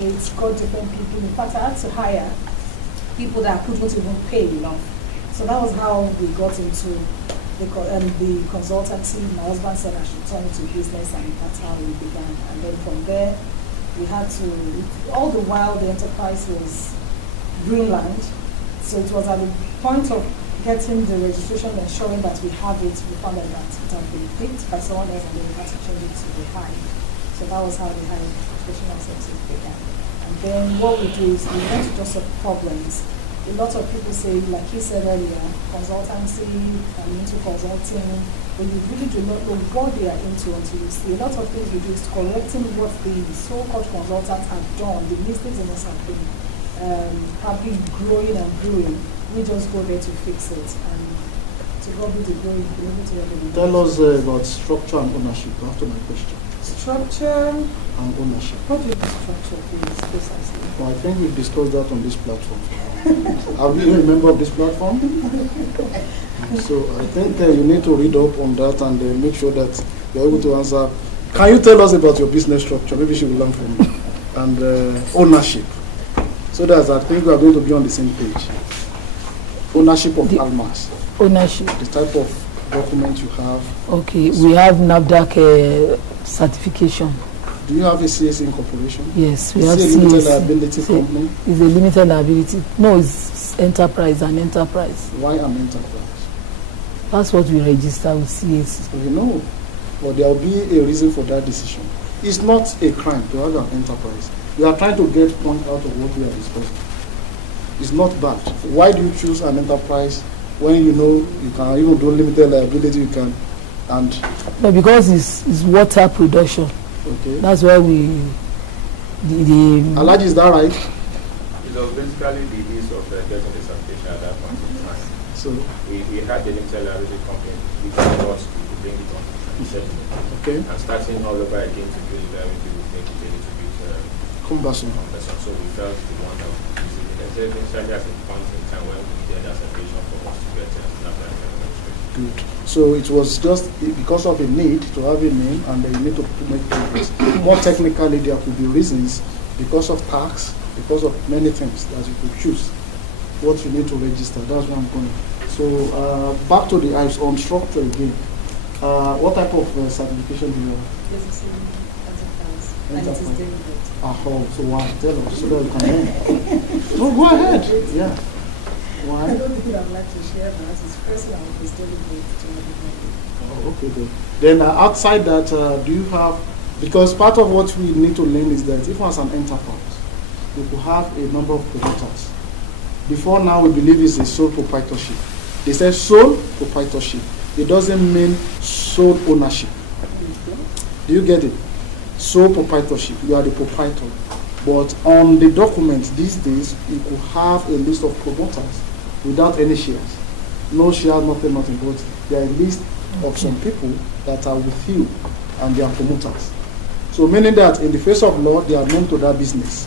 It's got different people. In fact, I had to hire people that I couldn't even pay enough. So that was how we got into the consultancy. My husband said I should turn it to business, and that's how we began. And then from there, we had to, all the while the enterprise was Greenland. So it was at the point of getting the registration and showing that we have it, we found out that it had been picked by someone else, and then we had to change it to the Hive. So that was how the Hive professional services began. And then what we do is we want to just solve problems. A lot of people say, like he said earlier, consultancy, I'm into consulting, but you really do not know what they are into until you see. A lot of things we do is correcting what the so-called consultants have done, the mistakes in us have been probably growing and growing. We just go there to fix it, and to go with the glory, be able to recommend. Tell us about structure and ownership after my question. Structure and ownership. What do you mean structure, please, precisely? Well, I think we discussed that on this platform. Are you a member of this platform? So I think you need to read up on that and make sure that you're able to answer. Can you tell us about your business structure? Maybe she will learn from you. And ownership. So that I think we are going to be on the same page. Ownership of Almas. Ownership. The type of document you have. Okay, we have NAFDAC certification. Do you have a CSA incorporation? Yes, we have CSA. Is it a limited liability company? It's a limited liability. No, it's enterprise, an enterprise. Why an enterprise? That's what we register with CSA. We know, but there will be a reason for that decision. It's not a crime to have an enterprise. We are trying to get point out of what we are discussing. It's not bad. Why do you choose an enterprise when you know you can even do limited liability? You can, and no, because it's water production. Okay. That's why we the Alaji, is that right? It was basically the ease of getting the certification at that point in time. So we had the limited liability company. We got us to bring it on and set it. Okay. And starting all over again to build liability would make it a little bit cumbersome. So we felt the one that would use it. And especially at a point in time when we needed that certification for us to get another administration. Good. So it was just because of a need to have a name, and then you need to make progress. More technically, there could be reasons because of tax, because of many things that you could choose what you need to register. That's where I'm going. So back to the eyes on structure again. What type of certification do you have? This is enterprise. And it is delivered. So why? Tell us so that we can learn. No, go ahead. Yeah. Why? I don't think I'd like to share that. It's personal. It's deliberate to everybody. Oh, okay, good. Then outside that, do you have, because part of what we need to learn is that if as an enterprise, we could have a number of promoters. Before now, we believe it's a sole proprietorship. They say sole proprietorship. It doesn't mean sole ownership. Do you get it? Sole proprietorship. You are the proprietor. But on the document these days, you could have a list of promoters without any shares. No shares, nothing. But there are a list of some people that are with you and they are promoters. So meaning that in the face of law, they are known to that business.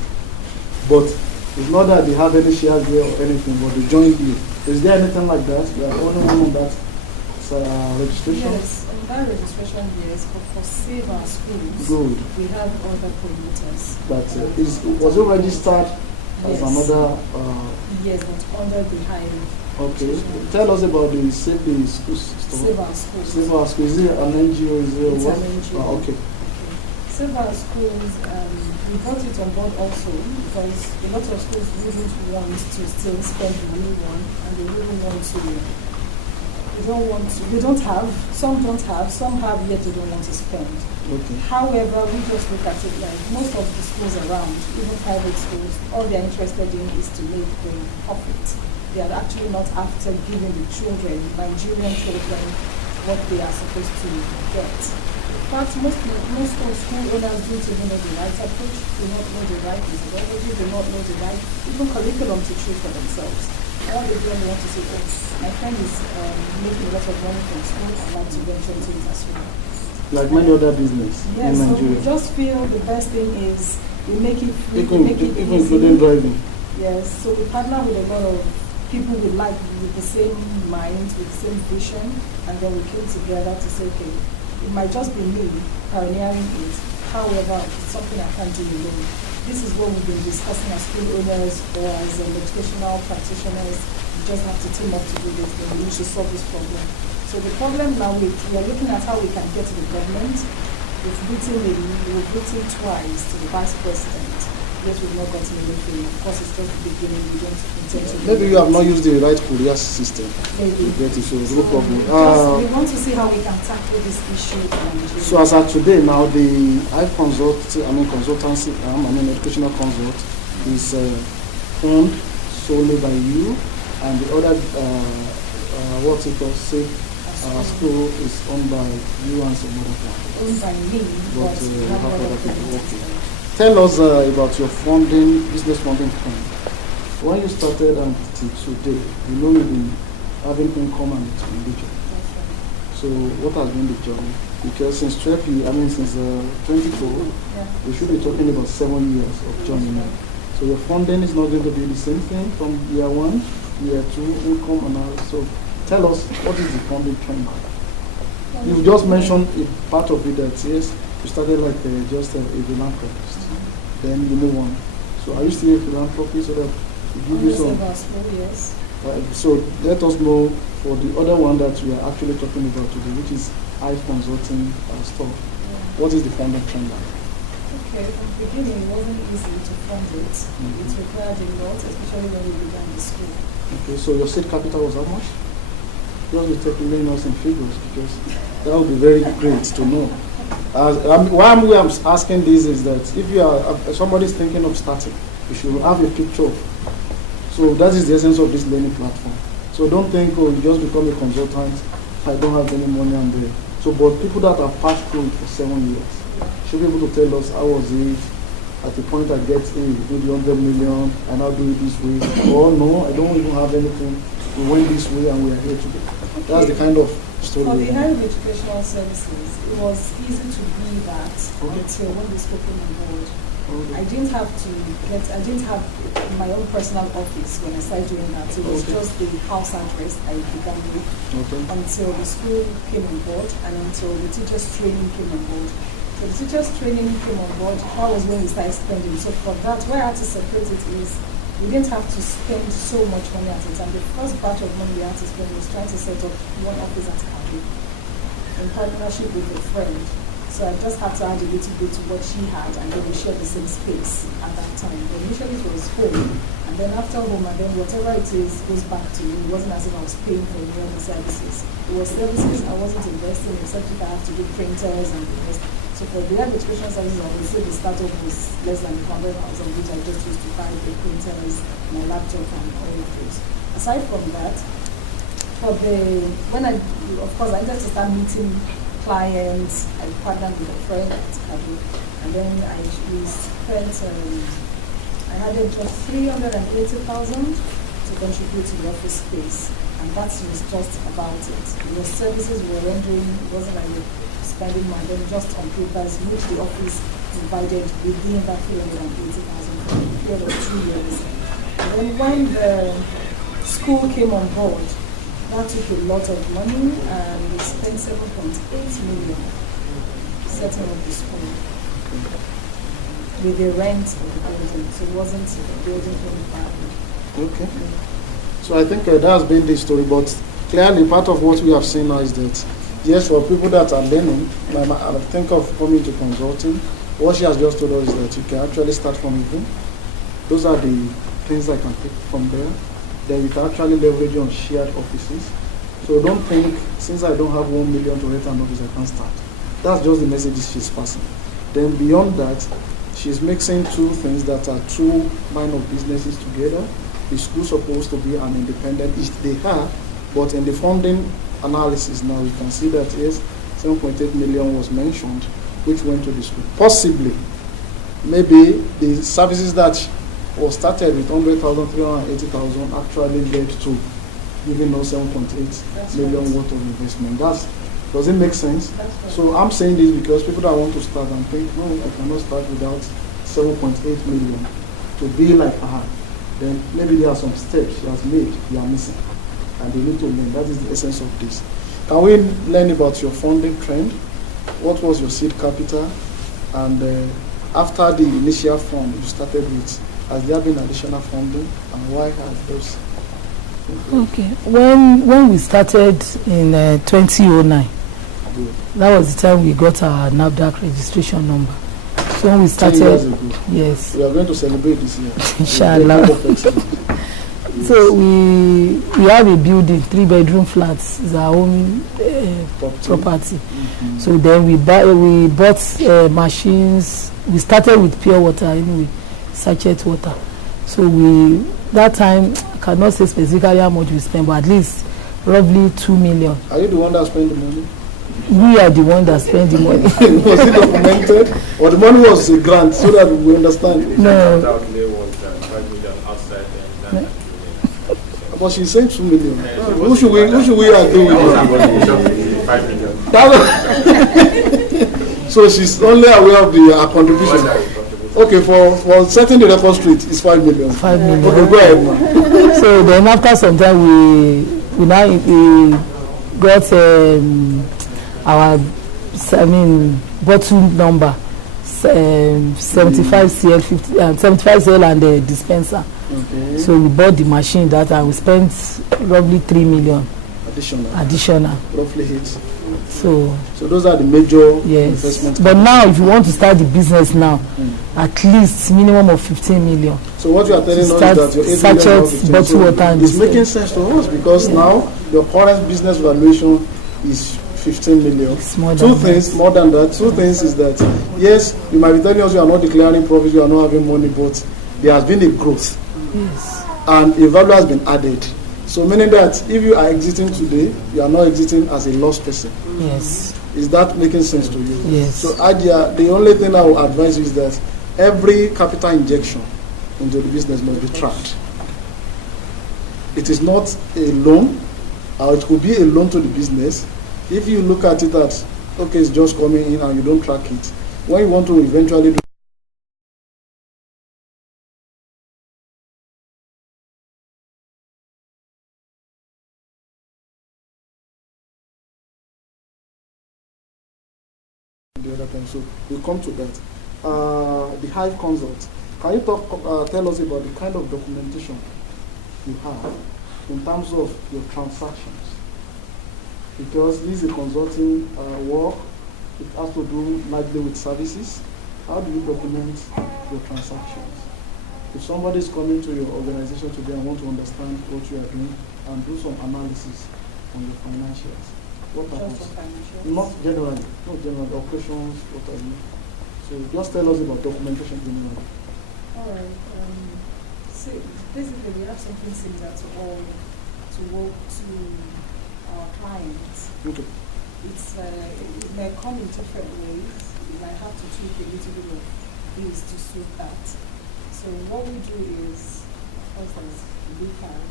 But it's not that they have any shares there or anything, but they join you. Is there anything like that? You are only one on that registration? Yes, on that registration, yes, but for Save Our Schools, Good. we have other promoters. But was it registered as another? Yes, but under the Hive. Okay. Tell us about the Save the Schools. Save Our Schools. Save Our Schools. Is it an NGO? Is it It's what? an NGO. Okay. Save Our Schools, we brought it on board also because a lot of schools wouldn't want to still spend the new one, and they wouldn't want to. They don't have. Some don't have. Some have yet they don't want to spend. Okay. However, we just look at it like most of the schools around, even private schools, all they're interested in is to make the profit. They are actually not after giving the children, Nigerian children, what they are supposed to get. In fact, most of school owners don't even know the right approach, do not know the right methodology, do not know the right even curriculum to choose for themselves. All they do want to say, oh, my friend is making a lot of money from school, I'd like to venture into it as well. Like many other business yes, in so Nigeria. we just feel the best thing is we make it free, Even including driving. Yes, so we partner with a lot of people with the same minds, with the same vision, and then we came together to say, okay, it might just be me pioneering it. However, it's something I can't do alone. this is what we've been discussing as school owners or as educational practitioners. We just have to team up to do this, then we need to solve this problem. So the problem now, we are looking at how we can get to the government. We've written twice to the vice president. Yes, we've not gotten anything. Of course, it's just the beginning. We don't intend to. Maybe you have not used the right courier system. Maybe. To get it, so no problem. We want to see how we can tackle this issue in Nigeria. So as of today now, the consultancy, educational consult is owned solely by you, and the other, what's it called, school is owned by you and some other people. Owned by me, but you not have other people people. working. Tell us about your business funding fund. When you started until today, you know you've been having income and expenditure. So what has been the journey? Because since 2012, we should be talking about 7 years of journey now. So your funding is not going to be the same thing from year 1, year 2, income and all. So tell us, what is the funding trend? You've just mentioned a part of it that yes, you started like just a philanthropist. Then you move on. So are you still a philanthropist so that we give you some? About 4 years. So let us know for the other one that we are actually talking about today, which is ICE consulting stuff. What is the funding trend like? Okay, from the beginning it wasn't easy to fund it. It required a lot, especially when we began the school. Okay, so your seed capital was how much? Just be taking us in figures, because that would be very great to know. Why I'm asking this is that if you are somebody's thinking of starting, you should have a picture. So that is the essence of this learning platform. So don't think, oh, you just become a consultant, I don't have any money and there. So, but people that have passed through it for 7 years should be able to tell us how was it. At the point I get maybe 100 million, I now do it this way. Or no, I don't even have anything. We went this way and we are here today. That's the kind of story. For the higher educational services, it was easy to be that until when we spoke on board. I didn't have my own personal office when I started doing that. It was just the house address I began with until the school came on board and until the teachers training came on board. So the teachers training came on board, that was when we started spending. So for that, where I had to separate it is we didn't have to spend so much money at a time. The first batch of money we had to spend was trying to set up one office at Kabi in partnership with a friend. So I just had to add a little bit to what she had, and then we shared the same space at that time. But initially it was home, and then after home, and then whatever it is goes back to you. It wasn't as if I was paying for any other services. It was services I wasn't investing, except if I have to do printers and the rest. So for the education services, I would say the startup was less than 100,000, which I just used to buy the printers, my laptop, and all of those. Aside from that, of course, I wanted to start meeting clients. I partnered with a friend at Kadu, and then we spent, I had just 380,000 to contribute to the office space, and that was just about it. The services we were rendering wasn't like spending money, then just on papers, which the office provided within that 380,000 for a period of 2 years. And then when the school came on board, that took a lot of money, and we spent 7.8 million setting up the school with the rent of the building. So it wasn't a building from the back. Okay. So I think that has been the story, but clearly part of what we have seen now is that, yes, for people that are learning, I think of coming to consulting, what she has just told us is that you can actually start from home. Those are the things I can pick from there. Then you can actually leverage on shared offices. So don't think, since I don't have 1 million to rent an office, I can't start. That's just the messages she's passing. Then beyond that, she's mixing two things that are two line of businesses together. The school's supposed to be an independent, they are, but in the funding analysis now, you can see that yes, 7.8 million was mentioned, which went to the school. Possibly, maybe the services that was started with 100,000, 380,000 actually led to giving us 7.8 million worth of investment. Does it make sense? Right. So I'm saying this because people that want to start and think, no, I cannot start without 7.8 million to be like her. Then maybe there are some steps she has made you are missing, and they need to learn. That is the essence of this. Can we learn about your funding trend? What was your seed capital, and after the initial fund you started with, has there been additional funding, and why has those? Okay. When we started in 2009, Good. that was the time we got our NAFDAC registration number. So when we 10 years started, ago. yes, We are going to celebrate this year. Inshallah. Yes. So we have a building, 3-bedroom flats, is our own property. Mhm. So then we bought machines. We started with pure water anyway, sachet water. So that time I cannot say specifically how much we spent, but at least roughly 2 million. Are you the one that spent the money? We are the one that spent the money. Was it documented, or the money was a grant, so that we understand? No. The outlay was 5 million outside and then But she's saying 2 million. Who should we agree with? 5 million. So she's only aware of the contribution. Okay, for setting the record straight, it's 5 million. 5 million. Okay, go ahead, man. So then after some time we got our bottle number 75 cl 75 cl and the dispenser. Okay. So we bought the machine that time. We spent roughly 3 million additional. Roughly hit. So those are the major yes. investments. But now if you want to start the business now, at least minimum of 15 million. So what you are telling us is Start that your 8 sachets, million now bottle water and is making sense to us, because now your current business valuation is 15 million. It's more than More than that. Two things is that, yes, you might be telling us you are not declaring profit, you are not having money, but there has been a growth. Yes. And a value has been added. So meaning that if you are exiting today, you are not exiting as a lost person. Yes. Is that making sense to you? Yes. So Adia, the only thing I will advise you is that every capital injection into the business must be tracked. It is not a loan, or it could be a loan to the business. If you look at it as, okay, it's just coming in and you don't track it, when you want to eventually do the other time, so we'll come to that. The Hive Consult. Can you tell us about the kind of documentation you have in terms of your transactions? Because this is a consulting work, it has to do largely with services. How do you document your transactions? If somebody is coming to your organization today and want to understand what you are doing and do some analysis on your financials, what happens? Not generally, operations, what are you? So just tell us about documentation generally. All right. So basically, we have something similar to work to our clients. Okay. It may come in different ways. You might have to tweak a little bit of this to suit that. So what we do is, first we have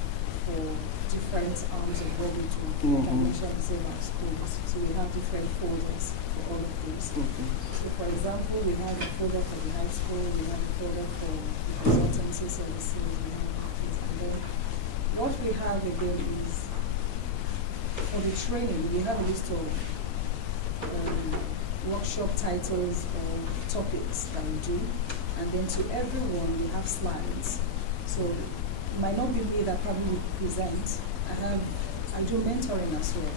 for different arms of what we do. We can mention the same as schools. So we have different folders for all of these. Okay. So for example, we have a folder for the high school, we have a folder for the consultancy services, we have things. And then what we have again is for the training, we have a list of workshop titles or topics that we do, and then to everyone we have slides. So it might not be me that probably would present. I do mentoring as well.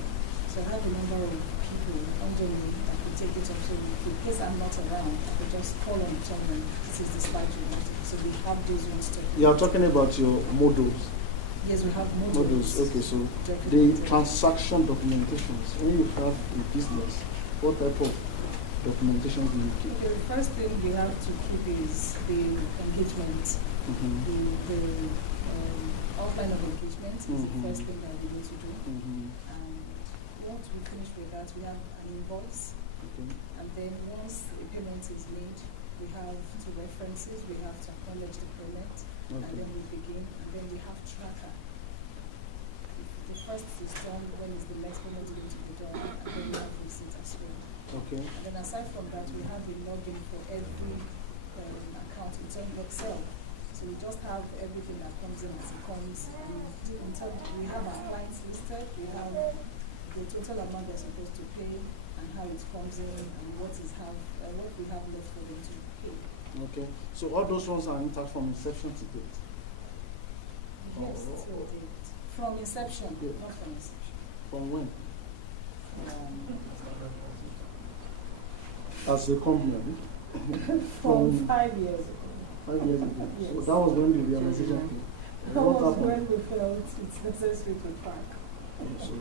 So I have a number of people under me that can take it up. So in case I'm not around, I could just call on someone. This is the slide you want. So we have those ones too. You are talking about your modules. Yes, we have Modules. Okay, so Definitely. the transaction documentations. When you have a business, what type of documentation do you keep? Okay, the first thing we have to keep is the engagement. The outline of engagement is the first thing that we need to do. And once we finish with that, we have an invoice. Okay. And then once the payment is made, we have two references. We have to acknowledge the payment, and then we begin. And then we have tracker. The first is done, when is the next payment going to be done, and then we have receipt as well. Okay. And then aside from that, we have the login for every account. It's on Excel. So we just have everything that comes in as it comes. In terms, we have our clients listed. We have the total amount they're supposed to pay and how it comes in and what we have left for them to pay. Okay. So all those ones are intact from inception to date. Yes, till date. From inception, Yeah. not from inception. From when? Um, As a company, from 5 years ago. 5 years ago. Yes. So that was when the realization came. That What was happened? when we felt it's necessary to pack. So,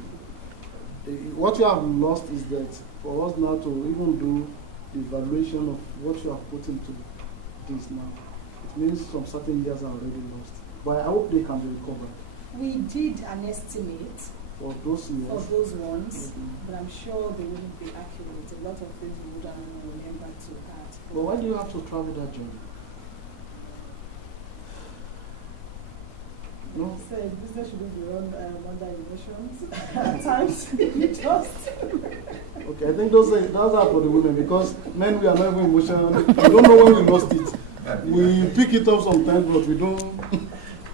what you have lost is that for us now to even do the evaluation of what you have put into this now, it means some certain years are already lost. But I hope they can be recovered We did an estimate for those years. for those ones, Mhm. but I'm sure they wouldn't be accurate. A lot of things we wouldn't remember to add. But why do you have to travel that journey? No. So the business shouldn't be run under emotions at times. You just Okay, I think those are for the women because men we are not even emotional. We don't know when we lost it. We pick it up sometimes, but we don't.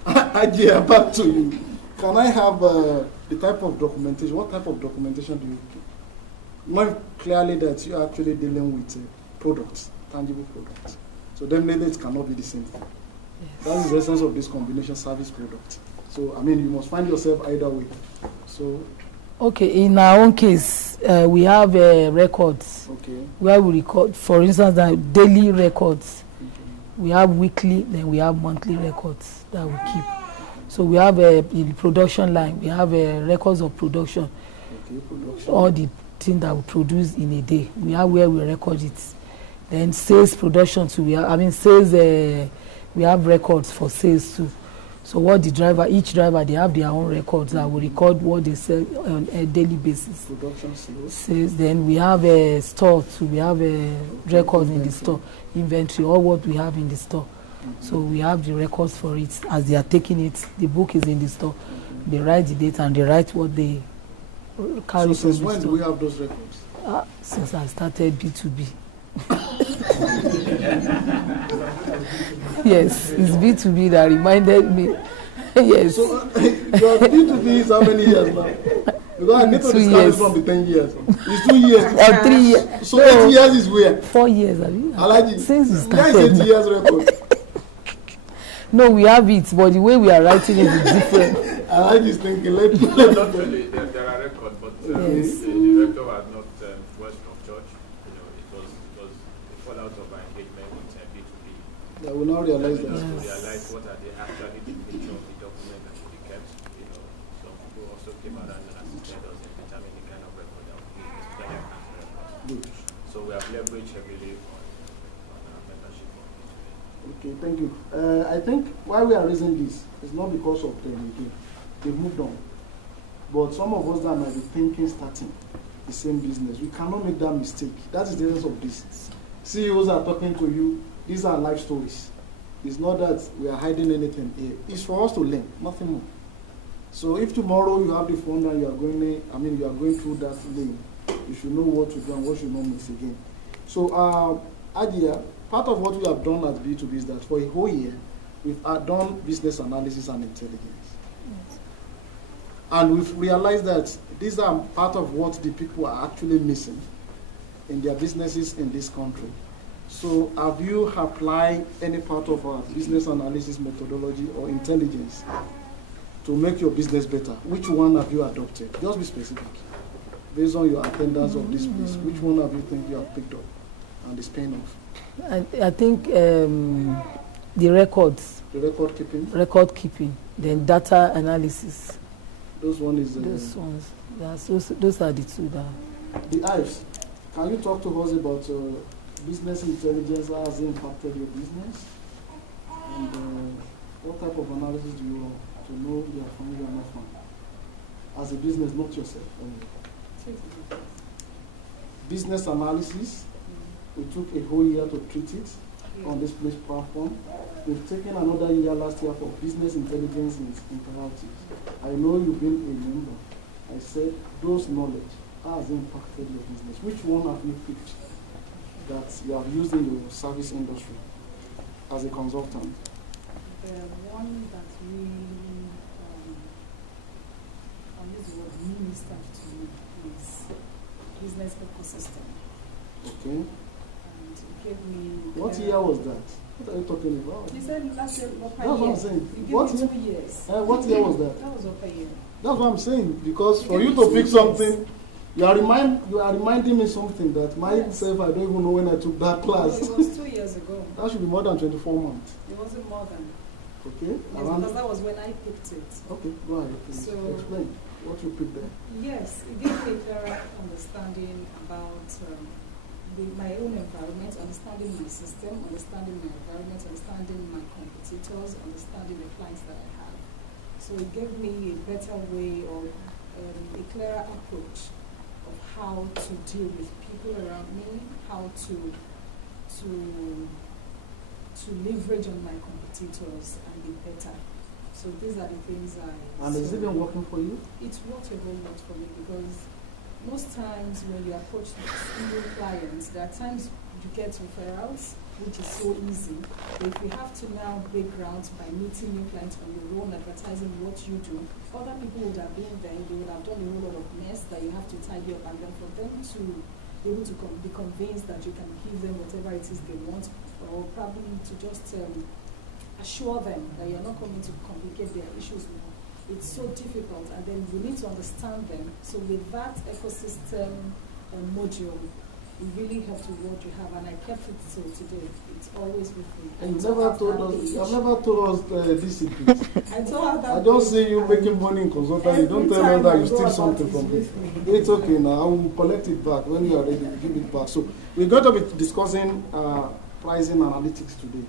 I get back to you. Can I have the type of documentation? What type of documentation do you keep? More clearly that you are actually dealing with products, tangible products. So definitely it cannot be the same thing. Yes. That is the essence of this combination service product. So I mean, you must find yourself either way. So Okay, in our own case, we have records okay. where we record, for instance, daily records. Okay. We have weekly, then we have monthly records that we keep. So we have in the production line, we have records of production, Okay, production. all the things that we produce in a day. We have where we record it. Then sales production too. Sales. We have records for sales too. So what each driver, they have their own records that will record what they sell on a daily basis. Production sales. Sales. Then we have a store too. We have a records in the store, inventory, all what we have in the store. So we have the records for it. As they are taking it, the book is in the store. They write the date and they write what they carry So from since the when store. do we have those records? Since I started B2B. Yes, it's B2B that reminded me. Yes. So your B2B is how many years now? Because I need to 2 discuss years. it from the 10 years. It's 2 years. Or 3 years. So 8 years is where? 4 years, I mean. Alaji, Since we where started. is 8 years record? No, we have it, but the way we are writing it is different. Alaji is thinking, let me. Not really, there are records, but Yes. the director was not well structured. It was a fallout of our engagement with B2B. I will now realize To that. realize what are actually the nature of the document that should be kept. Some people also came out and assisted us in determining the kind of record that we need, especially account records. Good. So we have leveraged heavily on our mentorship of B2B. Okay, thank you. I think why we are raising this is not because of them again. They've moved on. But some of us that might be thinking starting the same business, we cannot make that mistake. That is the essence of this. CEOs are talking to you. These are life stories. It's not that we are hiding anything here. It's for us to learn, nothing more. So if tomorrow you have the phone and you are going through that lane, you should know what to do and what you should not miss again. So Adia, part of what we have done at B2B is that for a whole year, we've done business analysis and intelligence. Yes. And we've realized that these are part of what the people are actually missing in their businesses in this country. So have you applied any part of our business analysis methodology or intelligence to make your business better? Which one have you adopted? Just be specific. Based on your attendance of this place, which one have you think you have picked up and is paying off? I think the records, The record keeping, then data analysis. those one is Those ones. Those are the two that. the IVES. Can you talk to us about business intelligence? How has it impacted your business? And what type of analysis do you want to know you are fine, you are not fine? As a business, not yourself. Business analysis, we took a whole year to treat it on this place platform. We've taken another year last year for business intelligence in imperatives. I know you've been a member. I said those knowledge has impacted your business. Which one have you picked that you have used in your service industry as a consultant? The one that really, I'll use the word minister to me is business ecosystem. Okay. and it gave me. What year was that? What are you talking about? You said last year, upper That's what year. I'm saying. You gave What me year? 2 years. What year was that? That was upper year. That's what I'm saying. Because You for gave you me to 2 pick years. something, you are reminding me something that myself I don't even know when I took that class. No, it was 2 years ago. That should be more than 24 months. It wasn't more than. Okay. Yes, because that was when I picked it. Okay, go ahead. Please. So- Explain what you picked there. Yes, it gave me a clearer understanding about my own environment, understanding my system, understanding my environment, understanding my competitors, understanding the clients that I have. So it gave me a better way or a clearer approach of how to deal with people around me, how to leverage on my competitors and be better. So these are the things I. And is it been working for you? It's worked a whole lot for me because most times when you approach new clients, there are times you get referrals, which is so easy. But if you have to now break ground by meeting new clients on your own, advertising what you do, other people would have been there, they would have done a whole lot of mess that you have to tidy up, and then for them to be able to be convinced that you can give them whatever it is they want, or probably to just assure them that you're not coming to complicate their issues more. It's so difficult, and then we need to understand them. So with that ecosystem module, it really helped with what you have, and I kept it till today. It's always with me. And you never told us. You never told us this secret. I told her that. I don't see you making money in consulting. You don't tell us that you steal something from me. It's okay now. I will collect it back when you are ready to give it back. So we're going to be discussing pricing analytics today,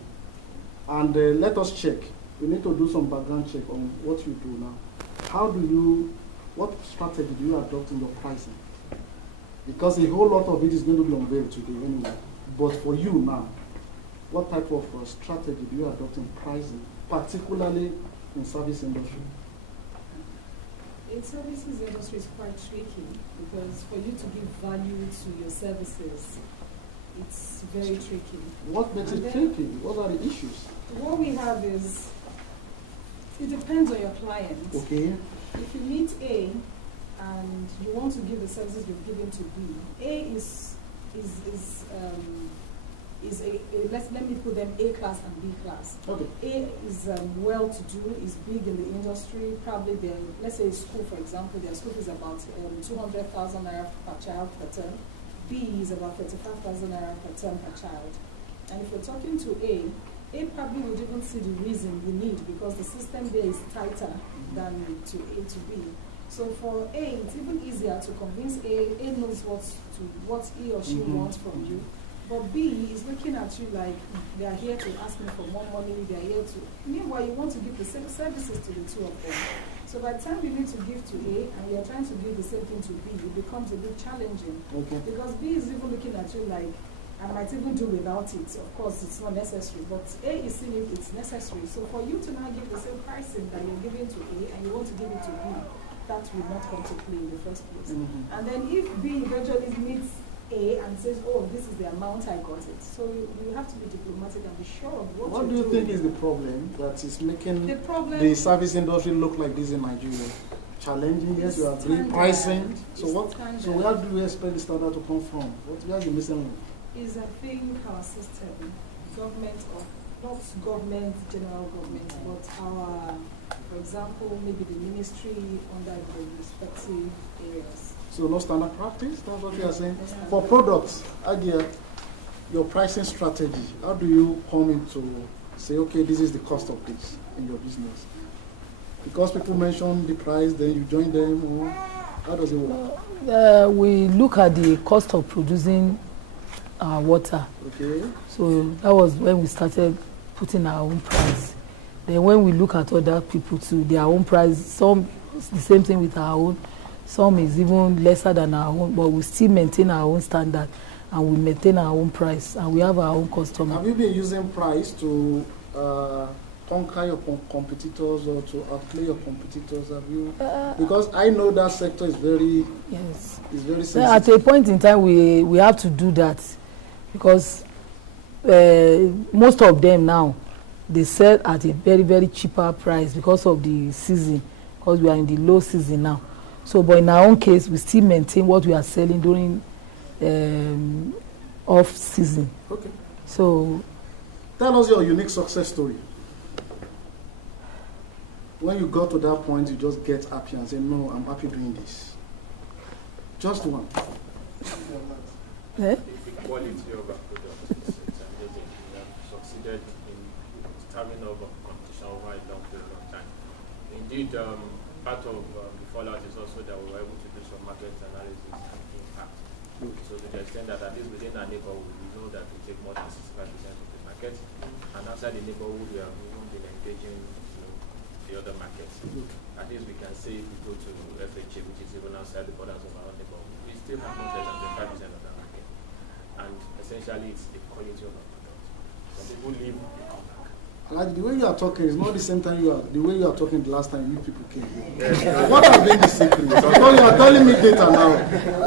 and let us check. We need to do some background check on what you do now. What strategy do you adopt in your pricing? Because a whole lot of it is going to be unveiled today anyway. But for you now, what type of strategy do you adopt in pricing, particularly in service industry? In services industry is quite tricky because for you to give value to your services, it's very tricky. What makes it tricky? What are the issues? What we have is, it depends on your client. Okay. If you meet A and you want to give the services you've given to B, A is let me put them A class and B class. Okay. A is well-to-do, is big in the industry. Probably let's say school, for example, their school is about 200,000 naira per child per term. B is about 35,000 naira per term per child. And if you're talking to A probably would even see the reason you need because the system there is tighter than to A to B. So for A, it's even easier to convince A. A knows what he or she wants from you. But B is looking at you like they are here to ask me for more money. They are here to. Meanwhile, you want to give the same services to the two of them. So by the time you need to give to A and you are trying to give the same thing to B, it becomes a bit challenging. Okay. Because B is even looking at you like, I might even do without it. Of course, it's not necessary, but A is seeing it, it's necessary. So for you to now give the same pricing that you're giving to A and you want to give it to B, that will not come to play in the first place. And then if B eventually meets A and says, oh, this is the amount I got it. So you have to be diplomatic and be sure of what do you think is the problem that is making the service industry look like this in Nigeria? Challenging, yes, you agree. Pricing. So where do you expect the standard to come from? Where's the missing link? Is I think our system, government or not government, general government, but our, for example, maybe the ministry under the respective areas. So no standard practice, that's what you are saying? For products, Agia, your pricing strategy, how do you come into say, okay, this is the cost of this in your business? Because people mention the price, then you join them, or how does it work? We look at the cost of producing water. Okay. So that was when we started putting our own price. Then when we look at other people too, their own price, some the same thing with our own, some is even lesser than our own, but we still maintain our own standard and we maintain our own price and we have our own customer. Have you been using price to conquer your competitors or to outplay your competitors? Have you? Because I know that sector is very sensitive. At a point in time, we have to do that because most of them now they sell at a very, very cheaper price because of the season, because we are in the low season now. So, but in our own case, we still maintain what we are selling during off season Okay. So Tell us your unique success story. When you got to that point, you just get happy and say, no, I'm happy doing this. Just one. eh? The quality of our product is amazing. We have succeeded in starving over competition over a long period of time. Indeed, part of the fallout is also that we were able to do some market analysis and impact. So to the extent that at least within our neighborhood, we know that we take more than 65% of the market, and outside the neighborhood, we have even been engaging the other markets. At least we can say if we go to FHA, which is even outside the borders of our neighborhood, we still have more than 25% of the market. And essentially, it's the quality of our product. Some people leave, they come back. Like the way you are talking is not the same time the way you are talking the last time you people came here. What have been the secret? Because you are telling me data now.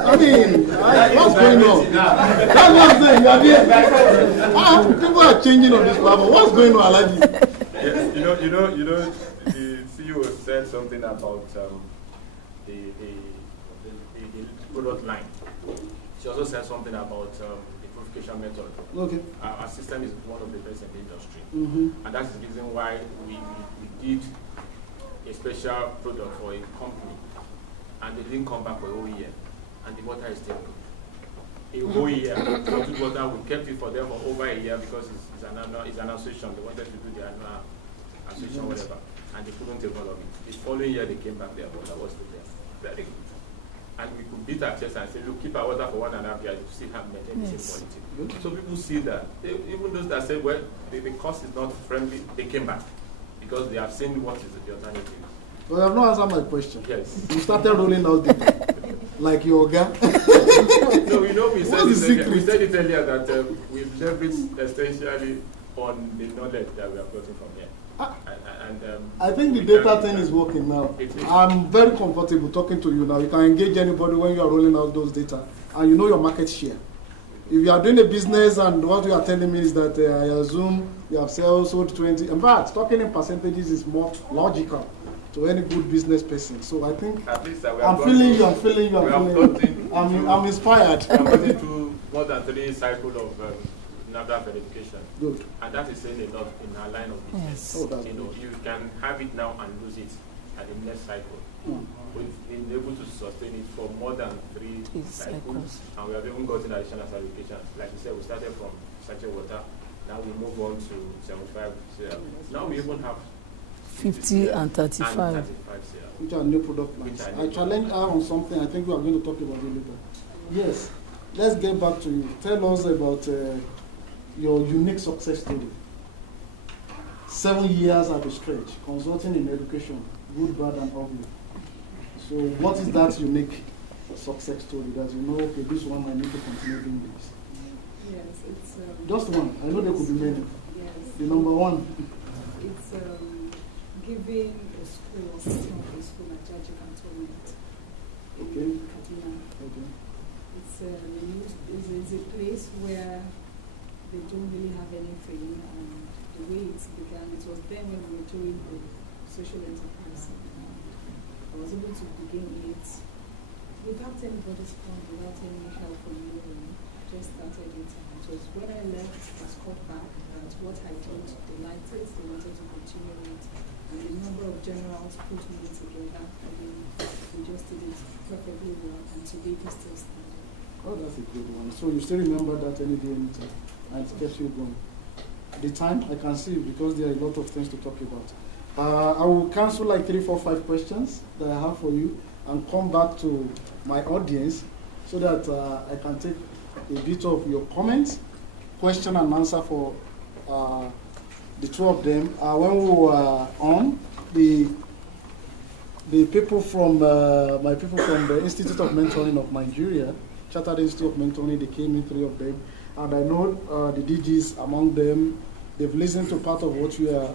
I mean, what's going on? That's what I'm saying. You are here. People are changing on this level. What's going on, Alaji? Yes, you know, the CEO said something about the product line. She also said something about the purification method. Okay. Our system is one of the best in the industry. Mm-hmm. And that's the reason why we did a special product for a company, and they didn't come back for a whole year, and the water is still good. A whole year. Bottled water, we kept it for them for over a year because it's an association. They wanted to do the annual association, whatever, and they couldn't take all of it. The following year, they came back, their water was still there. Very good. And we could beat our chest and say, look, keep our water for 1.5 years, you still have maintained the same quality. So people see that. Even those that say, well, the cost is not friendly, they came back because they have seen what is the alternative. But you have not answered my question. Yes. You started rolling out data. Like your guy. No, we said it earlier that we've leveraged essentially on the knowledge that we have gotten from here. I think the data thing is working now. I'm very comfortable talking to you now. You can engage anybody when you are rolling out those data, and you know your market share. If you are doing a business and what you are telling me is that I assume you have sold 20, in fact, talking in percentages is more logical to any good business person. So I think at least I'm feeling you. I'm inspired. We are going through more than 3 cycles of NAFDAC verification. Good. And that is saying a lot in our line of business. Yes. Oh, that's you know, you can have it now and lose it at the next cycle. We've been able to sustain it for more than 3 cycles. And we have even gotten additional certifications. Like you said, we started from sachet water. Now we move on to 75 CL. Now we even have 50 and 35. CL. Which are new product lines. I challenge her on something. I think we are going to talk about it later. Yes. Let's get back to you. Tell us about your unique success story. 7 years at a stretch, consulting in education, good, bad, and ugly. So what is that unique success story that you know, okay, this one I need to continue doing this? Yes, it's... Just one. I know there could be many. Yes. The number one. It's giving a school or setting up a school at Jaji Cantonment. Okay. Katina. Okay. It's a place where they don't really have anything, and the way it began, it was then when we were doing the social enterprise. I was able to begin it without anybody's fund, without any help from anyone. Just started it, and it was when I left, I was called back that what I did, they liked it, they wanted to continue it, and a number of generals put me together, and then we just did it perfectly well, and today this still standing. Oh, that's a good one. So you still remember that any day, anytime, and it kept you going. The time, I can see, because there are a lot of things to talk about. I will cancel like 3, 4, 5 questions that I have for you and come back to my audience so that I can take a bit of your comments, question and answer for the 2 of them. When we were on, the people from, my people from the Institute of Mentoring of Nigeria, Chartered Institute of Mentoring, they came in, 3 of them, and I know the DGs among them, they've listened to part of what we are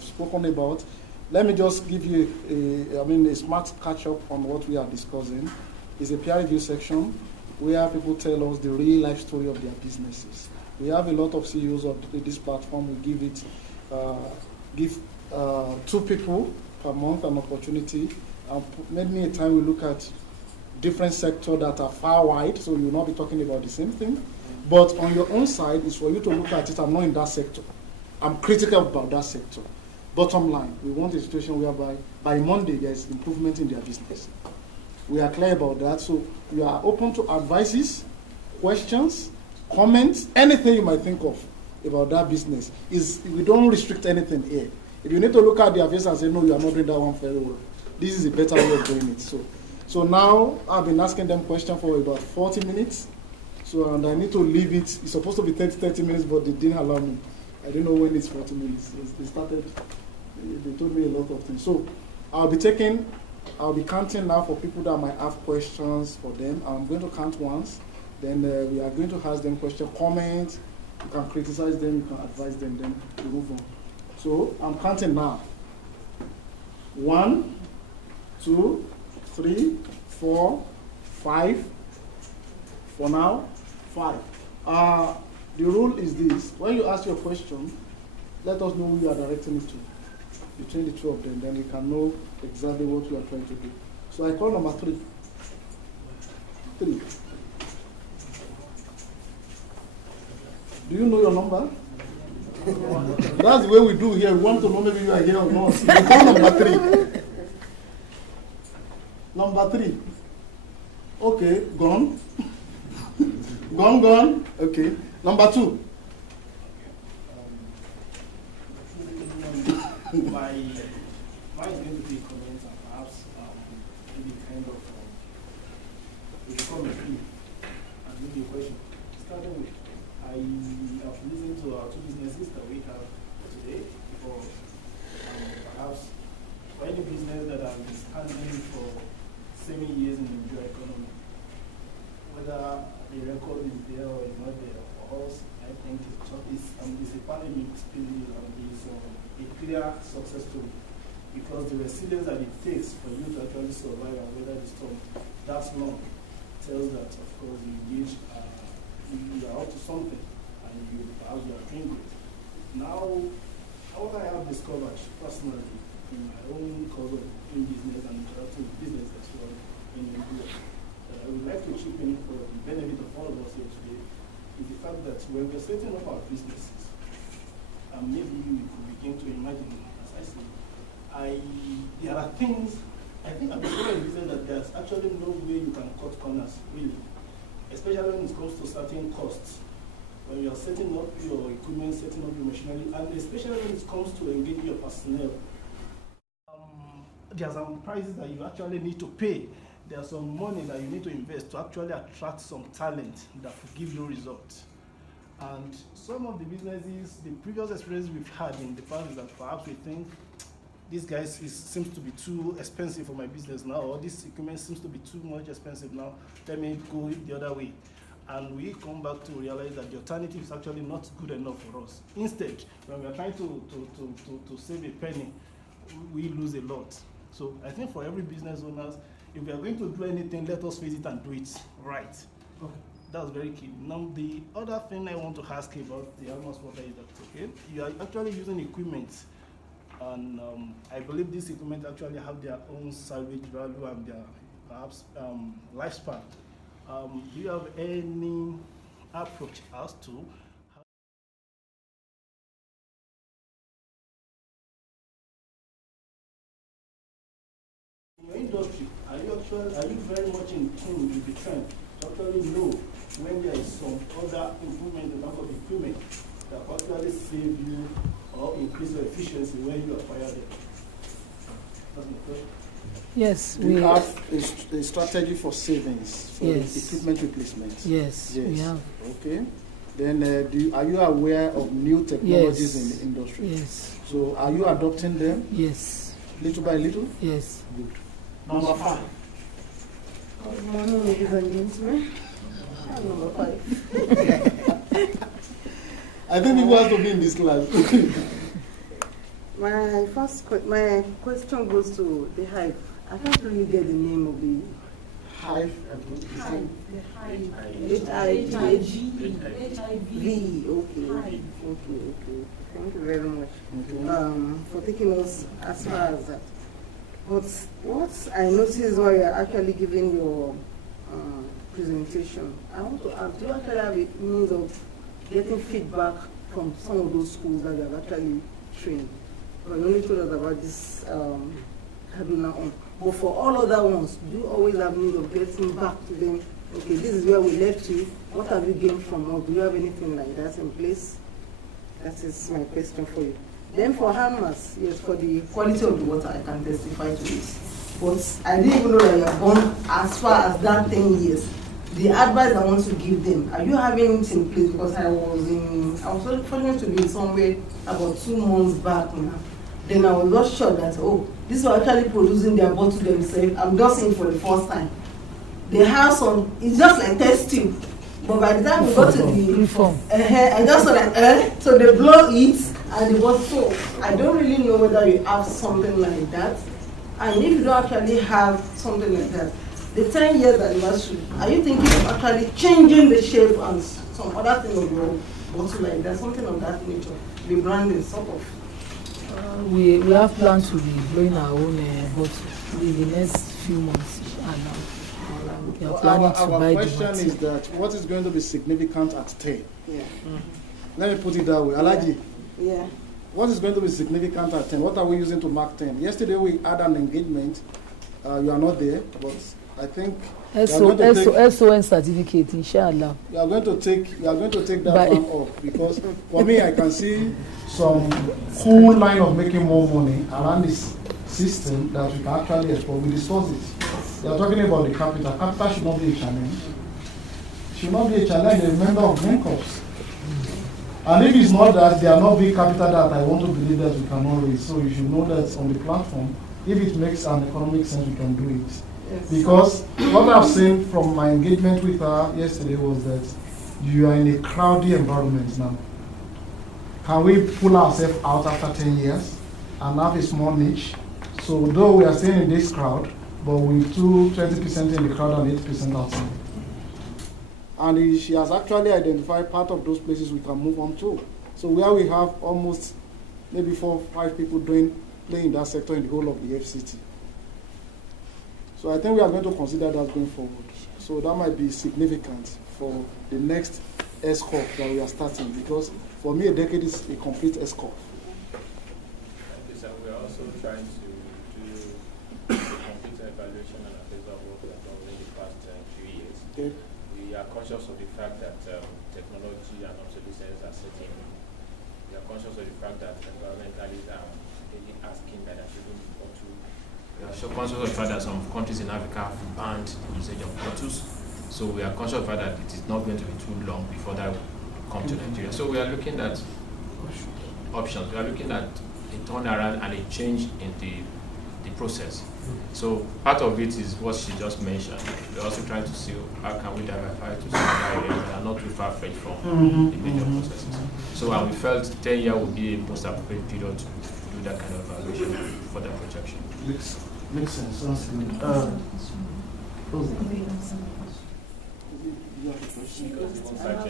spoken about. Let me just give you a smart catch-up on what we are discussing. It's a peer review section where people tell us the real life story of their businesses. We have a lot of CEOs of this platform. We give 2 people per month an opportunity. Maybe a time we look at different sectors that are far wide, so you'll not be talking about the same thing. But on your own side, it's for you to look at it. I'm not in that sector. I'm critical about that sector. Bottom line, we want a situation whereby by Monday there's improvement in their business. We are clear about that. So we are open to advices, questions, comments, anything you might think of about that business. We don't restrict anything here. If you need to look at their face and say, no, you are not doing that one very well, this is a better way of doing it. So now I've been asking them questions for about 40 minutes. So and I need to leave it. It's supposed to be 30 minutes, but they didn't allow me. I don't know when it's 40 minutes. They told me a lot of things. So I'll be counting now for people that might have questions for them. I'm going to count once. Then we are going to ask them questions, comments. You can criticize them, you can advise them, then we move on. So I'm counting now. 1, 2, 3, 4, 5. For now, 5. The rule is this. When you ask your question, let us know who you are directing it to. Between the two of them, then we can know exactly what you are trying to do. So I call number 3. 3. Do you know your number? That's the way we do here. We want to know maybe you are here or not. We call number 3. Number 3. Okay, gone. Gone. Okay. Number 2. Mine is going to be comments and perhaps maybe kind of a comment and maybe a question. Starting with, I have listened to our 2 businesses that we have today for perhaps for any business that has been standing for 7 years in the Nigerian economy. Whether the record is there or is not there, for us, I think it's a pandemic spirit and is a clear success story, because the resilience that it takes for you to actually survive and weather the storm that long tells that, of course, you are up to something and perhaps you are doing good. Now, what I have discovered personally in my own course of doing business and interacting with business as well in India, that I would like to chip in for the benefit of all of us here today, is the fact that when we're setting up our businesses, and maybe we could begin to imagine, as I say, there are things, I think at the point of business that there's actually no way you can cut corners, really, especially when it comes to certain costs. When you're setting up your equipment, setting up your machinery, and especially when it comes to engaging your personnel, there are some prices that you actually need to pay. There's some money that you need to invest to actually attract some talent that will give you results. And some of the businesses, the previous experience we've had in the past is that perhaps we think this guy seems to be too expensive for my business now, or this equipment seems to be too much expensive now, let me go the other way. And we come back to realize that the alternative is actually not good enough for us. Instead, when we are trying to save a penny, we lose a lot. So I think for every business owners, if we are going to do anything, let us face it and do it right. Okay. That's very key. Now, the other thing I want to ask you about the Almas water is that, okay, you are actually using equipment, and I believe this equipment actually have their own salvage value and their perhaps lifespan. Do you have any approach as to how in your industry, are you very much in tune with the trend to actually know when there is some other improvement in terms of equipment that actually save you or increase your efficiency when you acquire them? That's my question. Yes, we have a strategy for savings for equipment replacement. Yes, we have. Okay. Then are you aware of new technologies in the industry? Yes. So are you adopting them? Yes. Little by little? Yes. Good. Number 5. Good morning, ladies and gentlemen. I'm number 5. I think you want to be in this class. My question goes to the Hive. I can't really get the name of the Hive. Hive. HIV. Okay. Thank you very much for taking us as far as that. But what I noticed while you're actually giving your presentation, I want to ask, do you actually have a means of getting feedback from some of those schools that you have actually trained? But you only told us about this Kaduna on. But for all other ones, do you always have means of getting back to them? Okay, this is where we left you. What have you gained from us? Do you have anything like that in place? That is my question for you. Then for Hamas, yes, for the quality of the water, I can testify to this. But I didn't even know that you have gone as far as that 10 years. The advice I want to give them, are you having it in place? Because I was fortunate to be somewhere about 2 months back now. Then I was not sure that, oh, this was actually producing their bottle themselves. I'm just seeing for the first time. They have some, it's just like test tube. But by the time we got to the uniform, I just saw that, so they blow it and the bottle. So I don't really know whether you have something like that. And if you don't actually have something like that, the 10 years anniversary, are you thinking of actually changing the shape and some other thing of your bottle like that, something of that nature, the branding sort of? We have plans to be blowing our own bottle in the next few months. And we are planning to buy our question is that what is going to be significant at 10? Yeah. Let me put it that way. Alaji, Yeah. what is going to be significant at 10? What are we using to mark 10? Yesterday we had an engagement. You are not there, but I think SON certificate, inshallah. you are going to take that one off, because for me I can see some cool line of making more money around this system that we can actually explore. We discussed it. You are talking about the capital. Capital should not be a challenge. Should not be a challenge. A member of main corps. And if it's not that, there are not big capital that I want to believe that we cannot raise. So you should know that on the platform, if it makes an economic sense, we can do it. Yes. Because what I've seen from my engagement with her yesterday was that you are in a crowded environment now. Can we pull ourselves out after 10 years and have a small niche? So though we are staying in this crowd, but we do 20% in the crowd and 80% outside. And she has actually identified part of those places we can move on to. So where we have almost maybe 4 or 5 people playing in that sector in the whole of the FCT. So I think we are going to consider that going forward. So that might be significant for the next S-Corp that we are starting, because for me a decade is a complete S-Corp. We are also trying to do a complete evaluation and appraisal of what we have done in the past few years. Okay. We are conscious of the fact that technology and obsolescence are setting in. We are conscious of the fact that environmentalists are really asking that there shouldn't be bottle. We are so conscious of the fact that some countries in Africa have banned the usage of bottles. So we are conscious of the fact that it is not going to be too long before that will come to Nigeria. So we are looking at options. We are looking at a turnaround and a change in the process. So part of it is what she just mentioned. We're also trying to see how can we diversify to some areas that are not too far-fetched from the major processes. So we felt 10 years would be a most appropriate period to do that kind of evaluation for that projection. Makes sense. Sounds good.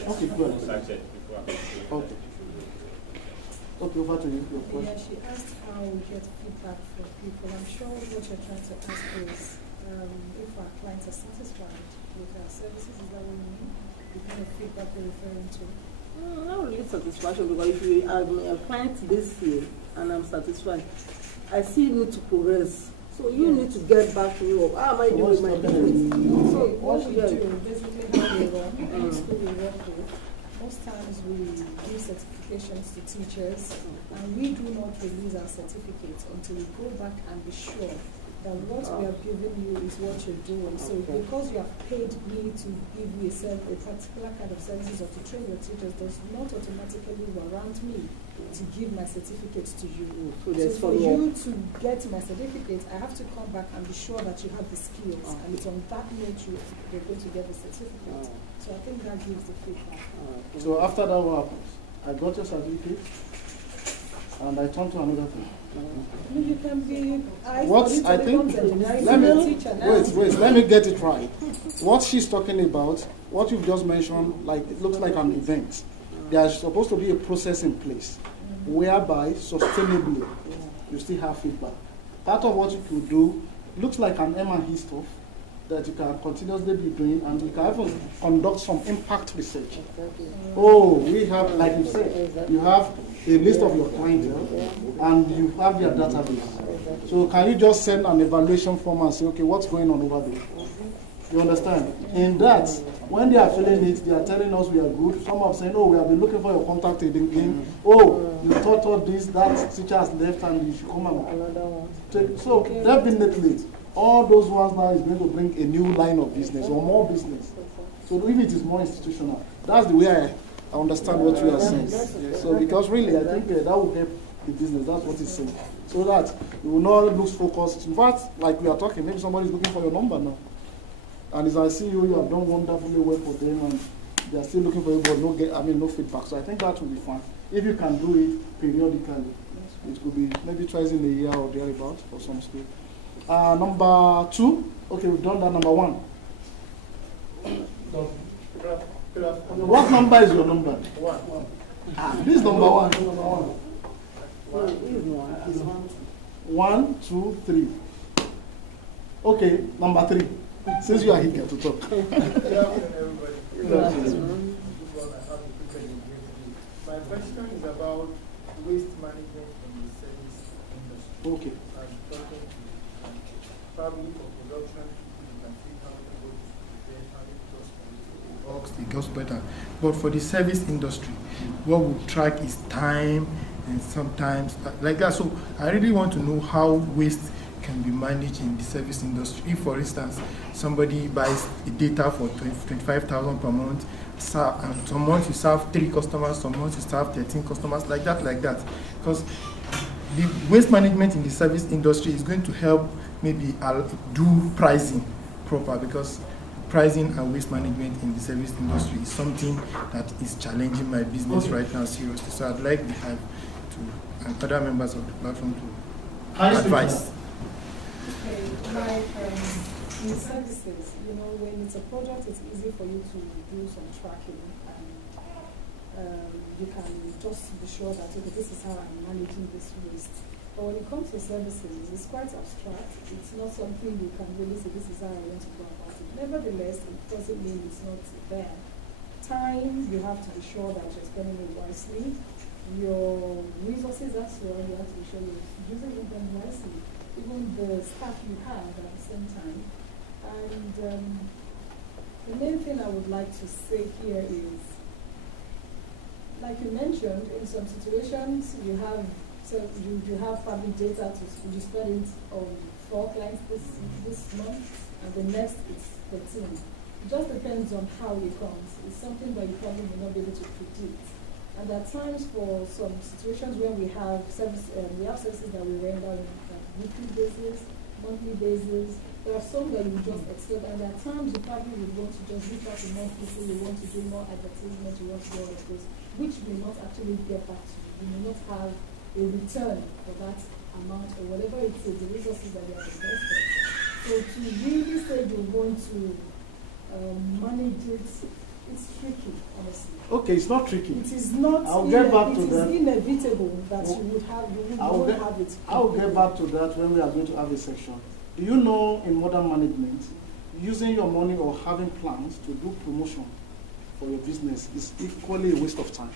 Okay, go ahead. Okay. Okay, over to you. Yeah, she asked how we get feedback from people. I'm sure what you're trying to ask is if our clients are satisfied with our services. Is that what you mean? The kind of feedback you're referring to? Not really satisfaction, because if you are a client this year and I'm satisfied, I still need to progress. So you need to get back to me of how am I doing with my business. So what we do, basically how we work, any school we work with, most times we give certifications to teachers, and we do not release our certificates until we go back and be sure that what we have given you is what you're doing. So because you have paid me to give you a particular kind of services or to train your teachers does not automatically warrant me to give my certificates to you. So for you to get my certificate, I have to come back and be sure that you have the skills, and it's on that note you're going to get the certificate. So I think that gives the feedback. So after that, what happens? I got your certificate, and I turn to another thing. You can be. Let me get it right. What she's talking about, what you've just mentioned, like it looks like an event. There's supposed to be a process in place whereby sustainably you still have feedback. Part of what you could do looks like an M&E stuff. that you can continuously be doing, and you can even conduct some impact research. Oh, we have, like you said, you have a list of your clientele, and you have their database. So can you just send an evaluation form and say, okay, what's going on over there? You understand? In that, when they are filling it, they are telling us we are good. Some are saying, oh, we have been looking for your contact again. Oh, you taught this, that teacher has left, and you should come and take. So definitely, all those ones now is going to bring a new line of business or more business. So if it is more institutional, that's the way I understand what you are saying. So because really, I think that will help the business. That's what it's saying. So that you will not lose focus. In fact, like we are talking, maybe somebody is looking for your number now. And as I see you, you have done wonderfully well for them, and they are still looking for you, but no feedback. So I think that will be fine. If you can do it periodically, it could be maybe twice in a year or thereabout for some school. Number 2, okay, we've done that. Number 1. What number is your number? 1. This is number 1. 1, 2, 3. Okay, number 3. Since you are here to talk. Good afternoon, everybody. Good afternoon. My question is about waste management in the service industry. Okay. I'm talking to probably for production, you can see how it goes to works, it goes better. But for the service industry, what we track is time and sometimes like that. So I really want to know how waste can be managed in the service industry. If, for instance, somebody buys data for 25,000 per month, and some months you serve 3 customers, some months you serve 13 customers, like that. Because the waste management in the service industry is going to help maybe do pricing proper, because pricing and waste management in the service industry is something that is challenging my business right now seriously. So I'd like the Hive to, and other members of the platform to advise. Like in services, when it's a project, it's easy for you to do some tracking, and you can just be sure that, okay, this is how I'm managing this waste. But when it comes to services, it's quite abstract. It's not something you can really say, this is how I want to go about it. Nevertheless, it doesn't mean it's not there. Time, you have to be sure that you're spending it wisely. Your resources as well, you have to be sure you're using them wisely. Even the staff you have at the same time. And the main thing I would like to say here is, like you mentioned, in some situations you have probably data you spend it on 4 clients this month, and the next it's 13. It just depends on how it comes. It's something that you probably may not be able to predict. And at times, for some situations where we have services that we render on weekly basis, monthly basis. There are some that you just expect, and at times you probably would want to just reach out to more people, you want to do more advertisement, you want to do all of this, which may not actually get back to you. You may not have a return for that amount or whatever it is, the resources that you have invested. So to really say you're going to manage it, it's tricky, honestly. Okay, it's not tricky. It is not. I'll get back to that. It is inevitable that you would have. Have it. I'll get back to that when we are going to have a section. Do you know, in modern management, using your money or having plans to do promotion for your business is equally a waste of time?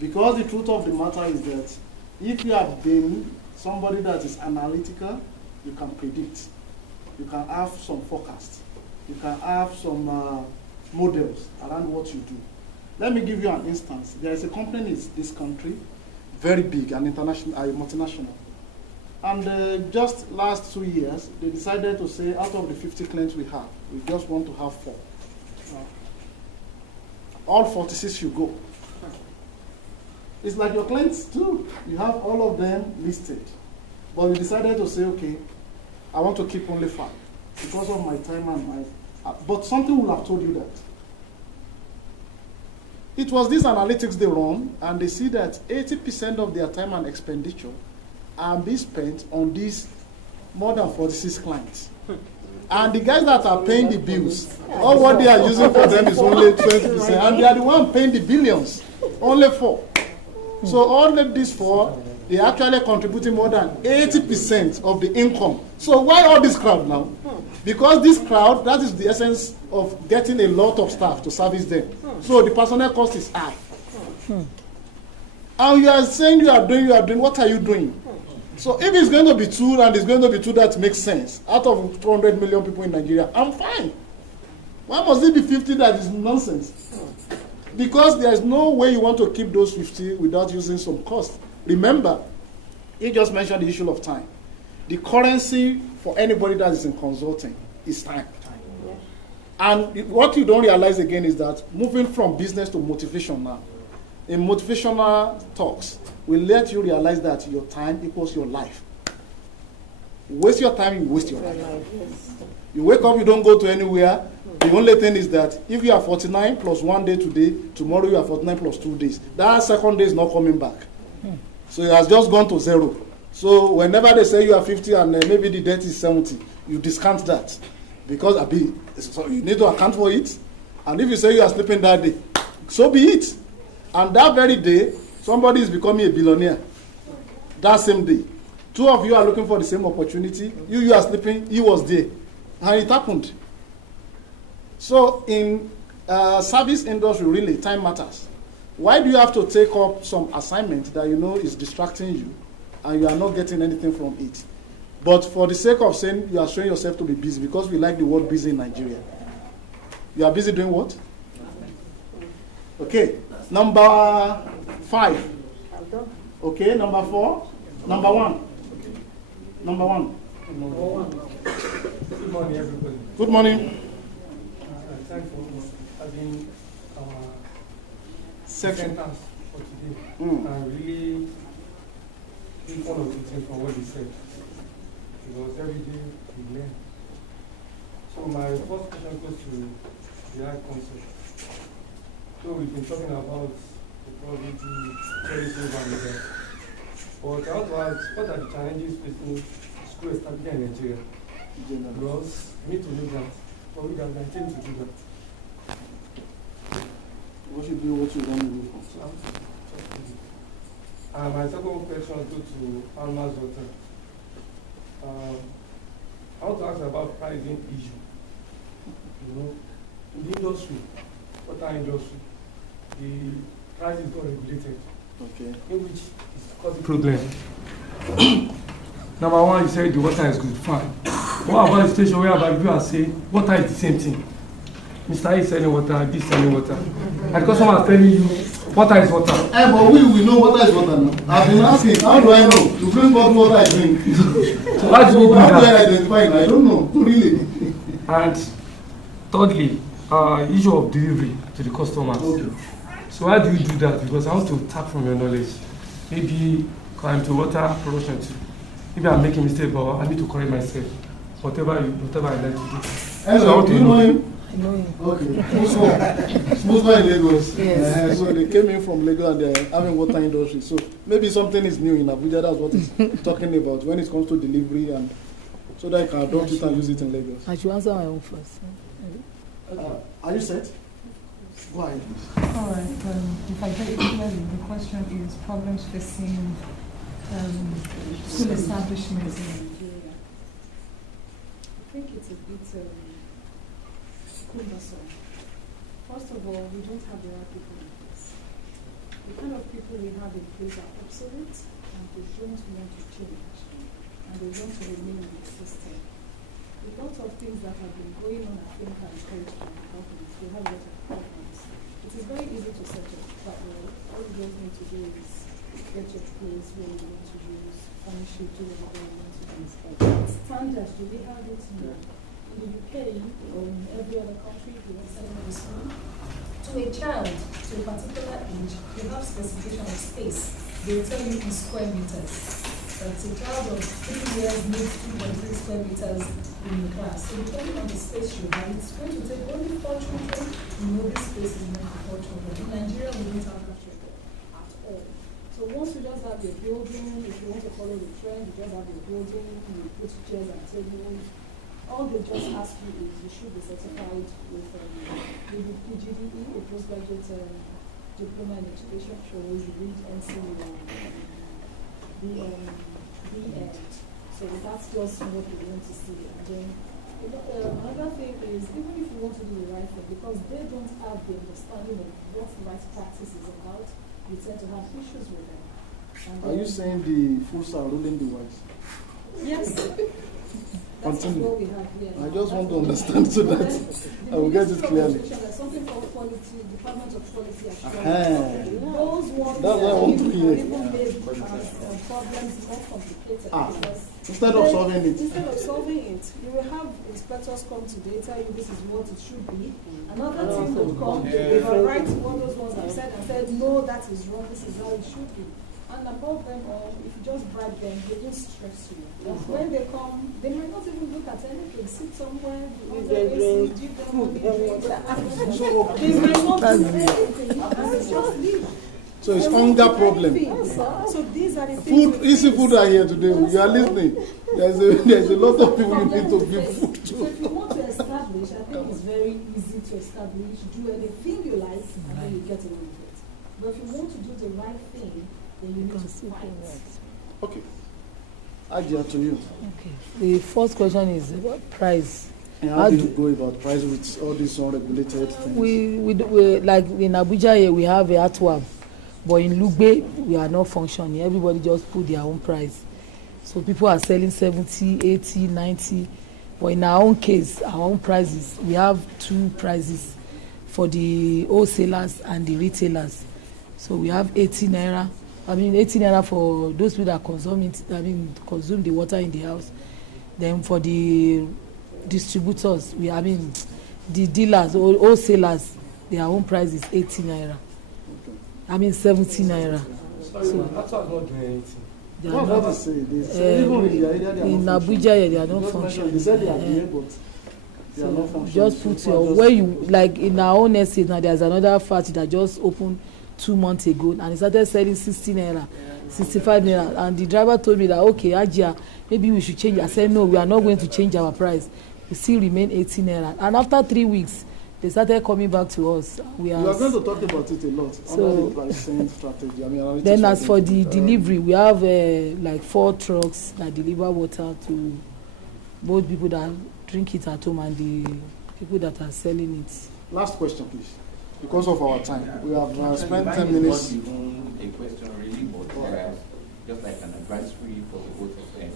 Because the truth of the matter is that if you have been somebody that is analytical, you can predict. You can have some forecast. You can have some models around what you do. Let me give you an instance. There is a company in this country, very big, an international, multinational. And just last 2 years, they decided to say, out of the 50 clients we have, we just want to have 4. All 46 should go. It's like your clients too. You have all of them listed. But you decided to say, okay, I want to keep only 5 because of my time and my... but something will have told you that. It was these analytics they run, and they see that 80% of their time and expenditure are being spent on these more than 46 clients. And the guys that are paying the bills, all what they are using for them is only 20%, and they are the one paying the billions, only 4. So all of these 4, They're actually contributing more than 80% of the income. So why all this crowd now? Because this crowd, that is the essence of getting a lot of staff to service them. So the personnel cost is high. And you are saying you are doing, what are you doing? So if it's going to be two and it's going to be two that makes sense, out of 200 million people in Nigeria, I'm fine. Why must it be 50 that is nonsense? Because there is no way you want to keep those 50 without using some cost. Remember, you just mentioned the issue of time. The currency for anybody that is in consulting is time. And what you don't realize again is that moving from business to motivation now, in motivational talks, will let you realize that your time equals your life. You waste your time, you waste your life. You wake up, you don't go to anywhere. The only thing is that if you are 49 plus 1 day today, tomorrow you are 49 plus 2 days. That second day is not coming back. So it has just gone to zero. So whenever they say you are 50 and maybe the debt is 70, you discount that. Because so you need to account for it. And if you say you are sleeping that day, so be it. And that very day, somebody is becoming a billionaire. That same day. Two of you are looking for the same opportunity. You are sleeping, he was there. And it happened. So in service industry, really, time matters. Why do you have to take up some assignment that you know is distracting you and you are not getting anything from it? But for the sake of saying you are showing yourself to be busy, because we like the word busy in Nigeria. You are busy doing what? Okay. Number 5. Okay, number 4. Number 1. Number 1. Good morning, everybody. Good morning. Thanks for having our Section. presenters for today. And really take one of the things from what you said. Because every day we learn. So my first question goes to the high concept. So we've been talking about the poverty, terrorism, and the rest. But I want to ask, what are the challenges facing school establishment in Nigeria? Because we need to know that, but we can continue to do that. What should do what you don't do? My second question goes to Alma's daughter. I want to ask about pricing issue. You know, in the industry, water industry, the price is not regulated. Okay. In which is causing problem. Number one, you said the water is good, fine. What about the station where people are saying water is the same thing? Mr. is selling water, this selling water. And the customer is telling you water is water. But we know water is water now. I've been asking, how do I know? To drink what water I drink. So how do we do How do I that? identify it? I don't know, really. And thirdly, issue of delivery to the customers. Okay. So how do you do that? Because I want to tap from your knowledge. Maybe I'm to water production too. Maybe I'm making a mistake, but I need to correct myself. Whatever I like to do. Anyway, So do you know him? I know him. Okay. Smooth in Lagos. Yes. So they came in from Lagos and they're having water industry. So maybe something is new in Abuja. That's what he's talking about when it comes to delivery, and so that I can adopt it and use it in Lagos. I should answer my own first. Are you set? Go ahead. All right. If I get it clearly, the question is problems facing school establishments in Nigeria. I think it's a bit cumbersome. First of all, we don't have the right people in place. The kind of people we have in place are obsolete, and they don't want to change, and they want to remain in the system. A lot of things that have been going on, I think, are encouraged by the government. We have a lot of programs. It is very easy to set up that way. All you just need to do is get your place where you want to use, furnish it, do whatever you want to do. But standards, do we have it in the UK or in every other country? You want to send them to school? To a child, to a particular age, you have specification of space. They will tell you in square meters. That a child of 3 years needs 2.3 square meters in the class. So depending on the space you have, it's going to take only 4 children. You know this space is meant for 4 children. In Nigeria, we don't have that children at all. So once you just have your building, if you want to follow the trend, you just have your building, you put chairs and tables. All they just ask you is you should be certified with maybe PGDE, a postgraduate diploma in education, shows you read NC the end. So that's just what we want to see. And then another thing is, even if you want to do the right thing, because they don't have the understanding of what the right practice is about, you tend to have issues with them. Are you saying the fools are ruling the wise? Yes. That's what we have here. I just want to understand so that I will get it clearly. There's something called quality, Department of Quality Assurance. Those ones That's what I want to hear. even made problems more complicated. Because Instead of solving it. Instead of solving it, you will have inspectors come to tell you this is what it should be. Another team will come, they will write what those ones have said and said, no, that is wrong, this is how it should be. And above them all, if you just bribe them, they will stress you. When they come, they might not even look at anything, sit somewhere, give them money, they might not do anything, and just leave. So it's hunger problem. So these are the Food, things. easy food are here today. You are listening. There's a lot of people you need to give food to. So if you want to establish, I think it's very easy to establish. Do anything you like, and then you get away with it. But if you want to do the right thing, then you need to fight. Okay. Ajia, to you. Okay. The first question is about price. And how do you go about price with all these unregulated things? We like in Abuja here we have a Atwam, but in Lugbe we are not functioning. Everybody just put their own price. So people are selling 70, 80, 90. But in our own case, our own prices, we have two prices for the wholesalers and the retailers. So we have 80 naira. 80 naira for those people that consume the water in the house. Then for the distributors, the dealers or wholesalers, their own price is 80 naira. 70 naira. So that's not doing anything. They are not to say this. In Abuja, they are not functioning. They said they are there, but they are not functioning. Just put your where you like in our own estate now. There's another factory that just opened 2 months ago, and it started selling 60 naira, 65 naira, and the driver told me that okay, Ajia, maybe we should change. I said no, we are not going to change our price. We still remain 18 naira. And after 3 weeks, they started coming back to us. We are going to talk about it a lot. So the pricing strategy. Then as for the delivery, we have like 4 trucks that deliver water to both people that drink it at home and the people that are selling it. Last question, please. Because of our time, we have spent 10 minutes. Not even a question really, but just like an advisory for the both of them.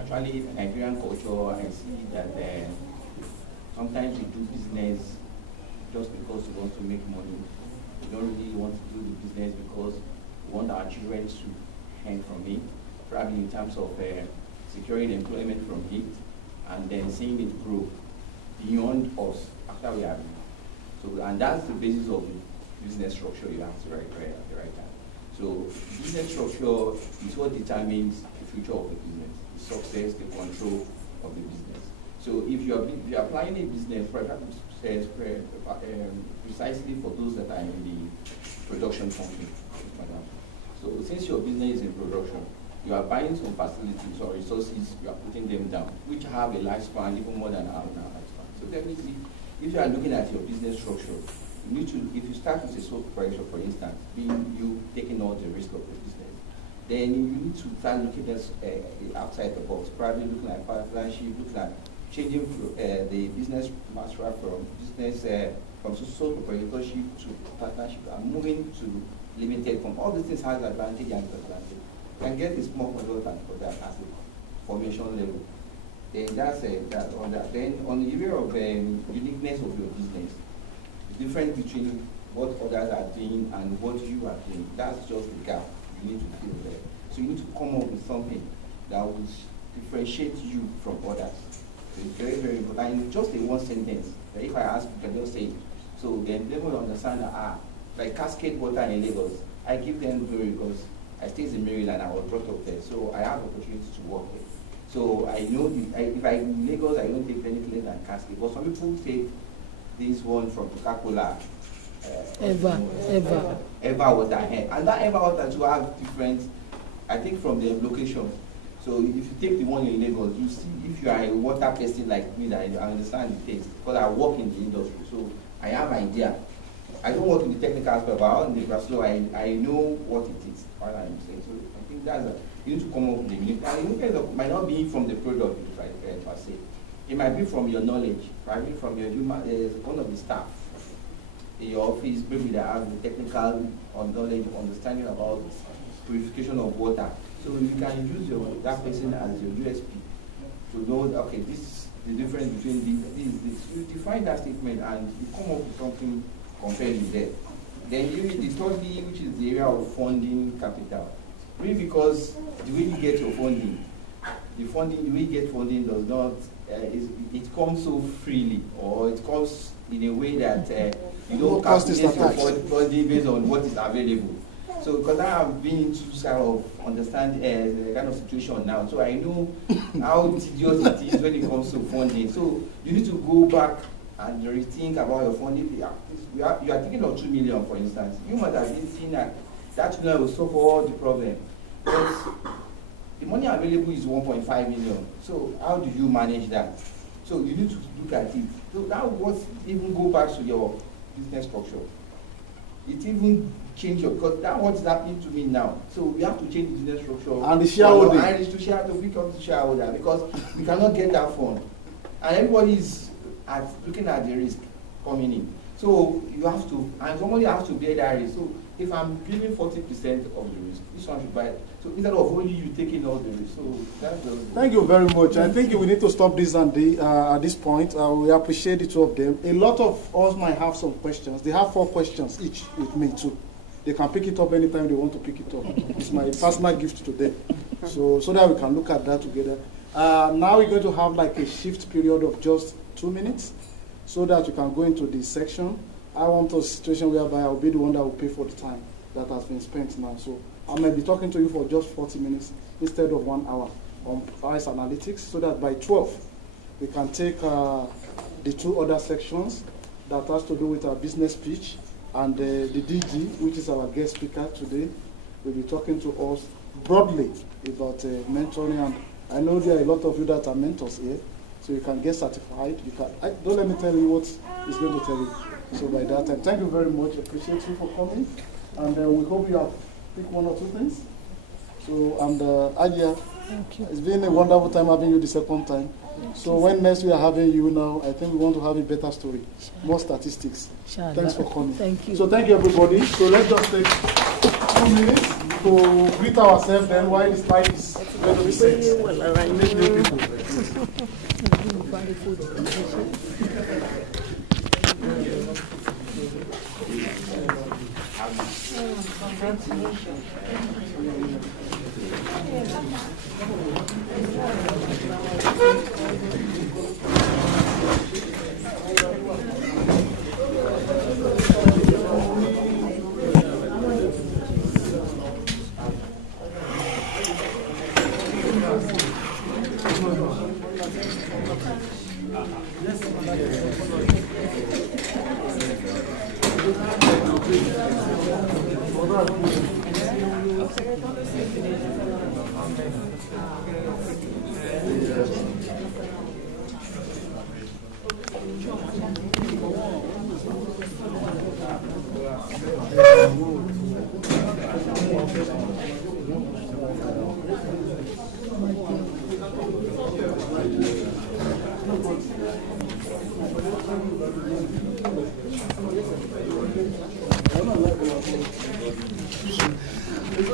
Actually, Nigerian culture, I see that sometimes we do business just because we want to make money. We don't really want to do the business because we want our children to earn from it, probably in terms of securing employment from it, and then seeing it grow beyond us after we have it. So, and that's the basis of the business structure you have to write at the right time. So business structure is what determines the future of the business, the success, the control of the business. So if you're applying a business, precisely for those that are in the production company, so since your business is in production, you are buying some facilities or resources, you are putting them down, which have a lifespan even more than our lifespan. So definitely, if you are looking at your business structure, you need to, if you start with a sole proprietor, for instance, being you taking all the risk of the business, then you need to start looking at outside the box, probably looking at partnership, looking at changing the business master from sole proprietorship to partnership and moving to limited from all these things has advantage and disadvantage. You can get a small consultant for that as a formation level. Then that's that on that. Then on the area of uniqueness of your business, the difference between what others are doing and what you are doing, that's just the gap you need to fill there. So you need to come up with something that will differentiate you from others. So it's very, very important. And just in one sentence, that if I ask, you can just say, so then they will understand that, like Cascade Water in Lagos, I give them glory because I stay in Maryland, I was brought up there, so I have opportunity to work there. So I know if I'm in Lagos, I don't take anything less than Cascade. But some people take this one from Coca-Cola. Eva water. And that Eva water to have different, I think from the location. So if you take the one in Lagos, you see if you are a water person like me, that I understand the taste, because I work in the industry. So I have idea. I don't work in the technical aspect, but I work in the class, so I know what it is. What I'm saying. So I think that's you need to come up with the meaning. And it might not be from the product, right, per se. It might be from your knowledge, probably from your human, one of the staff in your office, maybe that have the technical knowledge, understanding about purification of water. So you can use that person as your USP to know that, okay, this is the difference between this. You define that statement and you come up with something compelling there. Then the third D, which is the area of funding capital. Really, because the way you get your funding, the way you get funding does not, it comes so freely, or it comes in a way that you don't calculate your funding based on what is available. So, because I have been into kind of understand the kind of situation now, so I know how tedious it is when it comes to funding. So, you need to go back and rethink about your funding. You are thinking of 2 million, for instance. You might have been thinking that 2 million will solve all the problem. But the money available is 1.5 million. So, how do you manage that? So, you need to look at it. So, that was even go back to your business structure. It even change your, because that's what's happening to me now. So we have to change the business structure. And the shareholding. And it's to become the shareholder, because we cannot get that fund. And everybody is looking at the risk coming in. So you have to, and somebody has to bear that risk. So if I'm giving 40% of the risk, this one should buy it. So instead of only you taking all the risk. So that's the. Thank you very much. I think we need to stop this at this point. We appreciate the two of them. A lot of us might have some questions. They have 4 questions each with me too. They can pick it up anytime they want to pick it up. It's my personal gift to them. So that we can look at that together. Now we're going to have like a shift period of just 2 minutes so that we can go into this section. I want a situation whereby I'll be the one that will pay for the time that has been spent now. So I might be talking to you for just 40 minutes instead of 1 hour on price analytics, so that by 12 we can take the 2 other sections that has to do with our business pitch. And the DG, which is our guest speaker today, will be talking to us broadly about mentoring. And I know there are a lot of you that are mentors here, so you can get certified. Don't let me tell you what he's going to tell you. So by that time, thank you very much. Appreciate you for coming. And we hope you have picked 1 or 2 things. So, and Adia, it's been a wonderful time having you the second time. So when next we are having you now, I think we want to have a better story, more statistics. Thanks for coming. Thank you. So thank you everybody. So let's just take 2 minutes to greet ourselves then while the slide is going to be set. Meet new people.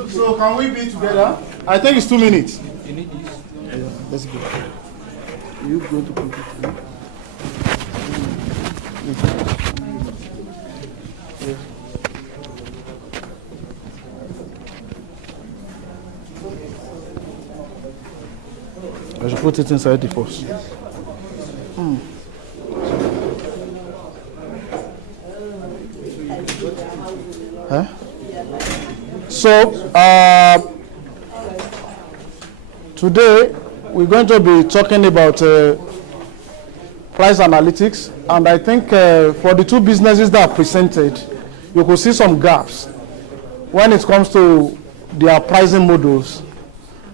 So can we be together? I think it's 2 minutes. You need this? Let's go. You going to complete it? Yeah. I should put it inside the post. Huh? So, today we're going to be talking about price analytics, and I think for the 2 businesses that are presented, you could see some gaps when it comes to their pricing models.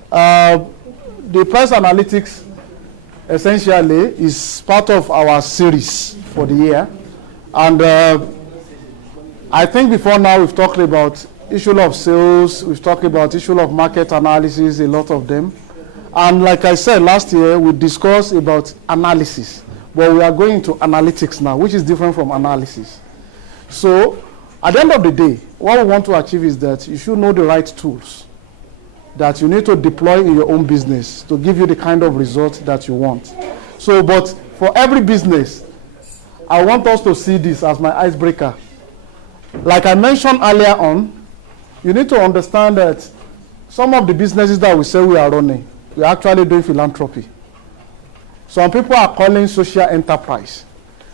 The price analytics essentially is part of our series for the year, and I think before now we've talked about issue of sales, we've talked about issue of market analysis, a lot of them. And like I said last year, we discussed about analysis, but we are going to analytics now, which is different from analysis. So at the end of the day, what we want to achieve is that you should know the right tools that you need to deploy in your own business to give you the kind of result that you want. So, but for every business, I want us to see this as my icebreaker. Like I mentioned earlier on, you need to understand that some of the businesses that we say we are running, we are actually doing philanthropy. Some people are calling social enterprise.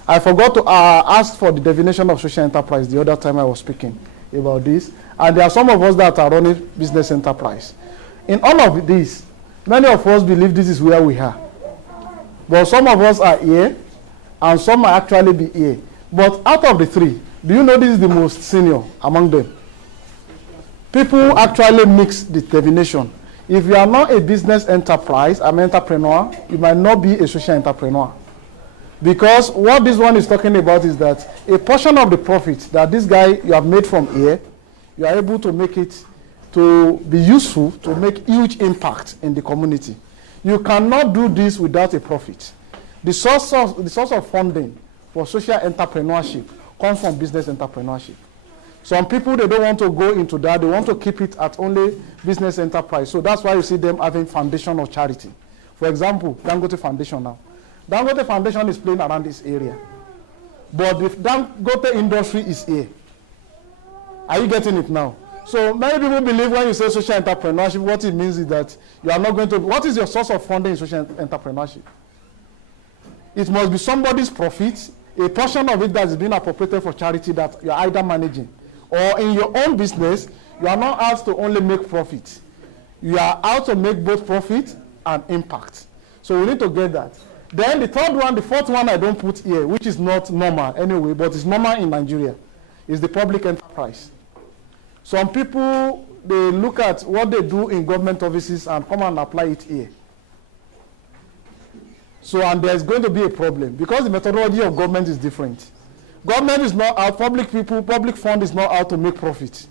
I forgot to ask for the definition of social enterprise the other time I was speaking about this. And there are some of us that are running business enterprise. In all of this, many of us believe this is where we are. But some of us are here, and some might actually be here. But out of the three, do you know this is the most senior among them? People actually mix the definition. If you are not a business enterprise, an entrepreneur, you might not be a social entrepreneur. Because what this one is talking about is that a portion of the profit that this guy you have made from here, you are able to make it to be useful, to make huge impact in the community. You cannot do this without a profit. The source of funding for social entrepreneurship comes from business entrepreneurship. Some people, they don't want to go into that. They want to keep it at only business enterprise. So that's why you see them having foundation or charity. For example, Dangote Foundation now. Dangote Foundation is playing around this area. But the Dangote industry is here. Are you getting it now? So many people believe when you say social entrepreneurship, what it means is that you are not going to... What is your source of funding in social entrepreneurship? It must be somebody's profit, a portion of it that is being appropriated for charity that you are either managing. Or in your own business, you are not asked to only make profit. You are out to make both profit and impact. So we need to get that. Then the third one, the fourth one I don't put here, which is not normal anyway, but it's normal in Nigeria, is the public enterprise. Some people, they look at what they do in government offices and come and apply it here. So, and there's going to be a problem because the methodology of government is different. Government is not out, public fund is not out to make profit.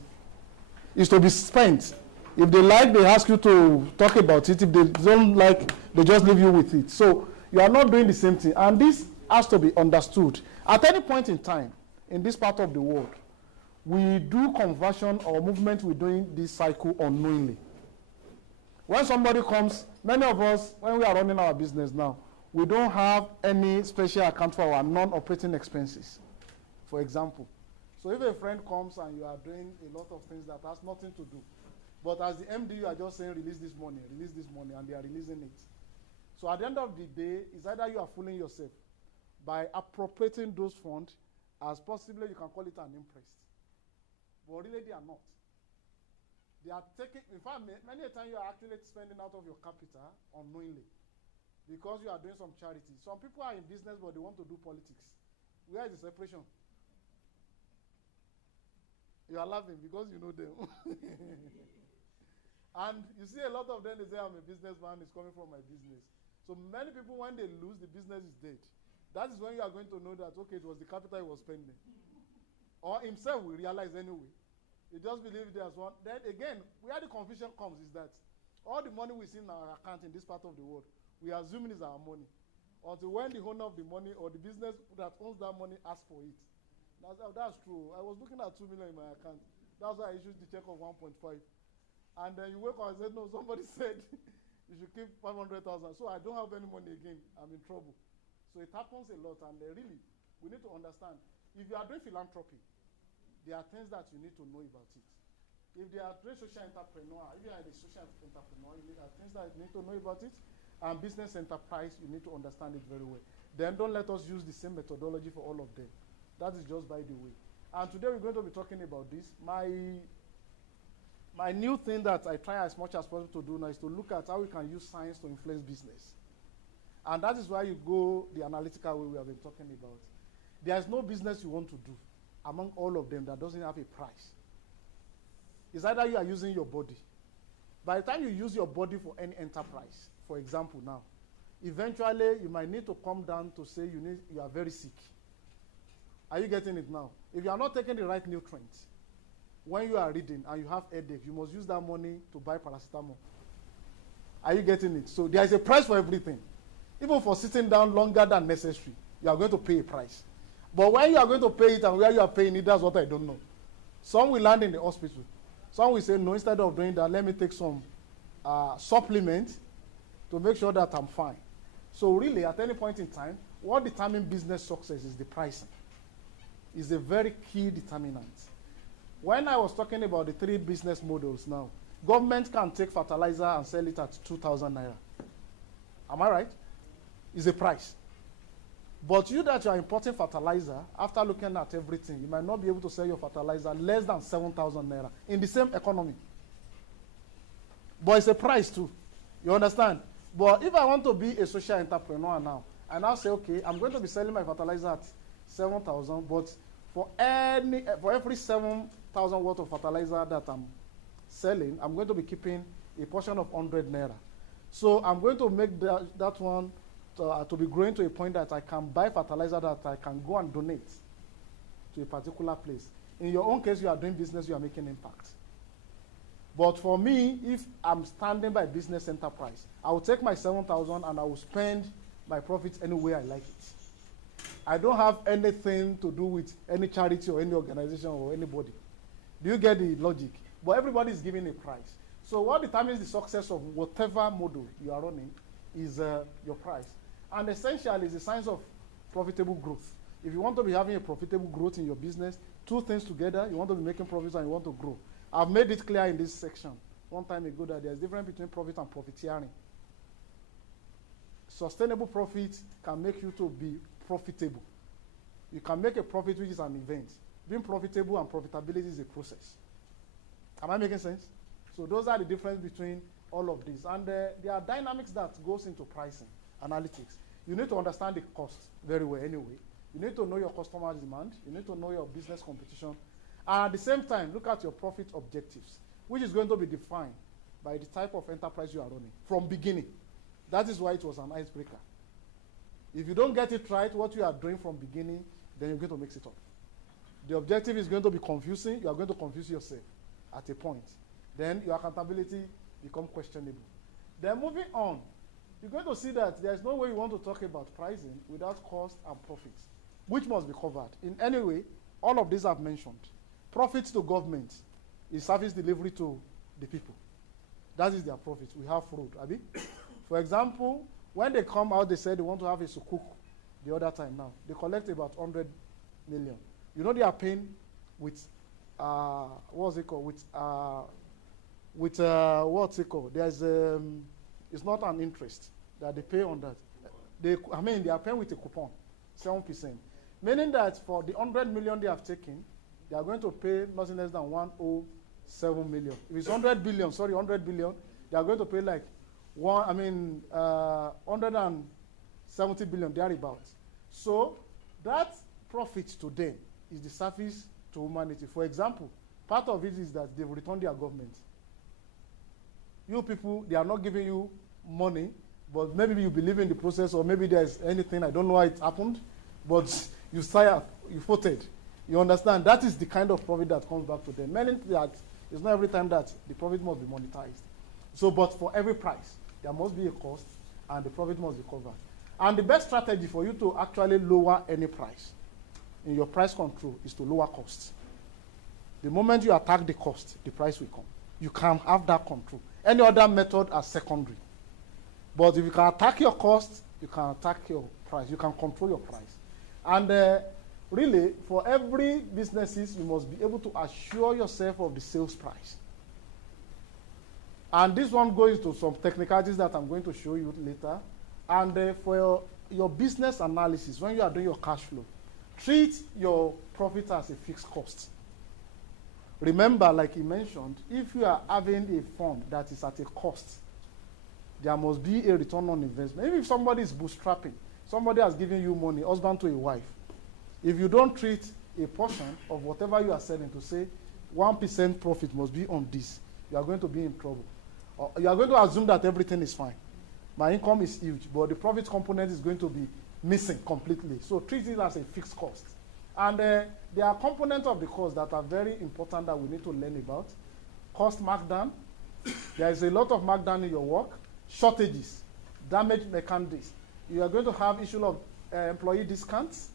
It's to be spent. If they like, they ask you to talk about it. If they don't like, they just leave you with it. So you are not doing the same thing. And this has to be understood. At any point in time, in this part of the world, we do conversion or movement, we're doing this cycle unknowingly. When somebody comes, many of us, when we are running our business now, we don't have any special account for our non-operating expenses, for example. So if a friend comes and you are doing a lot of things that has nothing to do, but as the MD, you are just saying, release this money, and they are releasing it. So at the end of the day, it's either you are fooling yourself by appropriating those funds as possibly you can call it an interest. But really they are not. They are taking, in fact, many a time you are actually spending out of your capital unknowingly because you are doing some charity. Some people are in business but they want to do politics. Where is the separation? You are laughing because you know them. And you see a lot of them, they say, I'm a businessman, it's coming from my business. So many people, when they lose, the business is dead. That is when you are going to know that, okay, it was the capital he was spending. Or himself will realize anyway. He just believes there's one. Then again, where the confusion comes is that all the money we see in our account in this part of the world, we assume it is our money. Until when the owner of the money or the business that owns that money asks for it. That's true. I was looking at 2 million in my account. That's why I issued the check of 1.5. And then you wake up and say, no, somebody said you should keep 500,000. So I don't have any money again. I'm in trouble. So it happens a lot. And really, we need to understand. If you are doing philanthropy, there are things that you need to know about it. If they are doing social entrepreneur, if you are a social entrepreneur, there are things that you need to know about it. And business enterprise, you need to understand it very well. Then don't let us use the same methodology for all of them. That is just by the way. And today we're going to be talking about this. My new thing that I try as much as possible to do now is to look at how we can use science to influence business. And that is why you go the analytical way we have been talking about. There is no business you want to do among all of them that doesn't have a price. It's either you are using your body. By the time you use your body for any enterprise, for example now, eventually you might need to come down to say you are very sick. Are you getting it now? If you are not taking the right nutrients, when you are reading and you have headache, you must use that money to buy paracetamol. Are you getting it? So there is a price for everything. Even for sitting down longer than necessary, you are going to pay a price. But when you are going to pay it and where you are paying it, that's what I don't know. Some will land in the hospital. Some will say, no, instead of doing that, let me take some supplement to make sure that I'm fine. So really, at any point in time, what determines business success is the pricing. It's a very key determinant. When I was talking about the 3 business models now, government can take fertilizer and sell it at 2,000 naira. Am I right? It's a price. But you that you are importing fertilizer, after looking at everything, you might not be able to sell your fertilizer less than 7,000 naira in the same economy. But it's a price too. You understand? But if I want to be a social entrepreneur now, and I'll say, okay, I'm going to be selling my fertilizer at 7,000, but for every 7,000 worth of fertilizer that I'm selling, I'm going to be keeping a portion of 100 naira. So I'm going to make that one to be growing to a point that I can buy fertilizer that I can go and donate to a particular place. In your own case, you are doing business, you are making impact. But for me, if I'm standing by business enterprise, I will take my 7,000 and I will spend my profits any way I like it. I don't have anything to do with any charity or any organization or anybody. Do you get the logic? But everybody is giving a price. So what determines the success of whatever model you are running is your price. And essentially, it's a sign of profitable growth. If you want to be having a profitable growth in your business, 2 things together, you want to be making profits and you want to grow. I've made it clear in this section one time ago that there's a difference between profit and profiteering. Sustainable profit can make you to be profitable. You can make a profit, which is an event. Being profitable and profitability is a process. Am I making sense? So those are the difference between all of these. And there are dynamics that goes into pricing, analytics. You need to understand the cost very well anyway. You need to know your customer's demand. You need to know your business competition. And at the same time, look at your profit objectives, which is going to be defined by the type of enterprise you are running from beginning. That is why it was an icebreaker. If you don't get it right, what you are doing from beginning, then you're going to mix it up. The objective is going to be confusing. You are going to confuse yourself at a point. Then your accountability becomes questionable. Then moving on, you're going to see that there's no way you want to talk about pricing without cost and profits, which must be covered. In any way, all of these I've mentioned. Profits to government is service delivery to the people. That is their profit. We have fraud, Abi. For example, when they come out, they say they want to have a sukuk the other time now. They collect about 100 million. You know they are paying with, what's it called? What's it called? There's, it's not an interest that they pay on that. They are paying with a coupon, 7%. Meaning that for the 100 million they have taken, they are going to pay nothing less than 107 million. If it's 100 billion, they are going to pay like 170 billion, thereabouts. So that profit to them is the service to humanity. For example, part of it is that they've returned their government. You people, they are not giving you money, but maybe you believe in the process, or maybe there's anything, I don't know how it happened, but you voted. You understand? That is the kind of profit that comes back to them. Meaning that it's not every time that the profit must be monetized. So, but for every price, there must be a cost, and the profit must be covered. And the best strategy for you to actually lower any price in your price control is to lower costs. The moment you attack the cost, the price will come. You can have that control. Any other method are secondary. But if you can attack your cost, you can attack your price. You can control your price. And really, for every businesses, you must be able to assure yourself of the sales price. And this one goes to some technicalities that I'm going to show you later. And for your business analysis, when you are doing your cash flow, treat your profit as a fixed cost. Remember, like he mentioned, if you are having a fund that is at a cost, there must be a return on investment. Even if somebody is bootstrapping, somebody has given you money, husband to a wife, if you don't treat a portion of whatever you are selling to say 1% profit must be on this, you are going to be in trouble. Or you are going to assume that everything is fine. My income is huge, but the profit component is going to be missing completely. So treat it as a fixed cost. And there are components of the course that are very important that we need to learn about. Cost markdown. There is a lot of markdown in your work. Shortages, damage mechanics. You are going to have issue of employee discounts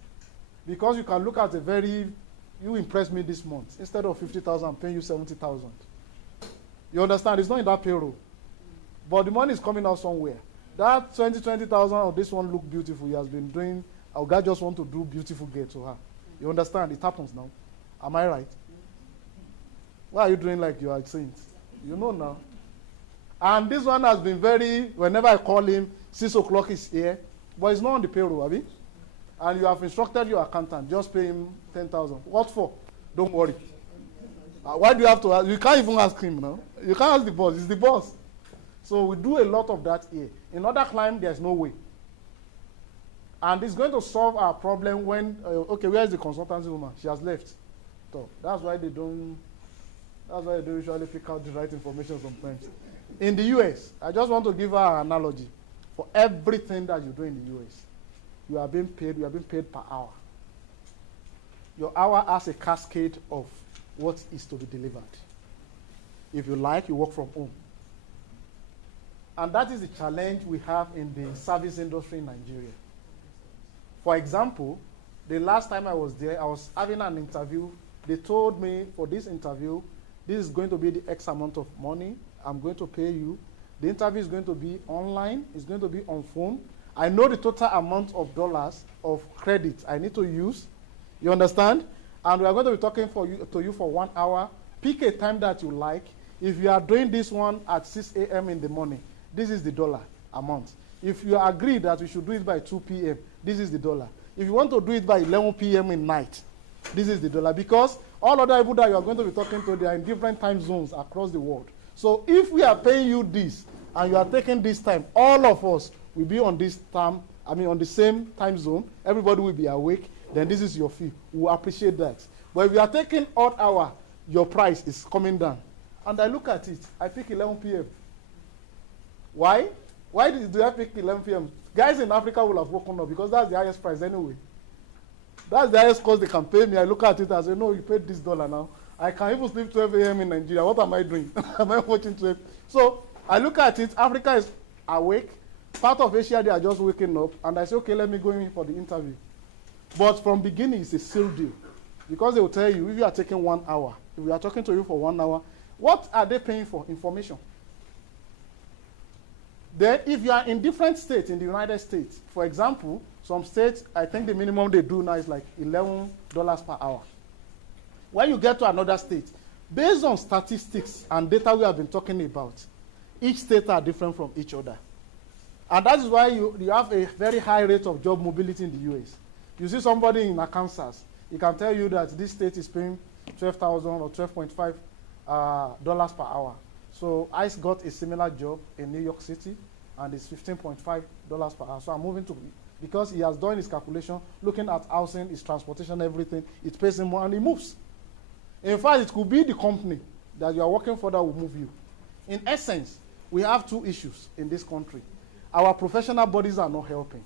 because you can look at a very, you impressed me this month. Instead of 50,000, I'm paying you 70,000. You understand? It's not in that payroll. But the money is coming out somewhere. That 20,000 of this one look beautiful. He has been doing, our guy just want to do beautiful gear to her. You understand? It happens now. Am I right? Why are you doing like you are a saint? You know now. And this one has been very, whenever I call him, 6 o'clock is here. But it's not on the payroll, have you? And you have instructed your accountant, just pay him 10,000. What for? Don't worry. Why do you have to ask? You can't even ask him now. You can't ask the boss. It's the boss. So we do a lot of that here. In other clients, there's no way. And it's going to solve our problem when, okay, where is the consultancy woman? She has left. So that's why they don't usually pick out the right information sometimes. In the US, I just want to give her an analogy. For everything that you do in the US, you are being paid per hour. Your hour has a cascade of what is to be delivered. If you like, you work from home. And that is the challenge we have in the service industry in Nigeria. For example, the last time I was there, I was having an interview. They told me for this interview, this is going to be the X amount of money. I'm going to pay you. The interview is going to be online. It's going to be on phone. I know the total amount of dollars of credit I need to use. You understand? And we are going to be talking to you for 1 hour. Pick a time that you like. If you are doing this one at 6 a.m. in the morning, this is the dollar amount. If you agree that we should do it by 2 p.m., this is the dollar. If you want to do it by 11 p.m. in night, this is the dollar. Because all other people that you are going to be talking to, they are in different time zones across the world. So if we are paying you this, and you are taking this time, all of us will be on this time, on the same time zone. Everybody will be awake. Then this is your fee. We will appreciate that. But if you are taking odd hour, your price is coming down. And I look at it. I pick 11 p.m. Why? Why do I pick 11 p.m.? Guys in Africa will have woken up because that's the highest price anyway. That's the highest cost they can pay me. I look at it and say, no, you paid this dollar now. I can even sleep 12 a.m. in Nigeria. What am I doing? Am I watching 12? So I look at it. Africa is awake. Part of Asia, they are just waking up. And I say, okay, let me go in for the interview. But from beginning, it's a sealed deal. Because they will tell you, if you are taking 1 hour, if we are talking to you for 1 hour, what are they paying for? Information. Then if you are in different states in the United States, for example, some states, I think the minimum they do now is like $11 per hour. When you get to another state, based on statistics and data we have been talking about, each state are different from each other. And that is why you have a very high rate of job mobility in the US. You see somebody in Arkansas, he can tell you that this state is paying $12,000 or $12.5 dollars per hour. So I got a similar job in New York City, and it's $15.5 per hour. So I'm moving to, because he has done his calculation, looking at housing, his transportation, everything, it pays him more and he moves. In fact, it could be the company that you are working for that will move you. In essence, we have two issues in this country. Our professional bodies are not helping.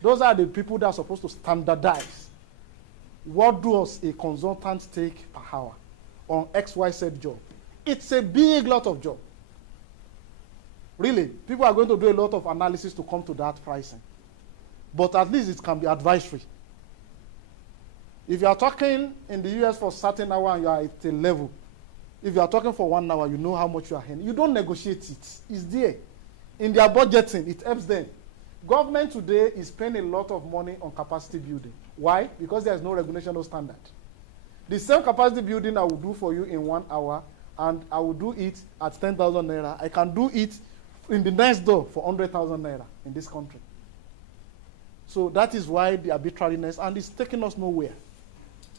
Those are the people that are supposed to standardize. What does a consultant take per hour on XYZ job? It's a big lot of job. Really, people are going to do a lot of analysis to come to that pricing. But at least it can be advisory. If you are talking in the US for a certain hour and you are at a level, if you are talking for 1 hour, you know how much you are earning. You don't negotiate it. It's there. In their budgeting, it helps them. Government today is spending a lot of money on capacity building. Why? Because there is no regulation or standard. The same capacity building I will do for you in 1 hour, and I will do it at 10,000 naira. I can do it in the next door for 100,000 naira in this country. So that is why the arbitrariness, and it's taking us nowhere.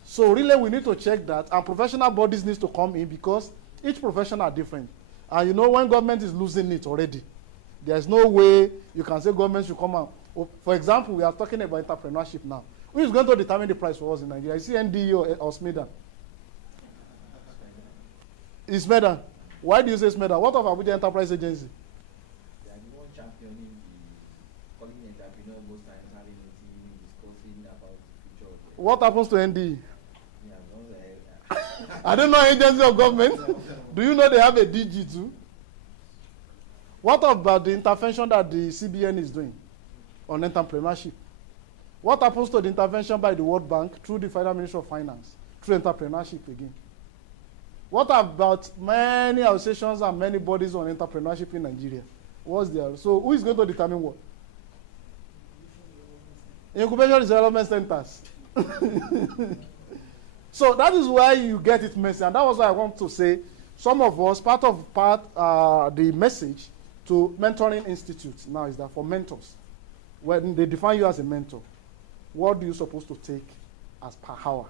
So really we need to check that, and professional bodies need to come in because each profession are different. And you know when government is losing it already, there's no way you can say government should come out. For example, we are talking about entrepreneurship now. Who is going to determine the price for us in Nigeria? Is it NDE or SMEDA? It's SMEDA. Why do you say SMEDA? What of Abuja Enterprise Agency? They are the one championing the calling entrepreneur most times, having a team, discussing about the future of What happens to NDE? I don't know agency of government. Do you know they have a DG too? What about the intervention that the CBN is doing on entrepreneurship? What happens to the intervention by the World Bank through the Federal Ministry of Finance, through entrepreneurship again? What about many associations and many bodies on entrepreneurship in Nigeria? What's there? So who is going to determine what? Incubation development centers. So that is why you get it messy, and that was why I want to say some of us, the message to mentoring institutes now is that for mentors, when they define you as a mentor, what do you supposed to take as per hour?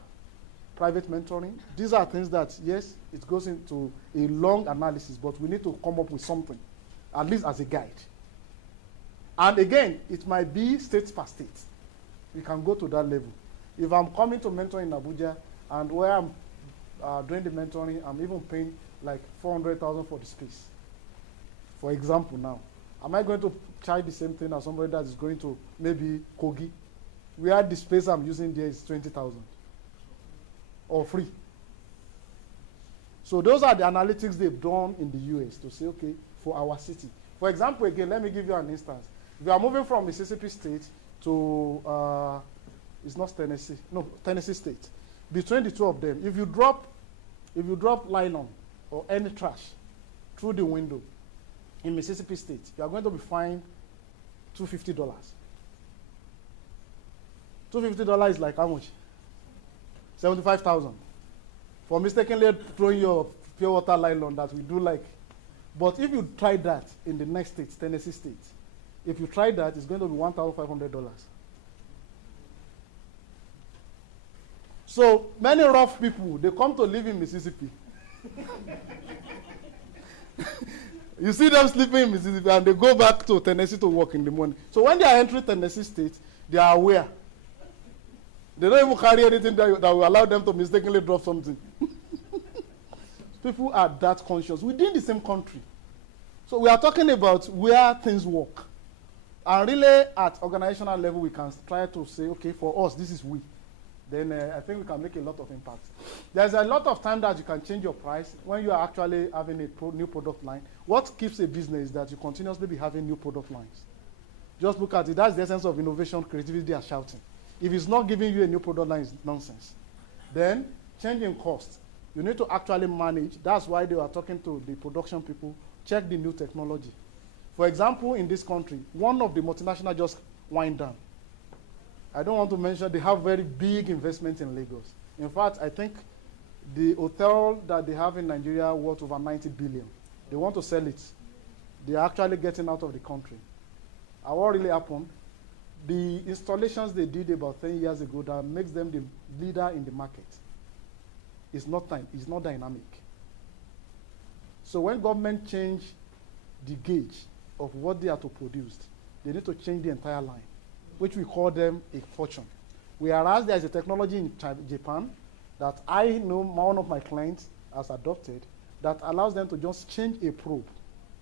Private mentoring, these are things that, yes, it goes into a long analysis, but we need to come up with something, at least as a guide. And again, it might be state per state. We can go to that level. If I'm coming to mentor in Abuja, and where I'm doing the mentoring, I'm even paying like 400,000 for the space. For example now, am I going to charge the same thing as somebody that is going to maybe Kogi, where the space I'm using there is 20,000 or free? So those are the analytics they've done in the US to say, okay, for our city. For example, again, let me give you an instance. If you are moving from Mississippi State to, it's not Tennessee, no, Tennessee State. Between the two of them, if you drop nylon or any trash through the window in Mississippi State, you are going to be fined $250. $250 is like how much? 75,000 for mistakenly throwing your pure water nylon that we do like. But if you try that in the next state, Tennessee State, if you try that, it's going to be $1,500. So many rough people, they come to live in Mississippi. You see them sleeping in Mississippi and they go back to Tennessee to work in the morning. So when they are entering Tennessee State, they are aware. They don't even carry anything that will allow them to mistakenly drop something. People are that conscious within the same country. So we are talking about where things work. And really at organizational level, we can try to say, okay, for us, this is we. Then I think we can make a lot of impact. There's a lot of time that you can change your price when you are actually having a new product line. What keeps a business is that you continuously be having new product lines. Just look at it. That's the essence of innovation, creativity they are shouting. If it's not giving you a new product line, it's nonsense. Then changing cost. You need to actually manage. That's why they are talking to the production people. Check the new technology. For example, in this country, one of the multinationals just wind down. I don't want to mention, they have very big investment in Lagos. In fact, I think the hotel that they have in Nigeria worth over 90 billion. They want to sell it. They are actually getting out of the country. And what really happened? The installations they did about 10 years ago that makes them the leader in the market. It's not dynamic. So when government change the gauge of what they are to produce, they need to change the entire line, which we call them a fortune. Whereas there is a technology in Japan that I know one of my clients has adopted that allows them to just change a probe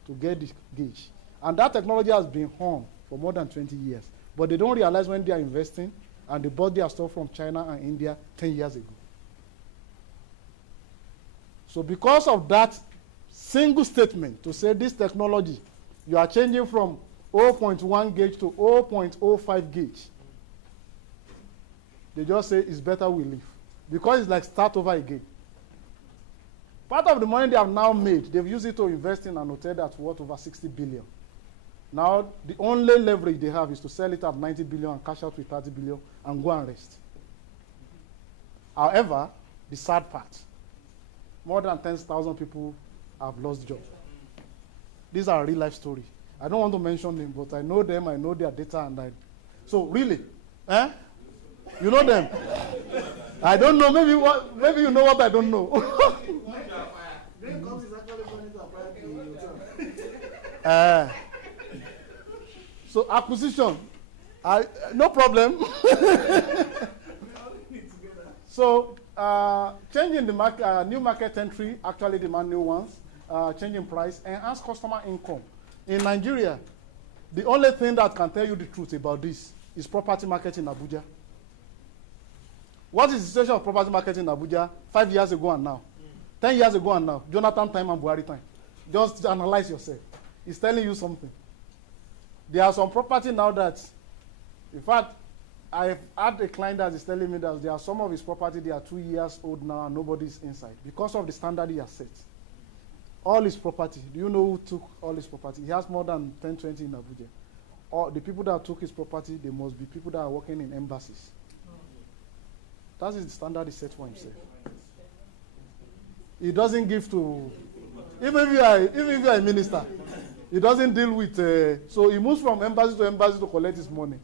to get the gauge. And that technology has been on for more than 20 years. But they don't realize when they are investing and they bought their stuff from China and India 10 years ago. So because of that single statement to say this technology, you are changing from 0.1 gauge to 0.05 gauge. They just say it's better we leave. Because it's like start over again. Part of the money they have now made, they've used it to invest in an hotel that's worth over 60 billion. Now, the only leverage they have is to sell it at 90 billion and cash out with 30 billion and go and rest. However, the sad part, more than 10,000 people have lost jobs. These are a real life story. I don't want to mention them, but I know them, I know their data, and so really, you know them. I don't know, maybe you know what I don't know. So acquisition, no problem. So changing the market, new market entry, actually demand new ones, changing price, enhance customer income. In Nigeria, the only thing that can tell you the truth about this is property market in Abuja. What is the situation of property market in Abuja 5 years ago and now? 10 years ago and now? Jonathan time and Buhari time. Just analyze yourself. It's telling you something. There are some property now that, in fact, I've had a client that is telling me that there are some of his property, they are 2 years old now and nobody's inside because of the standard he has set. All his property, do you know who took all his property? He has more than 10, 20 in Abuja. Or the people that took his property, they must be people that are working in embassies. That is the standard he set for himself. He doesn't give to, even if you are a minister, he doesn't deal with, so he moves from embassy to collect his money.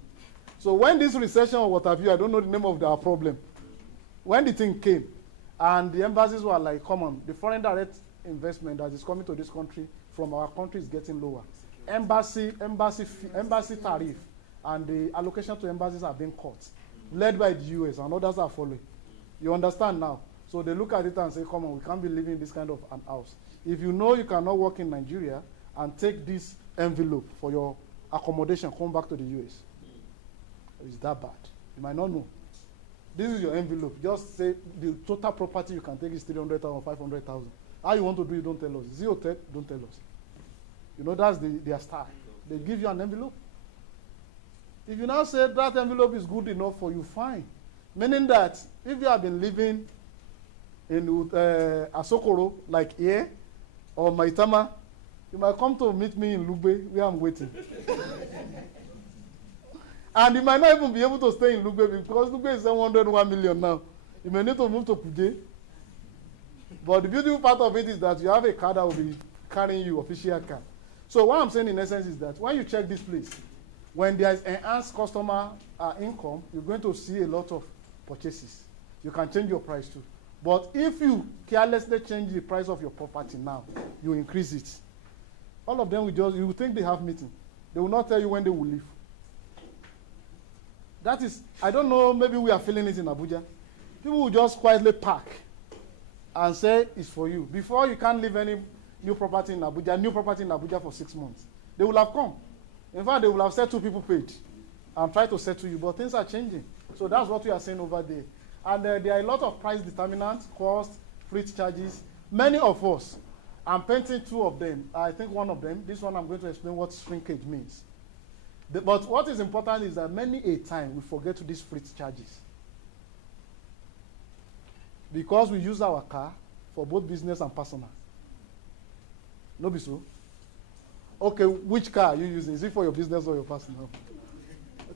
So when this recession or what have you, I don't know the name of our problem, when the thing came, and the embassies were like, come on, the foreign direct investment that is coming to this country from our country is getting lower. Embassy tariff and the allocation to embassies are being cut, led by the US, and others are following. You understand now? So they look at it and say, come on, we can't be living in this kind of an house. If you know you cannot work in Nigeria and take this envelope for your accommodation, come back to the US. It's that bad. You might not know. This is your envelope. Just say the total property you can take is 300,000 or 500,000. How you want to do it, don't tell us. Is it hotel? Don't tell us. You know, that's their style. They give you an envelope. If you now say that envelope is good enough for you, fine. Meaning that if you have been living in Asokoro, like here, or Maitama, you might come to meet me in Lugbe, where I'm waiting. And you might not even be able to stay in Lugbe because Lugbe is 701 million now. You may need to move to Kuje. But the beautiful part of it is that you have a car that will be carrying you, official car. So what I'm saying in essence is that when you check this place, when there is enhanced customer income, you're going to see a lot of purchases. You can change your price too. But if you carelessly change the price of your property now, you increase it. All of them will just, you will think they have meeting. They will not tell you when they will leave. That is, I don't know, maybe we are feeling it in Abuja. People will just quietly park and say it's for you. Before you can't leave any new property in Abuja for 6 months. They will have come. In fact, they will have said 2 people paid and try to settle you, but things are changing. So that's what we are saying over there. And there are a lot of price determinants, cost, freight charges. Many of us, I'm painting 2 of them. I think one of them, this one I'm going to explain what shrinkage means. But what is important is that many a time we forget these freight charges. Because we use our car for both business and personal. No be so? Okay, which car are you using? Is it for your business or your personal?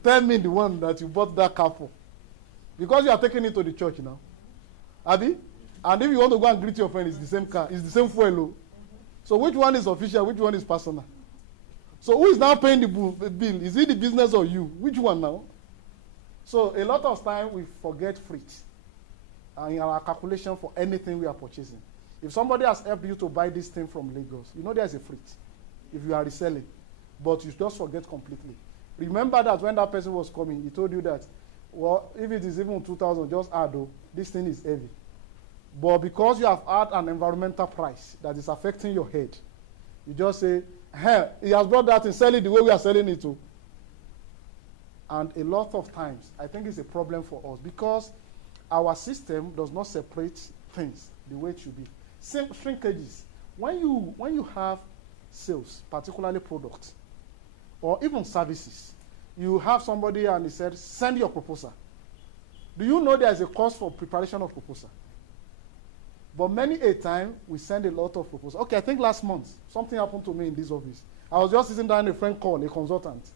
Tell me the one that you bought that car for. Because you are taking it to the church now. Abi? And if you want to go and greet your friend, it's the same car. It's the same fuel. So which one is official? Which one is personal? So who is now paying the bill? Is it the business or you? Which one now? So a lot of time we forget freight in our calculation for anything we are purchasing. If somebody has helped you to buy this thing from Lagos, you know there's a freight if you are reselling, but you just forget completely. Remember that when that person was coming, he told you that, well, if it is even 2,000, just add, oh, this thing is heavy. But because you have had an environmental price that is affecting your head, you just say, hey, he has brought that and sell it the way we are selling it to. And a lot of times, I think it's a problem for us because our system does not separate things the way it should be. Same shrinkages. When you have sales, particularly products, or even services, you have somebody and he said, send your proposal. Do you know there is a cost for preparation of proposal? But many a time, we send a lot of proposals. Okay, I think last month, something happened to me in this office. I was just sitting down, a friend called, a consultant.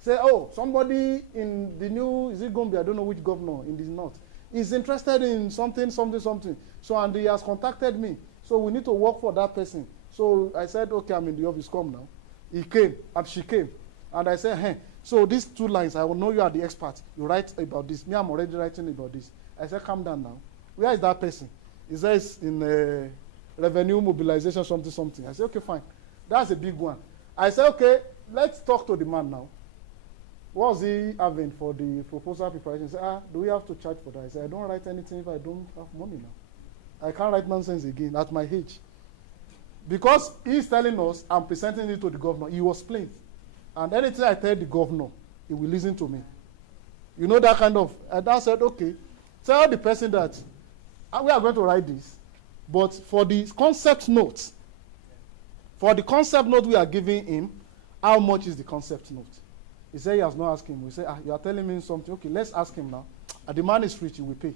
Say, oh, somebody in the new, is it Gombe? I don't know which governor in the north. Is interested in something. So, and he has contacted me. So we need to work for that person. So I said, okay, I'm in the office, come now. He came, and she came. And I said, hey, so these 2 lines, I will know you are the expert. You write about this. Me, I'm already writing about this. I said, calm down now. Where is that person? He says in revenue mobilization, something. I said, okay, fine. That's a big one. I said, okay, let's talk to the man now. What was he having for the proposal preparation? He said, do we have to charge for that? I said, I don't write anything if I don't have money now. I can't write nonsense again at my age. Because he's telling us, I'm presenting it to the governor. He was playing. And anything I tell the governor, he will listen to me. You know that kind of, and I said, okay. Tell the person that we are going to write this, but for the concept note, we are giving him, how much is the concept note? He said he has not asked him. We say, you are telling me something. Okay, let's ask him now. The man is rich, he will pay.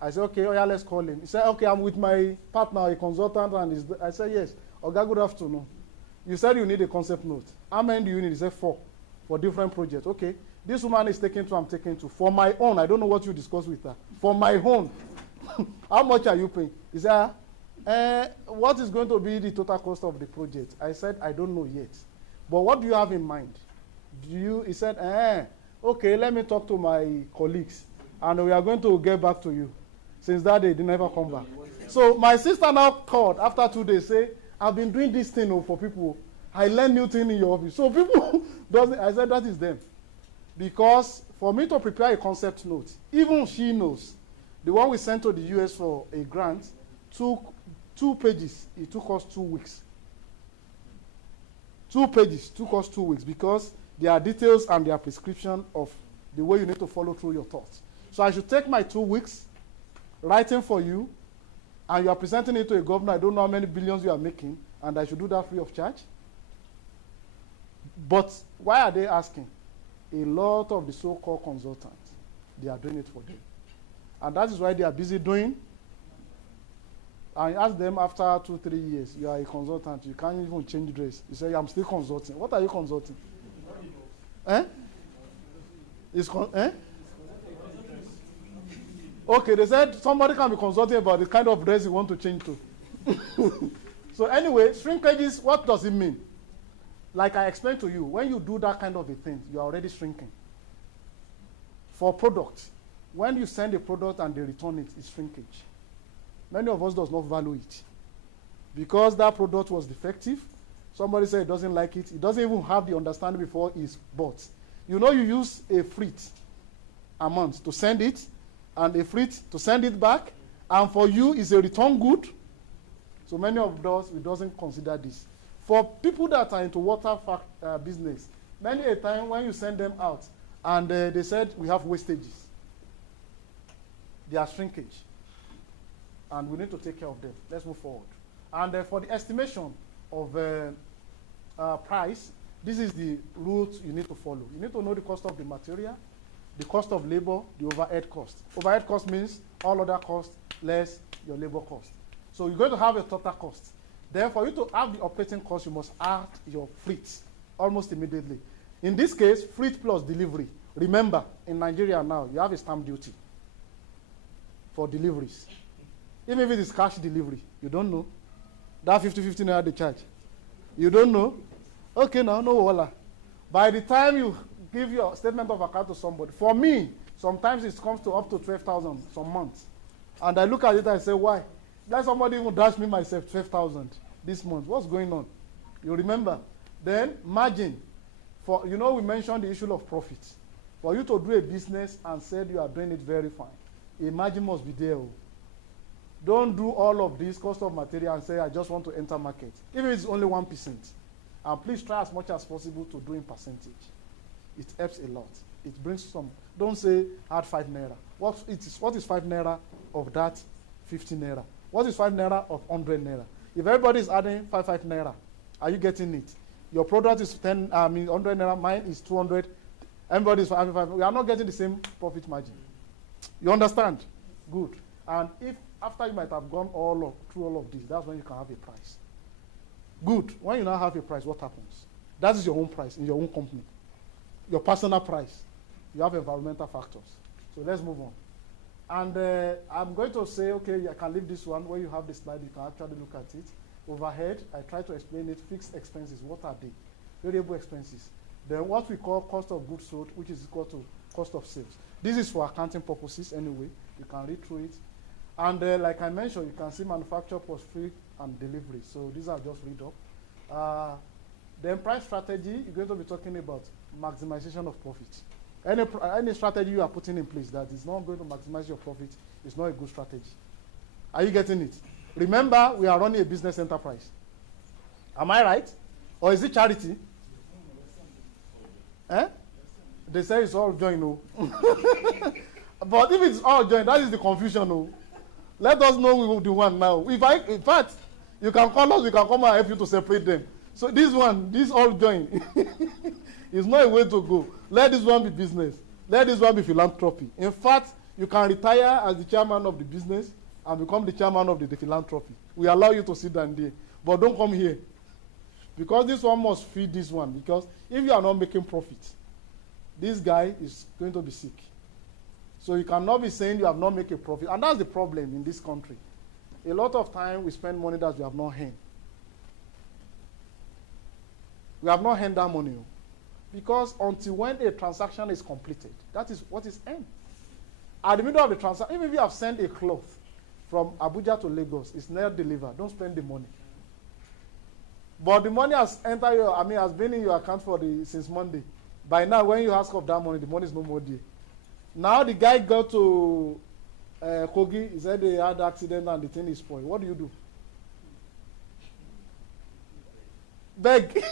I said, okay, oh yeah, let's call him. He said, okay, I'm with my partner, a consultant, and I said, yes. Oga, good afternoon. You said you need a concept note. How many do you need? He said 4 for different projects. Okay, this woman is taking 2, I'm taking 2. For my own, I don't know what you discussed with her. For my own, how much are you paying? He said, what is going to be the total cost of the project? I said, I don't know yet. But what do you have in mind? He said, okay, let me talk to my colleagues, and we are going to get back to you. Since that day, they never come back. So my sister now called after 2 days, say, I've been doing this thing for people. I learned new thing in your office. So people, I said, that is them. Because for me to prepare a concept note, even she knows, the one we sent to the US for a grant took 2 pages. It took us 2 weeks. 2 pages took us 2 weeks because there are details and there are prescription of the way you need to follow through your thoughts. So I should take my 2 weeks writing for you, and you are presenting it to a governor, I don't know how many billions you are making, and I should do that free of charge? But why are they asking? A lot of the so-called consultants, they are doing it for them. And that is why they are busy doing. I ask them after 2-3 years, you are a consultant, you can't even change dress. You say, I'm still consulting. What are you consulting? Okay, they said somebody can be consulting about the kind of dress you want to change to. So anyway, shrinkages, what does it mean? Like I explained to you, when you do that kind of a thing, you are already shrinking. For product, when you send a product and they return it, it's shrinkage. Many of us does not value it. Because that product was defective, somebody said he doesn't like it, he doesn't even have the understanding before it's bought. You know, you use a freight amount to send it, and a freight to send it back, and for you it's a return good. So many of us, we doesn't consider this. For people that are into water business, many a time when you send them out, and they said we have wastages, they are shrinkage, and we need to take care of them. Let's move forward. And for the estimation of price, this is the route you need to follow. You need to know the cost of the material, the cost of labor, the overhead cost. Overhead cost means all other costs less your labor cost. So you're going to have a total cost. Then for you to have the operating cost, you must add your freight almost immediately. In this case, freight plus delivery. Remember, in Nigeria now, you have a stamp duty for deliveries. Even if it is cash delivery, you don't know. That 50-50 naira they charge. You don't know? Okay, now, no wala. By the time you give your statement of account to somebody, for me, sometimes it comes to up to 12,000 some months. And I look at it and say, why? Let somebody even dash me myself 12,000 this month. What's going on? You remember? Then margin. For you know, we mentioned the issue of profit. For you to do a business and said you are doing it very fine, a margin must be there. Don't do all of this cost of material and say I just want to enter market. Even if it's only 1%. And please try as much as possible to do in percentage. It helps a lot. It brings some. Don't say add 5 naira. What is 5 naira of that 50 naira? What is 5 naira of 100 naira? If everybody is adding 5 naira, are you getting it? Your product is 100 naira, mine is 200. Everybody is adding 5. We are not getting the same profit margin. You understand? Good. And if after you might have gone through all of this, that's when you can have a price. Good. When you now have a price, what happens? That is your own price in your own company. Your personal price. You have environmental factors. So let's move on. And I'm going to say, okay, I can leave this one. Where you have the slide, you can actually look at it. Overhead, I try to explain it. Fixed expenses, what are they? Variable expenses. Then what we call cost of goods sold, which is equal to cost of sales. This is for accounting purposes anyway. You can read through it. And like I mentioned, you can see manufacture plus freight and delivery. So these are just read up. Then price strategy, you're going to be talking about maximization of profit. Any strategy you are putting in place that is not going to maximize your profit is not a good strategy. Are you getting it? Remember, we are running a business enterprise. Am I right? Or is it charity? They say it's all joint. No. But if it's all joint, that is the confusion. Oh. Let us know we will do one now. In fact, you can call us, we can come and help you to separate them. So this all joint is not a way to go. Let this one be business. Let this one be philanthropy. In fact, you can retire as the chairman of the business and become the chairman of the philanthropy. We allow you to sit down there. But don't come here. Because this one must feed this one. Because if you are not making profit, this guy is going to be sick. So you cannot be saying you have not made a profit. And that's the problem in this country. A lot of time we spend money that we have not earned. We have not earned that money. Because until when a transaction is completed, that is what is earned. At the middle of the transaction, even if you have sent a cloth from Abuja to Lagos, it's not delivered. Don't spend the money. But the money has entered has been in your account since Monday. By now, when you ask of that money, the money is no more there. Now the guy got to Kogi, he said they had an accident and the thing is spoiled. What do you do? Beg.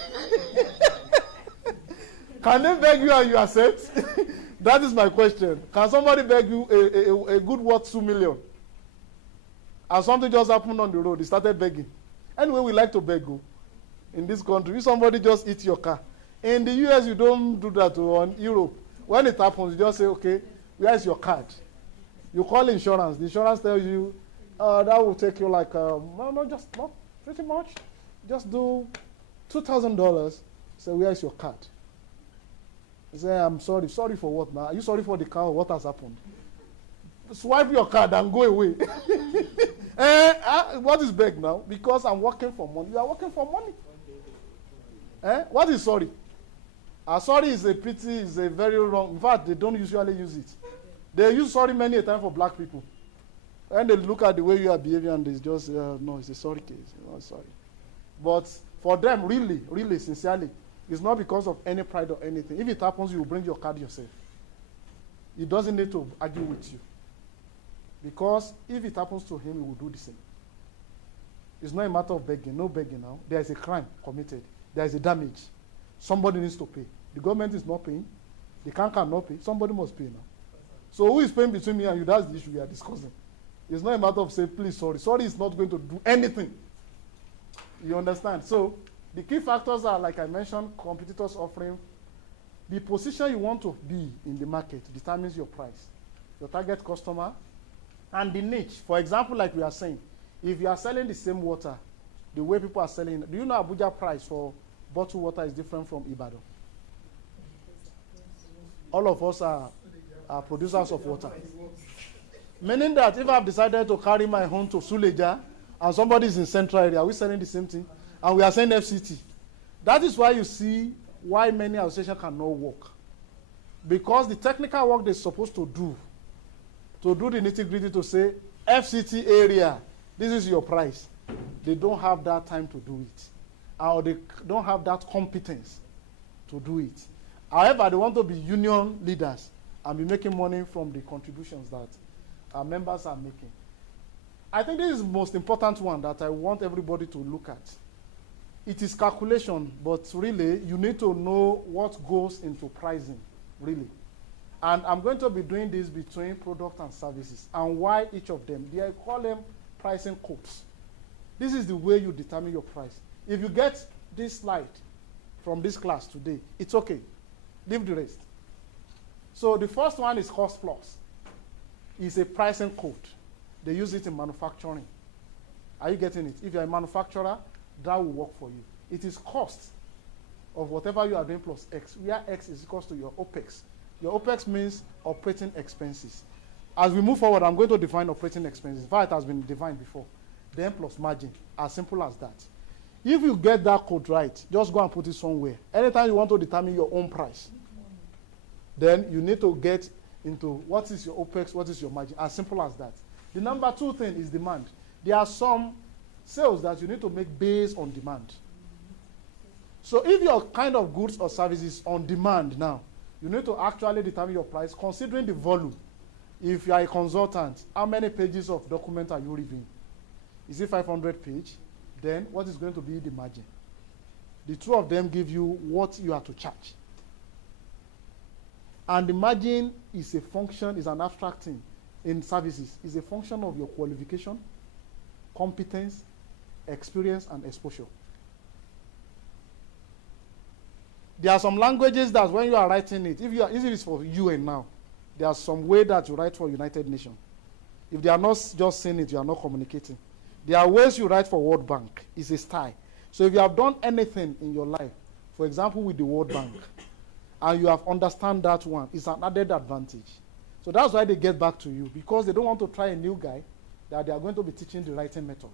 Can they beg you and you accept? That is my question. Can somebody beg you a good worth 2 million? And something just happened on the road, he started begging. Anyway, we like to beg you. In this country, if somebody just eats your car. In the US, you don't do that. Or in Europe, when it happens, you just say, okay, where is your card? You call insurance. The insurance tells you, that will take you like, just not pretty much. Just do $2,000. So where is your card? You say, I'm sorry. Sorry for what now? Are you sorry for the car or what has happened? Swipe your card and go away. What is beg now? Because I'm working for money. You are working for money. What is sorry? Sorry is a pity, is a very wrong. In fact, they don't usually use it. They use sorry many a time for black people. And they look at the way you are behaving and they just, no, it's a sorry case. Sorry. But for them, really, really, sincerely, it's not because of any pride or anything. If it happens, you will bring your card yourself. He doesn't need to argue with you. Because if it happens to him, he will do the same. It's not a matter of begging. No begging now. There is a crime committed. There is a damage. Somebody needs to pay. The government is not paying. The cannot pay. Somebody must pay now. So who is paying between me and you? That's the issue we are discussing. It's not a matter of saying, please, sorry. Sorry is not going to do anything. You understand? So the key factors are, like I mentioned, competitors offering. The position you want to be in the market determines your price, your target customer, and the niche. For example, like we are saying, if you are selling the same water, the way people are selling, do you know Abuja price for bottled water is different from Ibadan? All of us are producers of water. Meaning that if I've decided to carry my home to Suleja and somebody is in central area, are we selling the same thing? And we are saying FCT. That is why you see why many associations cannot work. Because the technical work they're supposed to do the nitty-gritty to say, FCT area, this is your price. They don't have that time to do it. Or they don't have that competence to do it. However, they want to be union leaders and be making money from the contributions that our members are making. I think this is the most important one that I want everybody to look at. It is calculation, but really, you need to know what goes into pricing, really. And I'm going to be doing this between product and services and why each of them. I call them pricing codes. This is the way you determine your price. If you get this slide from this class today, it's okay. Leave the rest. So the first one is cost plus. It's a pricing code. They use it in manufacturing. Are you getting it? If you're a manufacturer, that will work for you. It is cost of whatever you are doing plus X, where X is equal to your OPEX. Your OPEX means operating expenses. As we move forward, I'm going to define operating expenses. In fact, it has been defined before. Then plus margin, as simple as that. If you get that code right, just go and put it somewhere. Anytime you want to determine your own price, then you need to get into what is your OPEX, what is your margin, as simple as that. The number two thing is demand. There are some sales that you need to make based on demand. So if your kind of goods or services on demand now, you need to actually determine your price considering the volume. If you are a consultant, how many pages of document are you reviewing? Is it 500 page? Then what is going to be the margin? The two of them give you what you are to charge. And the margin is a function, is an abstract thing in services. It's a function of your qualification, competence, experience, and exposure. There are some languages that when you are writing it, if it is for UN now, there are some way that you write for United Nations. If they are not just saying it, you are not communicating. There are ways you write for World Bank. It's a style. So if you have done anything in your life, for example with the World Bank, and you have understand that one, it's an added advantage. So that's why they get back to you, because they don't want to try a new guy that they are going to be teaching the writing method.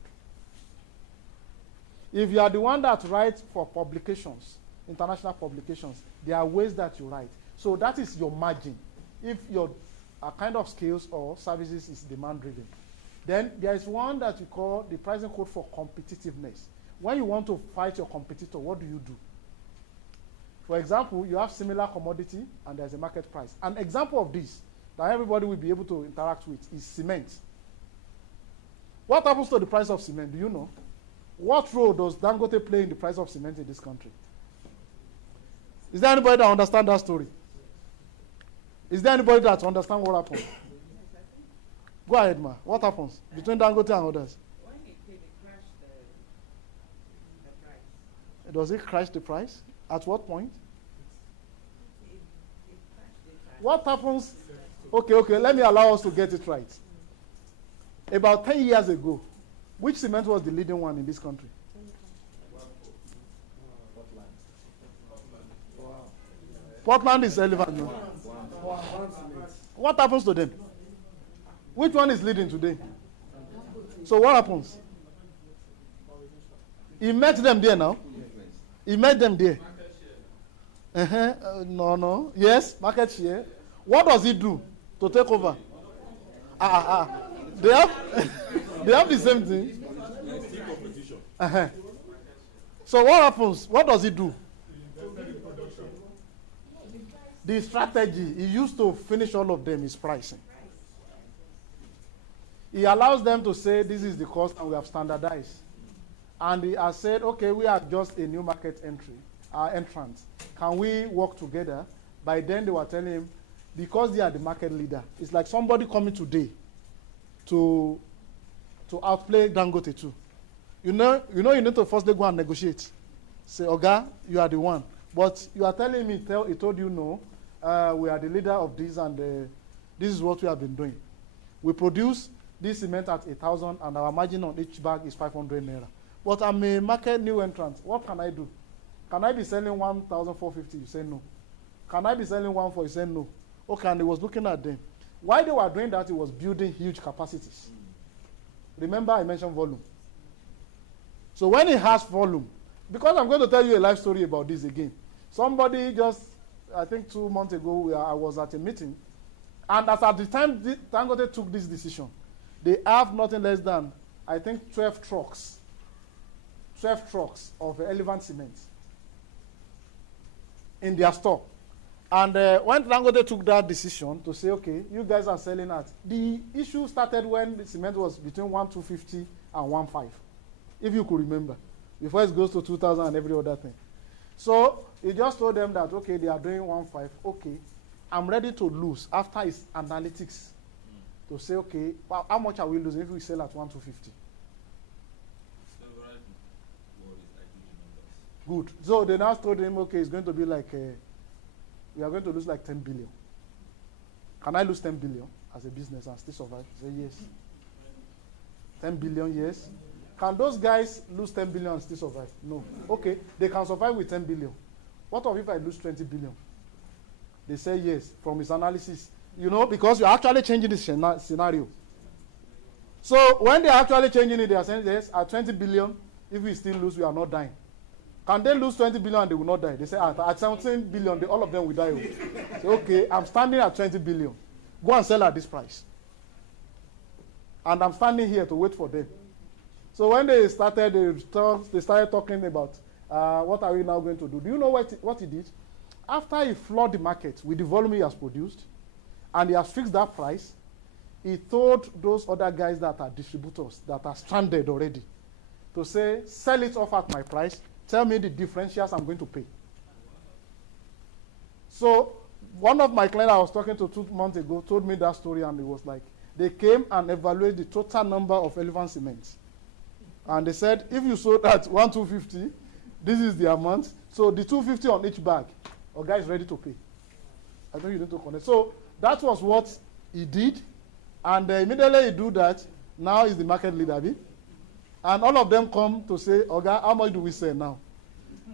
If you are the one that writes for publications, international publications, there are ways that you write. So that is your margin. If your kind of skills or services is demand driven. Then there is one that you call the pricing code for competitiveness. When you want to fight your competitor, what do you do? For example, you have similar commodity and there's a market price. An example of this that everybody will be able to interact with is cement. What happens to the price of cement? Do you know? What role does Dangote play in the price of cement in this country? Is there anybody that understands that story? Is there anybody that understands what happened? Go ahead, ma. What happens between Dangote and others? When they crash the price. Does it crash the price? At what point? It crashed the price. What happens? Okay, let me allow us to get it right. About 10 years ago, which cement was the leading one in this country? Portland is relevant. No? What happens to them? Which one is leading today? So what happens? He met them there now. He met them there. No. Yes, market share. What does he do to take over? They have they have the same thing. So what happens? What does he do? The strategy he used to finish all of them is pricing. He allows them to say this is the cost and we have standardized. And he has said, okay, we are just a new market entrant. Can we work together? By then they were telling him, because they are the market leader, it's like somebody coming today to outplay Dangote too. You know you need to first go and negotiate. Say, Oga, you are the one. But you are telling me, he told you no, we are the leader of this and this is what we have been doing. We produce this cement at 1,000 and our margin on each bag is 500 naira. But I'm a market new entrant. What can I do? Can I be selling 1,450? You say no. Can I be selling 1,400? You say no. Okay, and he was looking at them. While they were doing that, he was building huge capacities. Remember I mentioned volume. So when he has volume, because I'm going to tell you a life story about this again. Somebody just, I think 2 months ago, I was at a meeting. And as at the time Dangote took this decision, they have nothing less than, I think, 12 trucks of elephant cement in their store. And when Dangote took that decision to say, okay, you guys are selling at, the issue started when the cement was between 1,250 and 1,500, if you could remember, before it goes to 2,000 and every other thing. So he just told them that, okay, they are doing 1,500, okay, I'm ready to lose after his analytics to say, okay, well, how much are we losing if we sell at 1,250? Good. So they now told him, okay, it's going to be like, we are going to lose like 10 billion. Can I lose 10 billion as a business and still survive? He said, yes. 10 billion, yes. Can those guys lose 10 billion and still survive? No. Okay, they can survive with 10 billion. What if I lose 20 billion? They say yes, from his analysis. You know, because you're actually changing this scenario. So when they're actually changing it, they are saying, yes, at 20 billion, if we still lose, we are not dying. Can they lose 20 billion and they will not die? They say, at 17 billion, all of them will die. Say, okay, I'm standing at 20 billion. Go and sell at this price. And I'm standing here to wait for them. So when they started, they started talking about what are we now going to do. Do you know what he did? After he flooded the market with the volume he has produced, and he has fixed that price, he told those other guys that are distributors, that are stranded already, to say, sell it off at my price, tell me the differentials I'm going to pay. So One of my clients I was talking to 2 months ago told me that story, and it was like, they came and evaluated the total number of elephant cements. And they said, if you sold at 1,250, this is the amount. So the 250 on each bag, our guy is ready to pay. I think you need to connect. So that was what he did. And immediately he do that, now he's the market leader. And all of them come to say, Oga, how much do we sell now?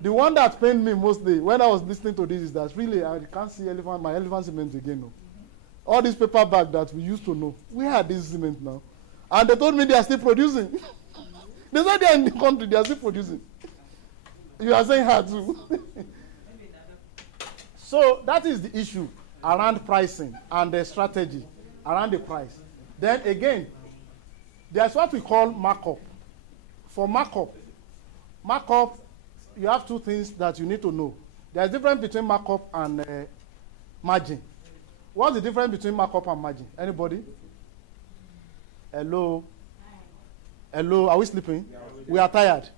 The one that pained me mostly when I was listening to this is that really I can't see my elephant cement again. No. All these paper bags that we used to know, we had this cement now. And they told me they are still producing. They said they are in the country, they are still producing. You are saying hard too. So that is the issue around pricing and the strategy around the price. Then again, there's what we call markup. For markup, you have 2 things that you need to know. There's a difference between markup and margin. What's the difference between markup and margin? Anybody? Hello? Hello, are we sleeping? We are tired.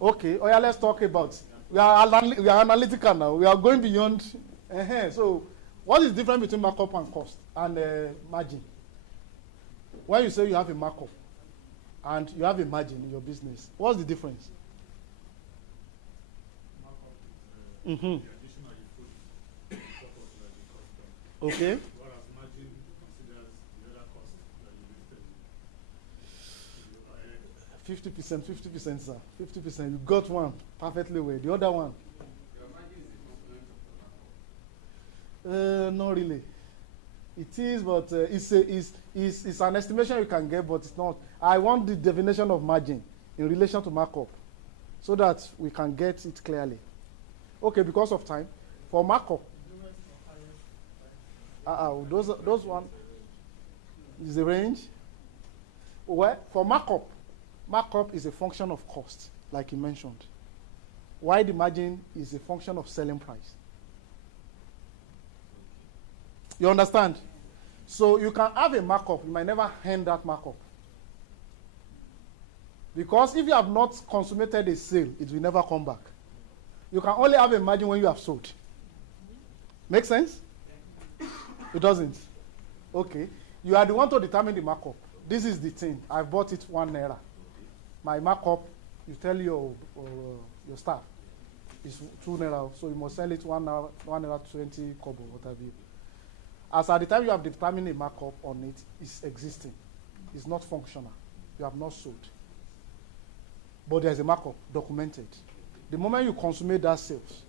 Okay, oh yeah, let's talk about. We are analytical now. We are going beyond. So, what is the difference between markup and cost and margin? When you say you have a markup and you have a margin in your business, what's the difference? Mm-hmm. Okay. Whereas margin considers the other cost that you listed. 50%, sir. 50%. You got one perfectly well. The other one? Your margin is a component of the markup. Not really. It is, but it's an estimation you can get, but it's not. I want the definition of margin in relation to markup so that we can get it clearly. Okay, because of time. For markup, those one is the range. Well, for markup is a function of cost, like you mentioned. While the margin is a function of selling price. You understand? So you can have a markup, you might never hand that markup. Because if you have not consummated a sale, it will never come back. You can only have a margin when you have sold. Make sense? It doesn't. Okay. You are the one to determine the markup. This is the thing. I bought it 1 naira. My markup, you tell your staff, is 2 naira. So you must sell it 1 naira 20 kobo, whatever. As at the time you have determined a markup on it, it's existing. It's not functional. You have not sold. But there's a markup documented. The moment you consummate that sales,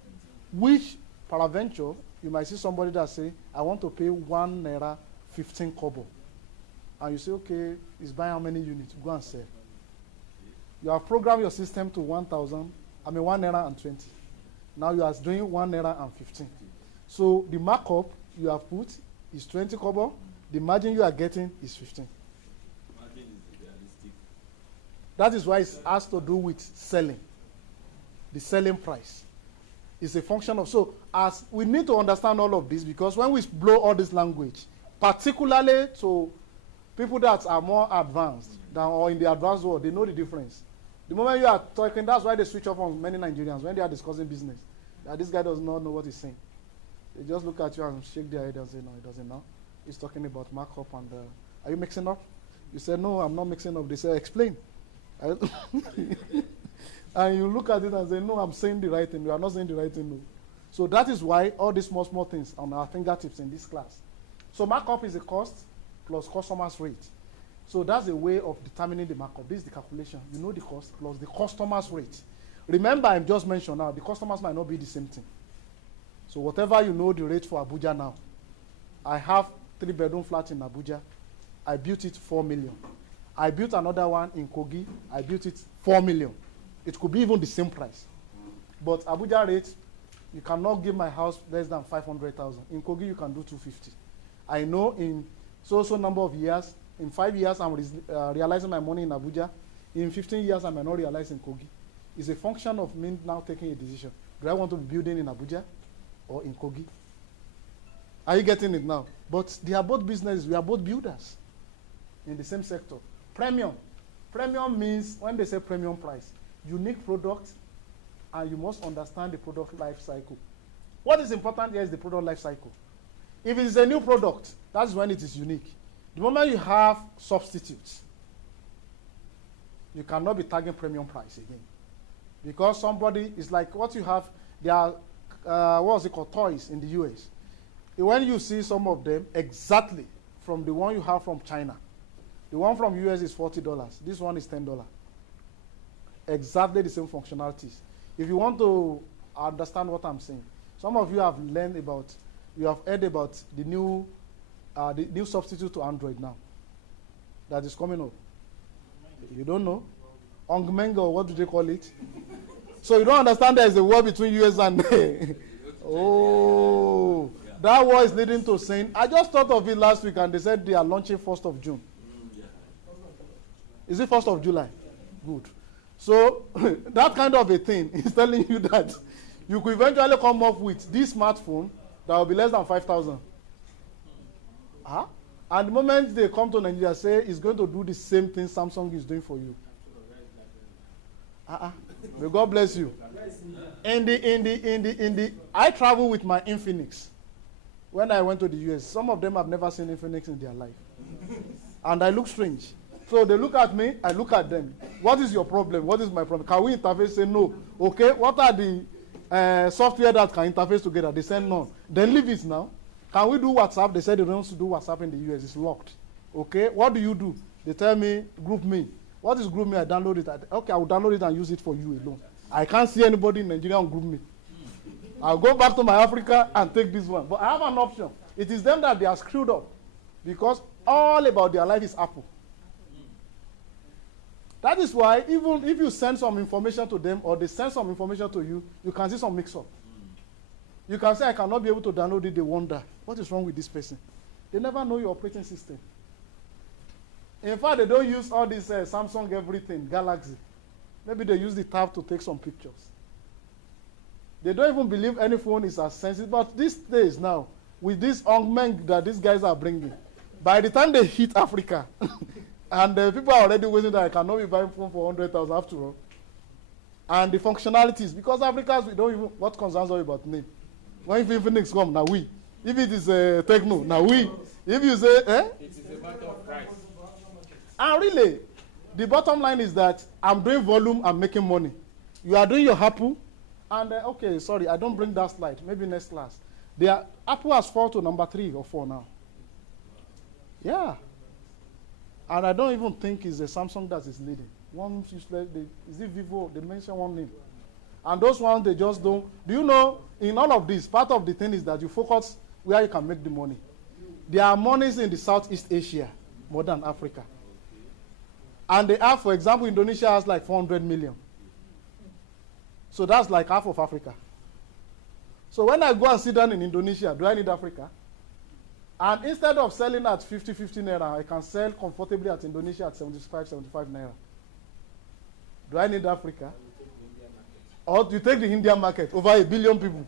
which peradventure, you might see somebody that say, I want to pay 1 naira 15 kobo. And you say, okay, it's buying how many units? Go and sell. You have programmed your system to 1 naira and 20. Now you are doing 1 naira and 15. So the markup you have put is 20 kobo. The margin you are getting is 15. Margin is realistic. That is why it has to do with selling. The selling price is a function of, so as we need to understand all of this, because when we blow all this language, particularly to people that are more advanced than or in the advanced world, they know the difference. The moment you are talking, that's why they switch off on many Nigerians when they are discussing business. That this guy does not know what he's saying. They just look at you and shake their head and say, no, he doesn't know. He's talking about markup and are you mixing up? You say, no, I'm not mixing up. They say, explain. And you look at it and say, no, I'm saying the right thing. You are not saying the right thing. No. So that is why all these small things on our fingertips in this class. So markup is a cost plus customer's rate. So that's a way of determining the markup. This is the calculation. You know the cost plus the customer's rate. Remember, I just mentioned now, the customers might not be the same thing. So whatever you know the rate for Abuja now, I have 3-bedroom flat in Abuja. I built it 4 million. I built another one in Kogi. I built it 4 million. It could be even the same price. But Abuja rate, you cannot give my house less than 500,000. In Kogi, you can do 250. I know in so number of years, in 5 years, I'm realizing my money in Abuja. In 15 years, I may not realize in Kogi. It's a function of me now taking a decision. Do I want to be building in Abuja or in Kogi? Are you getting it now? But they are both businesses. We are both builders in the same sector. Premium. Premium means, when they say premium price, unique product, and you must understand the product life cycle. What is important here is the product life cycle. If it is a new product, that's when it is unique. The moment you have substitutes, you cannot be tagging premium price again. Because somebody is like what you have, there are, what was it called, toys in the US. When you see some of them, exactly from the one you have from China, the one from US is $40. This one is $10. Exactly the same functionalities. If you want to understand what I'm saying, some of you have learned about, you have heard about the new substitute to Android now that is coming up. You don't know? Ongmengo, what do they call it? So you don't understand there is a war between US and oh, that war is leading to saying, I just thought of it last week and they said they are launching 1st of June. Is it 1st of July? Good. So that kind of a thing is telling you that you could eventually come up with this smartphone that will be less than 5,000. Huh? And the moment they come to Nigeria, say it's going to do the same thing Samsung is doing for you. May God bless you. I travel with my Infinix. When I went to the US, some of them have never seen Infinix in their life. And I look strange. So they look at me, I look at them. What is your problem? What is my problem? Can we interface? Say no. Okay, what are the software that can interface together? They said no. Then leave it now. Can we do WhatsApp? They said they don't want to do WhatsApp in the US. It's locked. Okay, what do you do? They tell me, group me. What is group me? I download it. Okay, I will download it and use it for you alone. I can't see anybody in Nigeria on group me. I'll go back to my Africa and take this one. But I have an option. It is them that they are screwed up. Because all about their life is Apple. That is why even if you send some information to them or they send some information to you, you can see some mix-up. You can say, I cannot be able to download it. They wonder, what is wrong with this person? They never know your operating system. In fact, they don't use all this Samsung everything, Galaxy. Maybe they use the tab to take some pictures. They don't even believe any phone is as sensitive. But these days now, with this augment that these guys are bringing, by the time they hit Africa, and people are already waiting that I cannot be buying phone for 100,000 after all. And the functionalities, because Africans, we don't even, what concerns us about name? When Infinix come, now we. If it is Techno, now we. If you say, It is a matter of price. And really, the bottom line is that I'm doing volume, I'm making money. You are doing your Apple, and okay, sorry, I don't bring that slide. Maybe next class. Apple has fallen to number 3 or 4 now. Yeah. And I don't even think it's a Samsung that is leading. One is it Vivo? They mention one name. And those ones, they just don't. Do you know, in all of this, part of the thing is that you focus where you can make the money. There are monies in the Southeast Asia more than Africa. And they have, for example, Indonesia has like 400 million. So that's like half of Africa. So when I go and sit down in Indonesia, do I need Africa? And instead of selling at 50 naira, I can sell comfortably at Indonesia at 75 naira. Do I need Africa? Or do you take the Indian market over 1 billion people?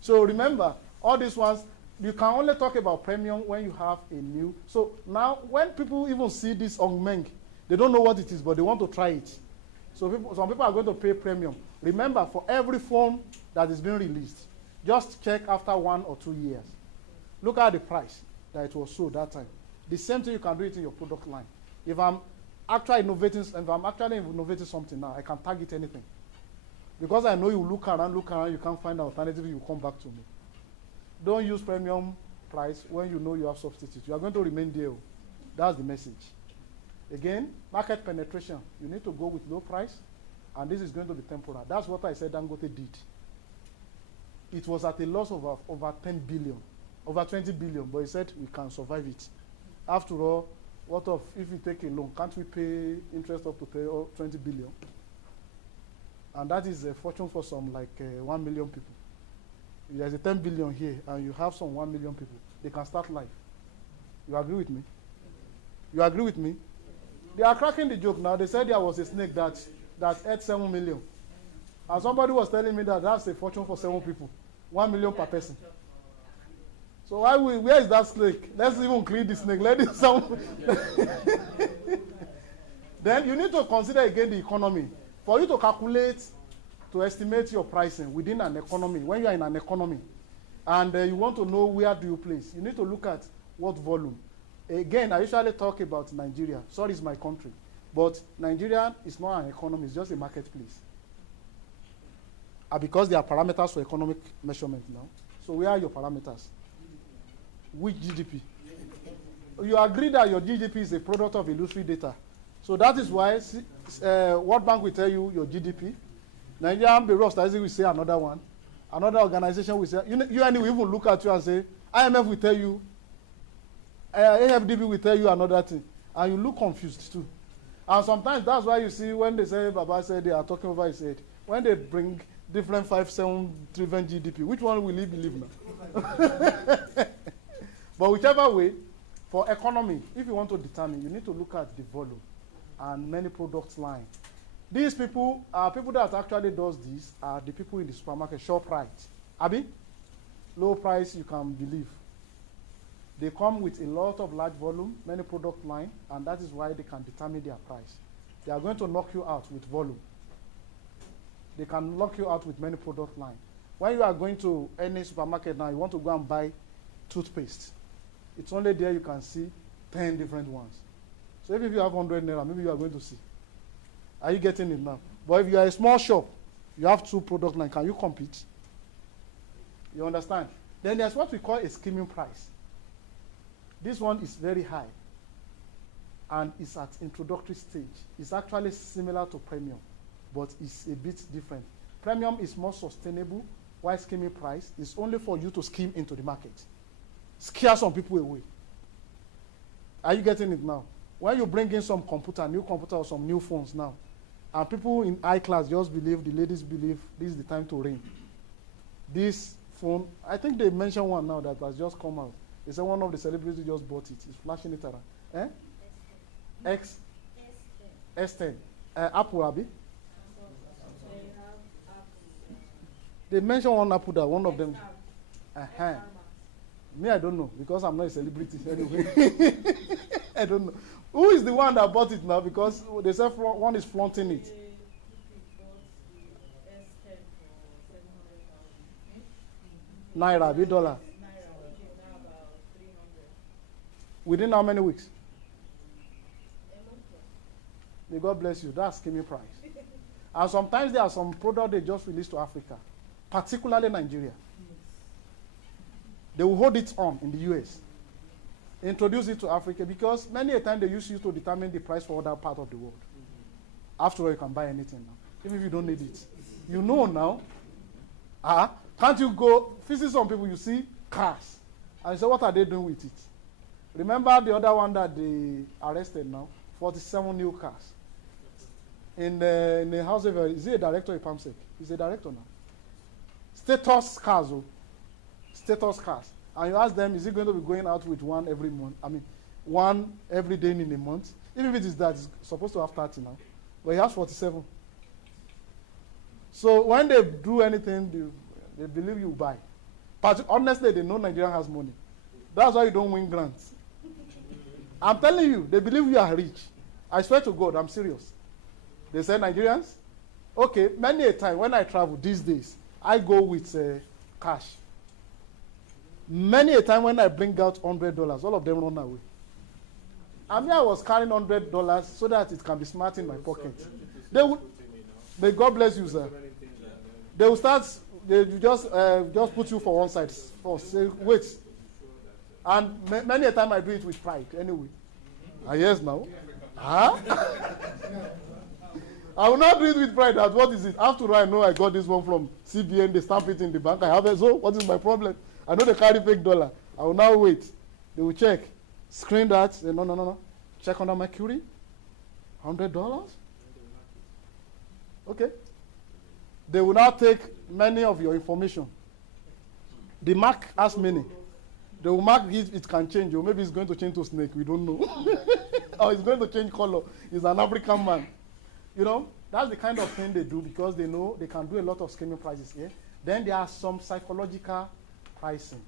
So remember, all these ones, you can only talk about premium when you have a new. So now, when people even see this Ongmeng, they don't know what it is, but they want to try it. So some people are going to pay premium. Remember, for every phone that is being released, just check after 1 or 2 years. Look at the price that it was sold that time. The same thing, you can do it in your product line. If I'm actually innovating something now, I can target anything. Because I know you look around, you can't find an alternative, you come back to me. Don't use premium price when you know you have substitutes. You are going to remain there. That's the message. Again, market penetration. You need to go with low price, and this is going to be temporary. That's what I said Dangote did. It was at a loss of over 10 billion, over 20 billion, but he said we can survive it. After all, what if we take a loan? Can't we pay interest up to 20 billion? And that is a fortune for some 1 million people. If there's a 10 billion here, and you have some 1 million people, they can start life. You agree with me? You agree with me? They are cracking the joke now. They said there was a snake that ate 7 million. And somebody was telling me that that's a fortune for 7 people. 1 million per person. So where is that snake? Let's even clean the snake. Let it sound. Then you need to consider again the economy. For you to calculate to estimate your pricing within an economy, when you are in an economy, and you want to know where do you place, you need to look at what volume. Again, I usually talk about Nigeria. Sorry, it's my country. But Nigeria is not an economy, it's just a marketplace. Because there are parameters for economic measurement now. So where are your parameters? Which GDP? You agree that your GDP is a product of illusory data. So that is why World Bank will tell you your GDP. Nigerian Bureau of Statistics will say another one. Another organization will say, UN will even look at you and say, IMF will tell you, AFDB will tell you another thing. And you look confused too. And sometimes that's why you see when they say, Baba said they are talking over his head, when they bring different 5-7 driven GDP, which one will he believe now? But whichever way, for economy, if you want to determine, you need to look at the volume and many products line. These people that actually does this are the people in the supermarket, ShopRite. Abi? Low price, you can believe. They come with a lot of large volume, many product line, and that is why they can determine their price. They are going to knock you out with volume. They can knock you out with many product line. When you are going to any supermarket now, you want to go and buy toothpaste. It's only there you can see 10 different ones. So if you have 100 naira, maybe you are going to see. Are you getting it now? But if you are a small shop, you have 2 product lines, can you compete? You understand? Then there's what we call a skimming price. This one is very high and it's at introductory stage. It's actually similar to premium, but it's a bit different. Premium is more sustainable, while skimming price is only for you to skim into the market. Scare some people away. Are you getting it now? When you bring in some new computer or some new phones now, and people in high class just believe, the ladies believe, this is the time to reign. This phone, I think they mentioned one now that has just come out. They said one of the celebrities just bought it. It's flashing it around. Eh? X? S10. Apple, Abi? They mentioned one Apple that one of them. Me, I don't know, because I'm not a celebrity anyway. I don't know. Who is the one that bought it now? Because they said one is flaunting it. Naira, $1. Within how many weeks? May God bless you. That's skimming price. And sometimes there are some products they just release to Africa, particularly Nigeria. They will hold it on in the US, introduce it to Africa, because many a time they use you to determine the price for other part of the world. After all, you can buy anything now, even if you don't need it. You know now. Can't you go visit some people, you see cars, and you say, what are they doing with it? Remember the other one that they arrested now? 47 new cars. In the house of, is he a director of PAMSEC? He's a director now. Status cars, status cars. And you ask them, is he going to be going out with one every month? I mean, one every day in a month? Even if it is that, it's supposed to have 30 now. But he has 47. So when they do anything, they believe you buy. But honestly, they know Nigeria has money. That's why you don't win grants. I'm telling you, they believe you are rich. I swear to God, I'm serious. They say, Nigerians? Okay, many a time when I travel these days, I go with cash. Many a time when I bring out $100, all of them run away. I mean, I was carrying $100 so that it can be smart in my pocket. They will, may God bless you, sir. They will start, they just put you for one side, say, wait. And many a time I do it with pride, anyway. Yes, now. I will not do it with pride. What is it? After all, I know I got this one from CBN. They stamp it in the bank. I have it. So what is my problem? I know they carry fake dollar. I will now wait. They will check. Screen that. Say, no. Check under Mercury. $100. Okay. They will now take many of your information. The mark has many. They will mark it can change. Or maybe it's going to change to snake. We don't know. Or it's going to change color. He's an African man. You know, that's the kind of thing they do because they know they can do a lot of skimming prices here. Then there are some psychological pricing.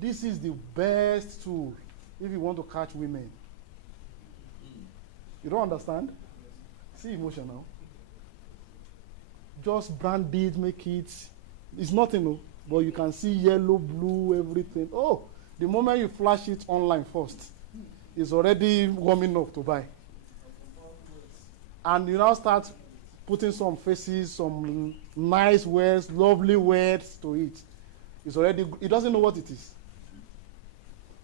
This is the best tool if you want to catch women. You don't understand? See emotion now. just brand it, make it. It's nothing, no. But you can see yellow, blue, everything. Oh, the moment you flash it online first, it's already warming up to buy. And you now start putting some faces, some nice words, lovely words to it. It's already, it doesn't know what it is.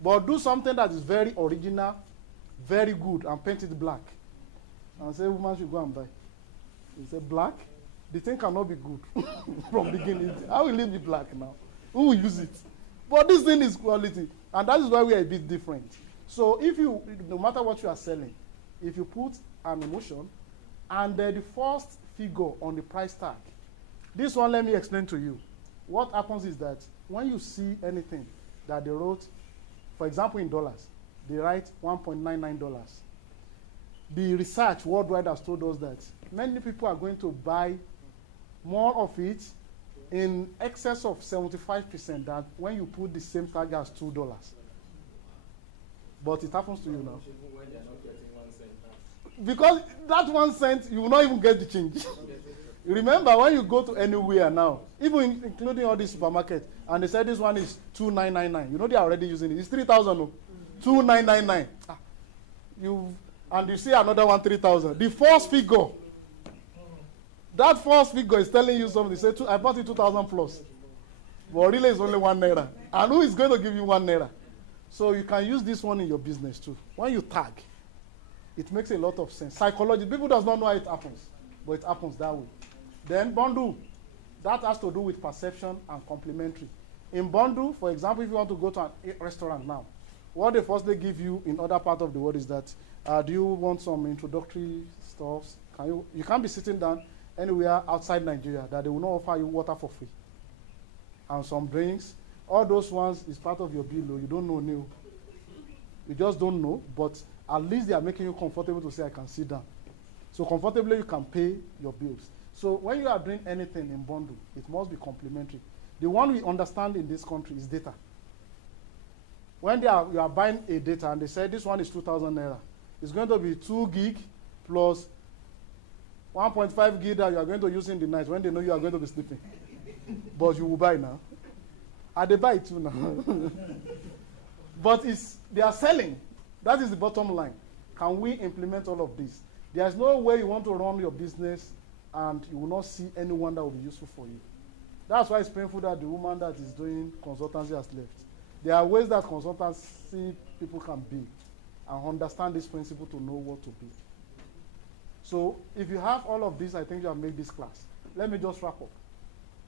But do something that is very original, very good, and paint it black. And say, woman should go and buy. You say, black? The thing cannot be good from beginning. How will it be black now? Who will use it? But this thing is quality. And that is why we are a bit different. So if you, no matter what you are selling, if you put an emotion and the first figure on the price tag, this one let me explain to you. What happens is that when you see anything that they wrote, for example in dollars, they write $1.99. The research worldwide has told us that many people are going to buy more of it in excess of 75% than when you put the same tag as $2. But it happens to you now. Because that 1 cent, you will not even get the change. Remember, when you go to anywhere now, even including all these supermarkets, and they say this one is 2,999. You know they are already using it. It's 3,000. No? 2,999. And you see another one 3,000. The first figure, that first figure is telling you something. They say, I bought it 2,000 plus. But really it's only 1 naira. And who is going to give you 1 naira? So you can use this one in your business too. When you tag, it makes a lot of sense. Psychology, people does not know how it happens, but it happens that way. Then bundle, that has to do with perception and complementary. In bundle, for example, if you want to go to a restaurant now, what they firstly give you in other part of the world is that, do you want some introductory stuffs? You can't be sitting down anywhere outside Nigeria that they will not offer you water for free. And some drinks. All those ones is part of your bill. You don't know new. You just don't know, but at least they are making you comfortable to say, I can sit down. So comfortably you can pay your bills. So when you are doing anything in bundle, it must be complementary. The one we understand in this country is data. When you are buying a data and they say this one is 2,000 naira, it's going to be 2 gig plus 1.5 gig that you are going to use in the night when they know you are going to be sleeping. But you will buy now. And they buy it too now. But they are selling. That is the bottom line. Can we implement all of this? There's no way you want to run your business and you will not see anyone that will be useful for you. That's why it's painful that the woman that is doing consultancy has left. There are ways that consultancy people can be and understand this principle to know what to be. So if you have all of this, I think you have made this class. Let me just wrap up.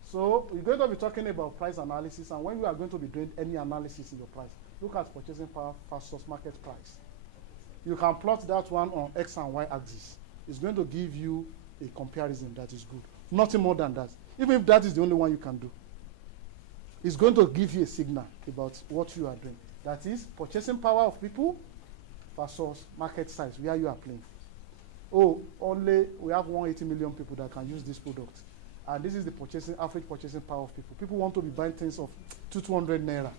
So we're going to be talking about price analysis, and when we are going to be doing any analysis in your price, look at purchasing power versus market price. You can plot that one on X and Y axis. It's going to give you a comparison that is good. Nothing more than that. Even if that is the only one you can do. It's going to give you a signal about what you are doing. That is purchasing power of people versus market size, where you are playing. Oh, only we have 180 million people that can use this product. And this is the average purchasing power of people. People want to be buying things of 200 naira.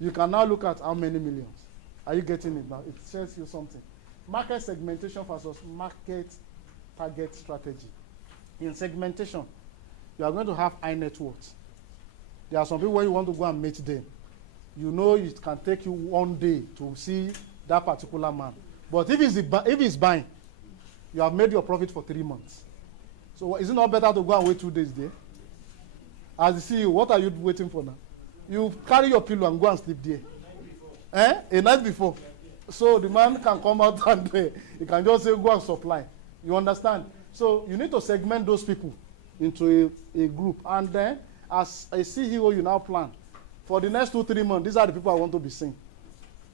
You can now look at how many millions. Are you getting it now? It tells you something. Market segmentation versus market target strategy. In segmentation, you are going to have high net worth. There are some people where you want to go and meet them. You know it can take you 1 day to see that particular man. But if he's buying, you have made your profit for 3 months. So is it not better to go and wait 2 days there? As the CEO, what are you waiting for now? You carry your pillow and go and sleep there. A night before. So the man can come out and he can just say, go and supply. You understand? So you need to segment those people into a group. And then, as a CEO, you now plan. For the next 2-3 months, these are the people I want to be seeing.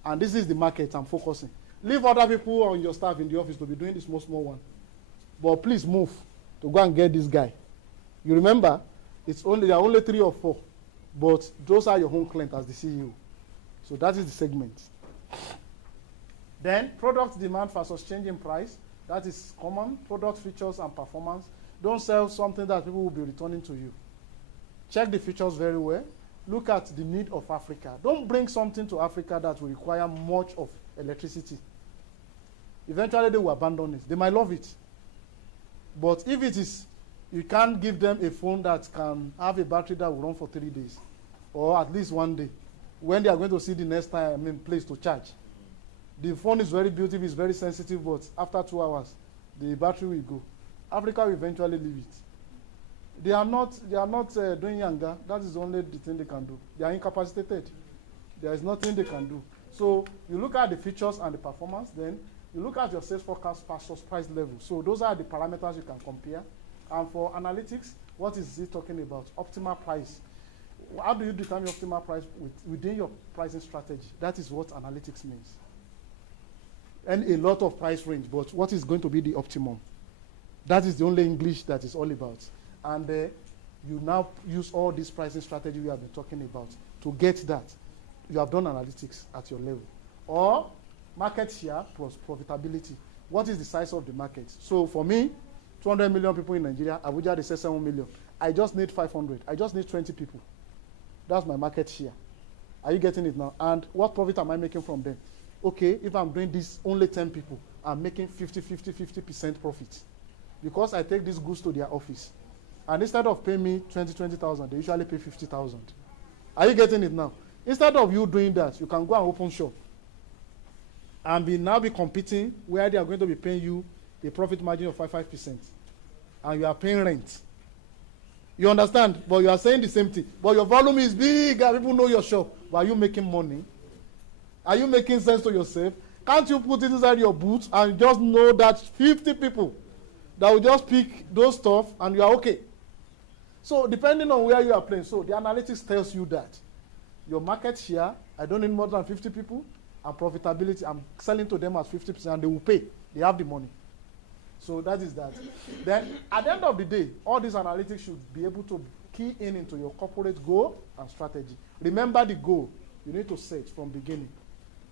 And this is the market I'm focusing. Leave other people on your staff in the office to be doing this small one. But please move to go and get this guy. You remember, there are only 3 or 4. But those are your home clients as the CEO. So that is the segment. Then, product demand versus changing price. That is common. Product features and performance. Don't sell something that people will be returning to you. Check the features very well. Look at the need of Africa. Don't bring something to Africa that will require much of electricity. Eventually, they will abandon it. They might love it. But if it is You can't give them a phone that can have a battery that will run for 3 days, or at least 1 day, when they are going to see the next time, place to charge. The phone is very beautiful, it's very sensitive, but after 2 hours, the battery will go. Africa will eventually leave it. They are not doing younger. That is only the thing they can do. They are incapacitated. There is nothing they can do. So you look at the features and the performance, then you look at your sales forecast versus price level. So those are the parameters you can compare. And for analytics, what is it talking about? Optimal price. How do you determine optimal price within your pricing strategy? That is what analytics means. And a lot of price range, but what is going to be the optimum? That is the only English that is all about. And you now use all this pricing strategy we have been talking about to get that. You have done analytics at your level. Or market share plus profitability. What is the size of the market? So for me, 200 million people in Nigeria, Abuja they say 7 million. I just need 500. I just need 20 people. That's my market share. Are you getting it now? And what profit am I making from them? Okay, if I'm doing this only 10 people, I'm making 50% profit. Because I take these goods to their office. And instead of paying me 20,000, they usually pay 50,000. Are you getting it now? Instead of you doing that, you can go and open shop and now be competing where they are going to be paying you a profit margin of 5%. And you are paying rent. You understand? But you are saying the same thing. But your volume is big and people know your shop. But are you making money? Are you making sense to yourself? Can't you put it inside your boots and just know that 50 people that will just pick those stuff and you are okay? So depending on where you are playing, so the analytics tells you that your market share, I don't need more than 50 people, and profitability, I'm selling to them at 50% and they will pay. They have the money. So that is that. Then at the end of the day, all these analytics should be able to key into your corporate goal and strategy. Remember the goal you need to set from beginning.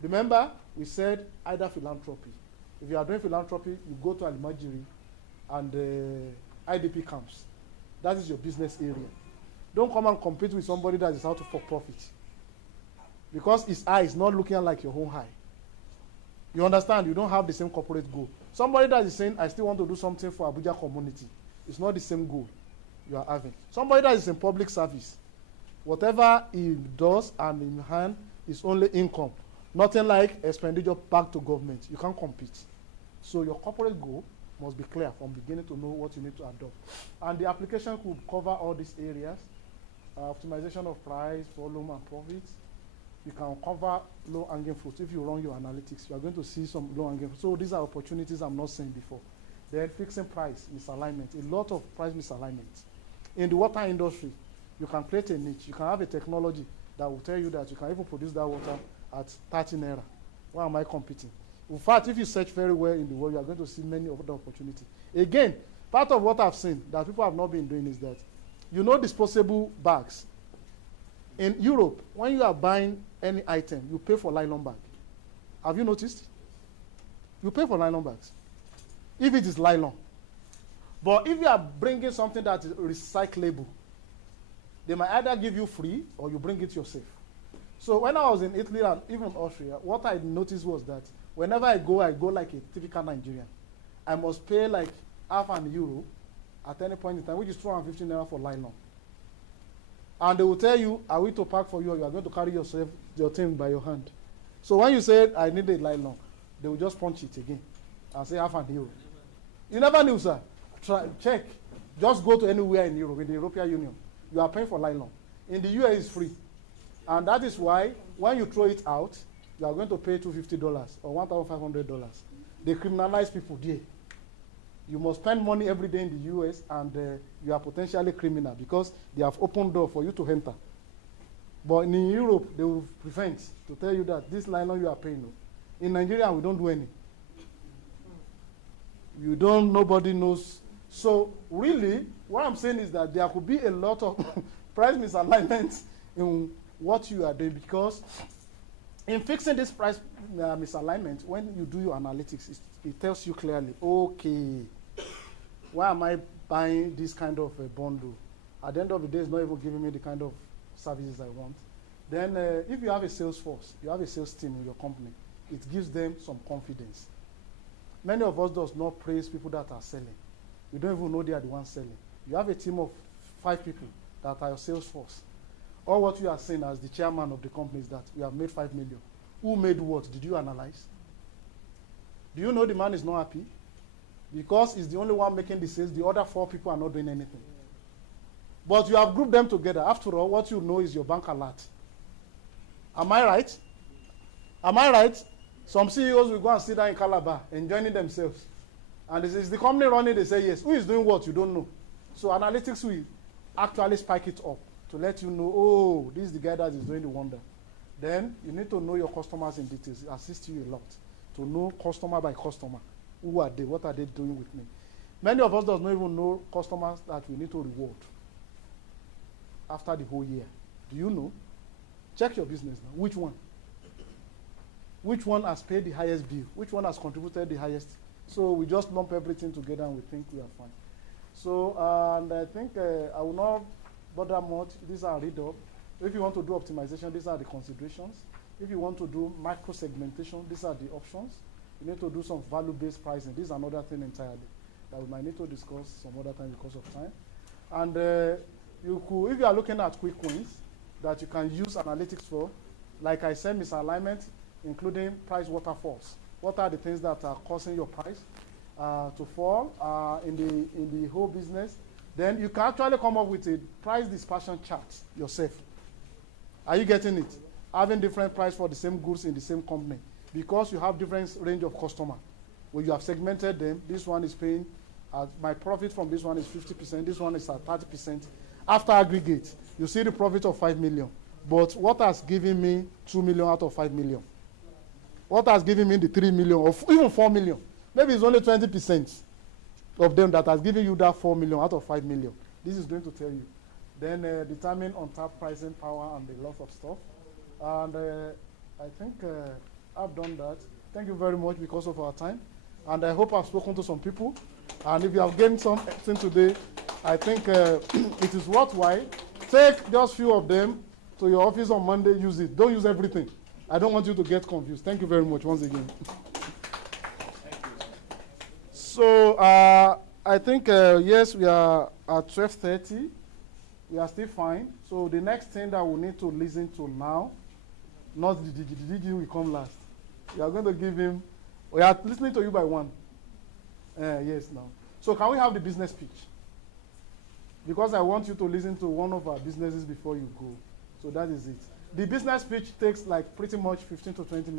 Remember, we said either philanthropy. If you are doing philanthropy, you go to Alimajiri and IDP camps. That is your business area. Don't come and compete with somebody that is out for profit. Because his eye is not looking like your own eye. You understand? You don't have the same corporate goal. Somebody that is saying, I still want to do something for Abuja community. It's not the same goal you are having. Somebody that is in public service, whatever he does and in hand is only income. Nothing like expenditure back to government. You can't compete. So your corporate goal must be clear from beginning to know what you need to adopt. And the application could cover all these areas. Optimization of price, volume, and profits. You can cover low-hanging fruit. If you run your analytics, you are going to see some low-hanging fruit. So these are opportunities I'm not saying before. Then fixing price misalignment, a lot of price misalignment. In the water industry, you can create a niche. You can have a technology that will tell you that you can even produce that water at 30 naira. Why am I competing? In fact, if you search very well in the world, you are going to see many other opportunities. Again, part of what I've seen that people have not been doing is that, you know, disposable bags. In Europe, when you are buying any item, you pay for nylon bag. Have you noticed? You pay for nylon bags. If it is nylon. But if you are bringing something that is recyclable, they might either give you free or you bring it yourself. So when I was in Italy and even Austria, what I noticed was that whenever I go like a typical Nigerian. I must pay like €0.50 at any point in time, which is 250 naira for nylon. And they will tell you, are we to pack for you or you are going to carry your thing by your hand? So when you say, I need a nylon, they will just punch it again and say €0.50. You never knew, sir. Check. Just go to anywhere in Europe, in the European Union. You are paying for nylon. In the US, it's free. And that is why, when you throw it out, you are going to pay $250 or $1,500. They criminalize people there. You must spend money every day in the US and you are potentially criminal because they have opened door for you to enter. But in Europe, they will prevent to tell you that this nylon you are paying. In Nigeria, we don't do any. You don't, nobody knows. So really, what I'm saying is that there could be a lot of price misalignment in what you are doing, because in fixing this price misalignment, when you do your analytics, it tells you clearly, okay, why am I buying this kind of a bundle? At the end of the day, it's not even giving me the kind of services I want. Then if you have a sales force, you have a sales team in your company, it gives them some confidence. Many of us does not praise people that are selling. We don't even know they are the ones selling. You have a team of 5 people that are your sales force. All what you are saying as the chairman of the company is that we have made 5 million. Who made what? Did you analyze? Do you know the man is not happy? Because he's the only one making the sales, the other 4 people are not doing anything. But you have grouped them together. After all, what you know is your bank alert. Am I right? Am I right? Some CEOs will go and sit down in Calabar enjoying themselves. And this is the company running, they say yes. Who is doing what? You don't know. So analytics will actually spike it up to let you know, oh, this is the guy that is doing the wonder. Then you need to know your customers in details. It assists you a lot to know customer by customer. Who are they? What are they doing with me? Many of us does not even know customers that we need to reward after the whole year. Do you know? Check your business now. Which one? Which one has paid the highest bill? Which one has contributed the highest? So we just lump everything together and we think we are fine. So, and I think I will not bother much. These are read up. If you want to do optimization, these are the considerations. If you want to do micro segmentation, these are the options. You need to do some value-based pricing. This is another thing entirely that we might need to discuss some other time because of time. And you could, if you are looking at quick wins that you can use analytics for, like I said, misalignment, including price waterfalls. What are the things that are causing your price to fall in the whole business? Then you can actually come up with a price dispersion chart yourself. Are you getting it? Having different price for the same goods in the same company. Because you have different range of customer. When you have segmented them, this one is paying, my profit from this one is 50%, this one is at 30%. After aggregate, you see the profit of 5 million. But what has given me 2 million out of 5 million? What has given me the 3 million or even 4 million? Maybe it's only 20% of them that has given you that 4 million out of 5 million. This is going to tell you. Then determine on-tap pricing power and a lot of stuff. And I think I've done that. Thank you very much because of our time. And I hope I've spoken to some people. And if you have gained something today, I think it is worthwhile. Take just few of them to your office on Monday, use it. Don't use everything. I don't want you to get confused. Thank you very much once again. So I think, yes, we are at 12:30. We are still fine. So the next thing that we need to listen to now, not the DG will come last. We are going to give him, we are listening to you by one. Yes, now. So can we have the business pitch? Because I want you to listen to one of our businesses before you go. So that is it. The business pitch takes like pretty much 15 to 20 minutes.